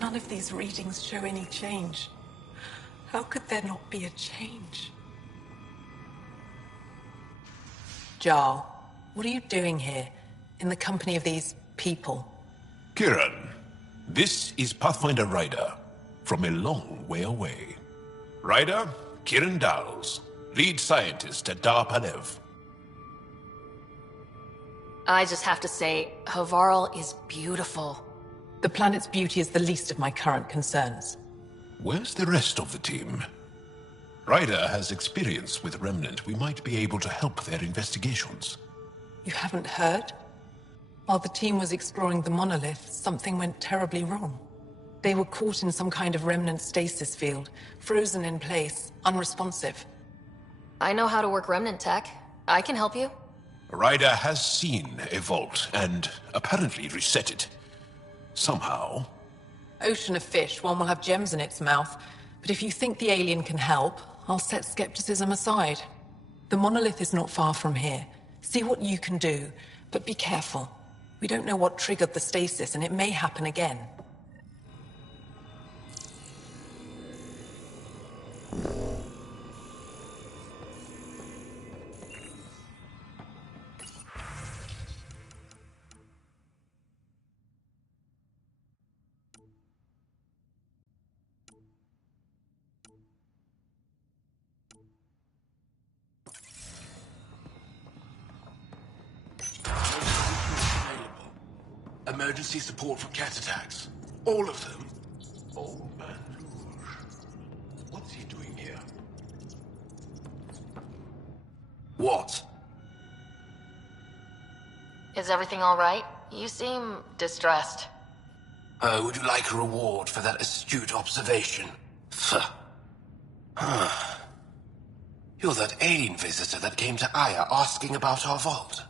None of these readings show any change. How could there not be a change? Jarl, what are you doing here, in the company of these people? Kieran, this is Pathfinder Ryder, from a long way away. Ryder, Kieran Dowles, lead scientist at Dar Palev. I just have to say, Havarl is beautiful. The planet's beauty is the least of my current concerns. Where's the rest of the team? Ryder has experience with Remnant. We might be able to help their investigations. You haven't heard? While the team was exploring the monolith, something went terribly wrong. They were caught in some kind of Remnant stasis field, frozen in place, unresponsive. I know how to work Remnant tech. I can help you. Ryder has seen a vault, and apparently reset it. Somehow. Ocean of fish, one will have gems in its mouth. But if you think the alien can help, I'll set skepticism aside. The monolith is not far from here. See what you can do, but be careful. We don't know what triggered the stasis, and it may happen again. Emergency support for cat attacks. All of them. Oh, man, Luge. What's he doing here? What? Is everything all right? You seem distressed. Would you like a reward for that astute observation? You're that alien visitor that came to Aya asking about our vault.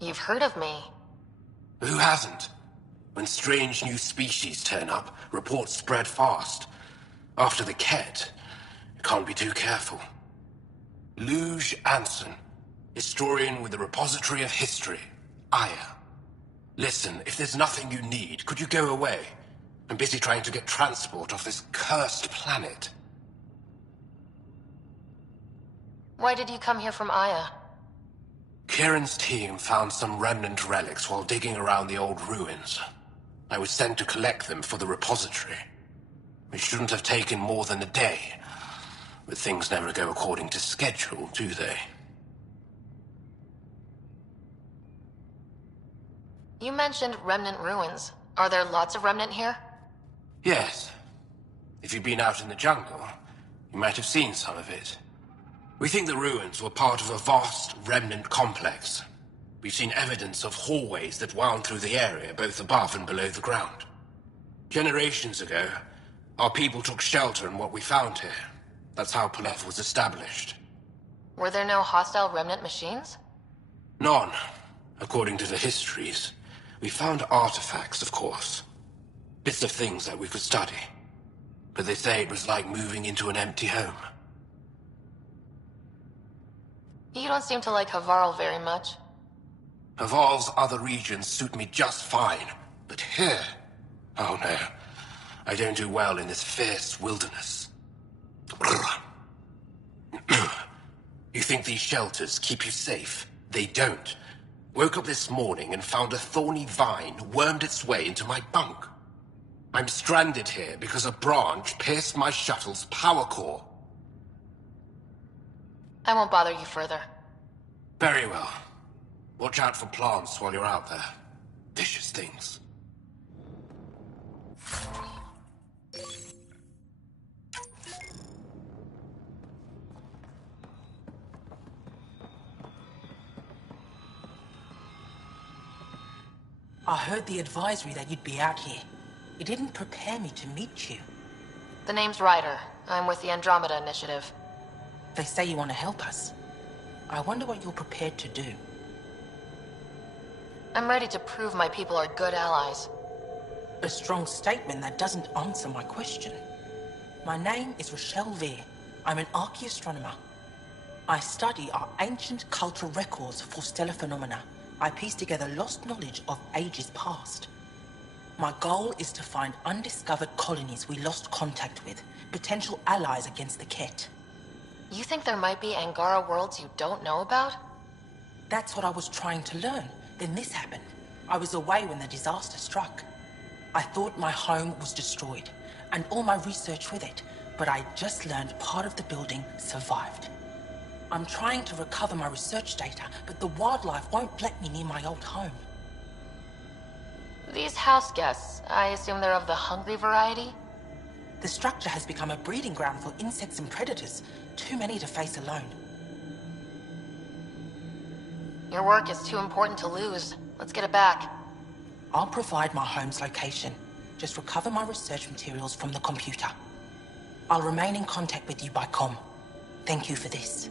You've heard of me. Who hasn't? When strange new species turn up, reports spread fast. After the Ket, you can't be too careful. Luge Anson, historian with the Repository of History, Aya. Listen, if there's nothing you need, could you go away? I'm busy trying to get transport off this cursed planet. Why did you come here from Aya? Kieran's team found some remnant relics while digging around the old ruins. I was sent to collect them for the repository. It shouldn't have taken more than a day. But things never go according to schedule, do they? You mentioned remnant ruins. Are there lots of remnant here? Yes. If you've been out in the jungle, you might have seen some of it. We think the ruins were part of a vast remnant complex. We've seen evidence of hallways that wound through the area, both above and below the ground. Generations ago, our people took shelter in what we found here. That's how Palev was established. Were there no hostile remnant machines? None, according to the histories. We found artifacts, of course. Bits of things that we could study. But they say it was like moving into an empty home. You don't seem to like Havarl very much. Havarl's other regions suit me just fine. But here... oh no. I don't do well in this fierce wilderness. You think these shelters keep you safe? They don't. Woke up this morning and found a thorny vine wormed its way into my bunk. I'm stranded here because a branch pierced my shuttle's power core. I won't bother you further. Very well. Watch out for plants while you're out there. Vicious things. I heard the advisory that you'd be out here. It didn't prepare me to meet you. The name's Ryder. I'm with the Andromeda Initiative. They say you want to help us. I wonder what you're prepared to do. I'm ready to prove my people are good allies. A strong statement that doesn't answer my question. My name is Rochelle Vere. I'm an archaeoastronomer. I study our ancient cultural records for stellar phenomena. I piece together lost knowledge of ages past. My goal is to find undiscovered colonies we lost contact with, potential allies against the Ket. You think there might be Angara worlds you don't know about? That's what I was trying to learn. Then this happened. I was away when the disaster struck. I thought my home was destroyed, and all my research with it, but I just learned part of the building survived. I'm trying to recover my research data, but the wildlife won't let me near my old home. These house guests, I assume they're of the hungry variety? The structure has become a breeding ground for insects and predators, too many to face alone. Your work is too important to lose. Let's get it back. I'll provide my home's location. Just recover my research materials from the computer. I'll remain in contact with you by comm. Thank you for this.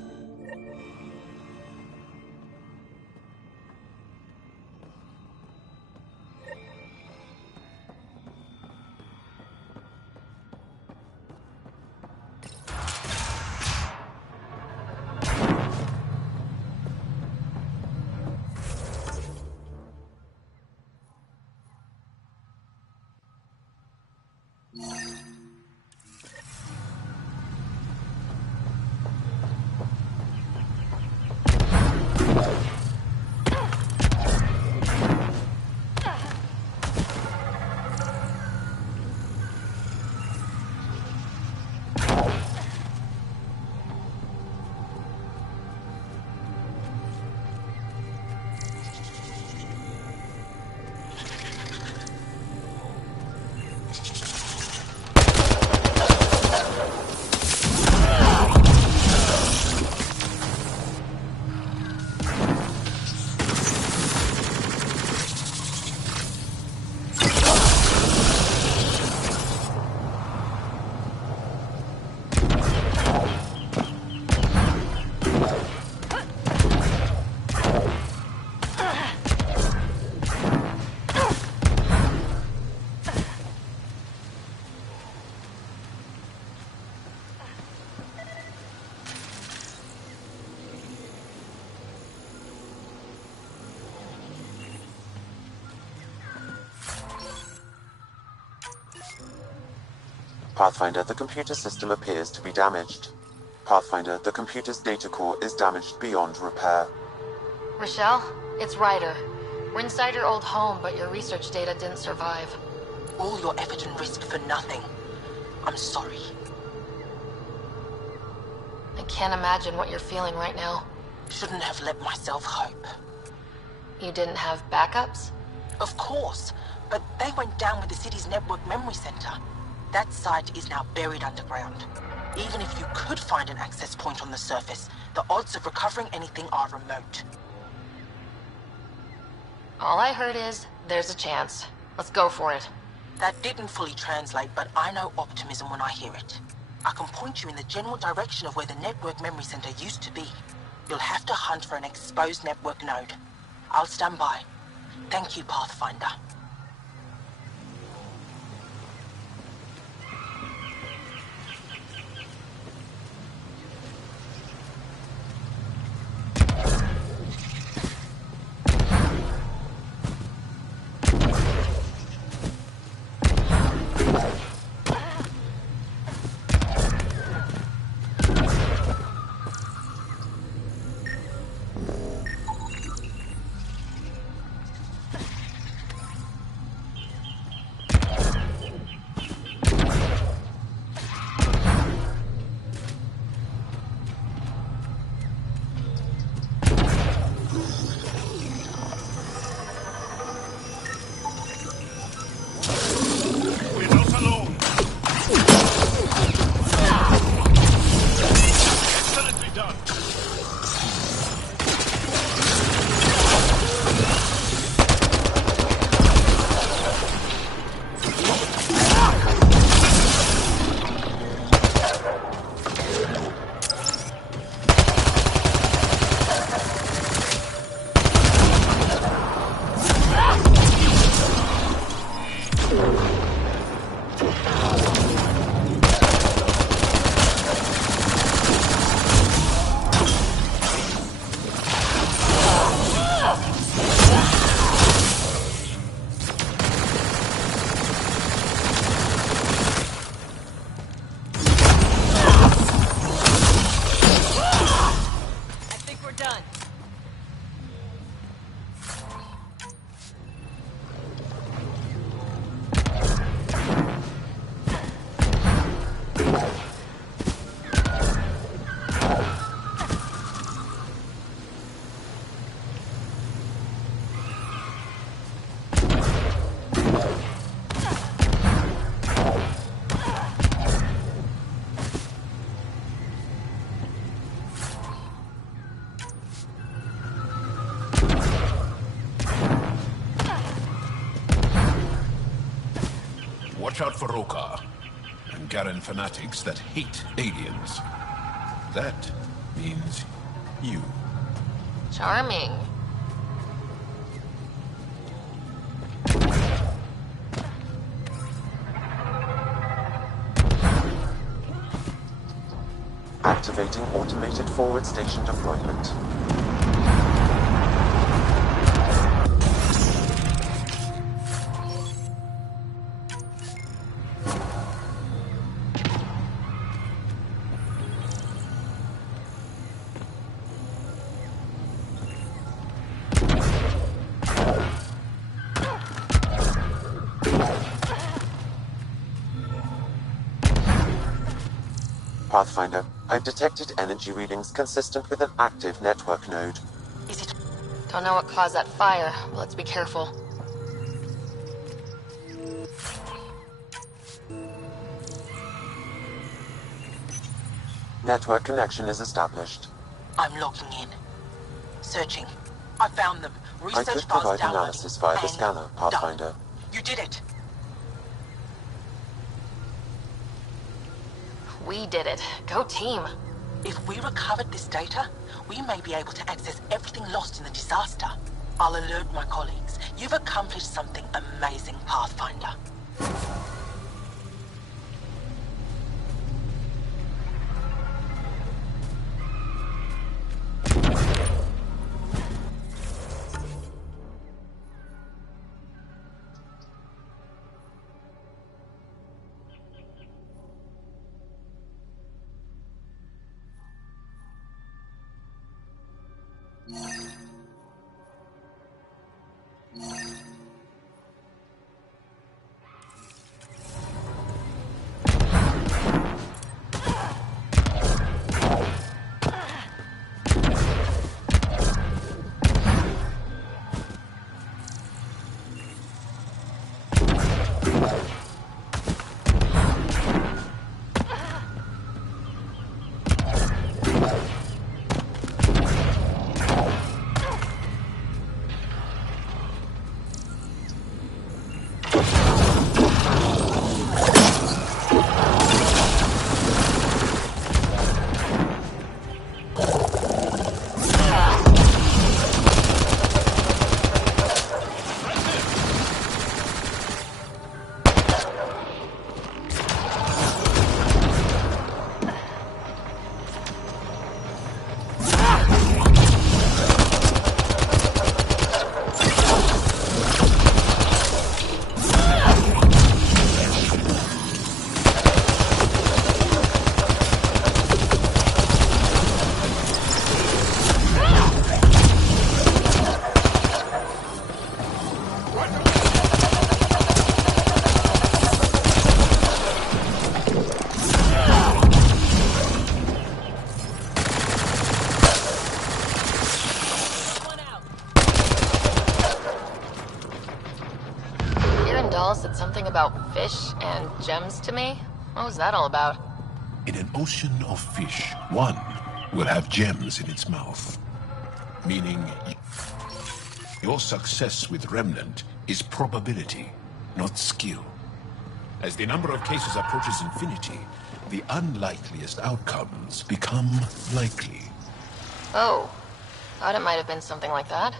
Pathfinder, the computer system appears to be damaged. Pathfinder, the computer's data core is damaged beyond repair. Rochelle, it's Ryder. We're inside your old home, but your research data didn't survive. All your effort and risk for nothing. I'm sorry. I can't imagine what you're feeling right now. Shouldn't have let myself hope. You didn't have backups? Of course, but they went down with the city's network memory center. That site is now buried underground. Even if you could find an access point on the surface, the odds of recovering anything are remote. All I heard is, there's a chance. Let's go for it. That didn't fully translate, but I know optimism when I hear it. I can point you in the general direction of where the network memory center used to be. You'll have to hunt for an exposed network node. I'll stand by. Thank you, Pathfinder. watch out for Rokar, Angaran fanatics that hate aliens. That means you. Charming. Activating automated forward station deployment. Pathfinder, I've detected energy readings consistent with an active network node. Don't know what caused that fire, but let's be careful. Network connection is established. I'm logging in. Searching. I found them. I Research could files provide downloaded. analysis via the And scanner, Pathfinder. done. You did it. We did it. Go team. If we recovered this data, we may be able to access everything lost in the disaster. I'll alert my colleagues. You've accomplished something amazing, Pathfinder. Said something about fish and gems to me. What was that all about? In an ocean of fish, one will have gems in its mouth. Meaning, your success with Remnant is probability, not skill. As the number of cases approaches infinity, the unlikeliest outcomes become likely. Oh, thought it might have been something like that.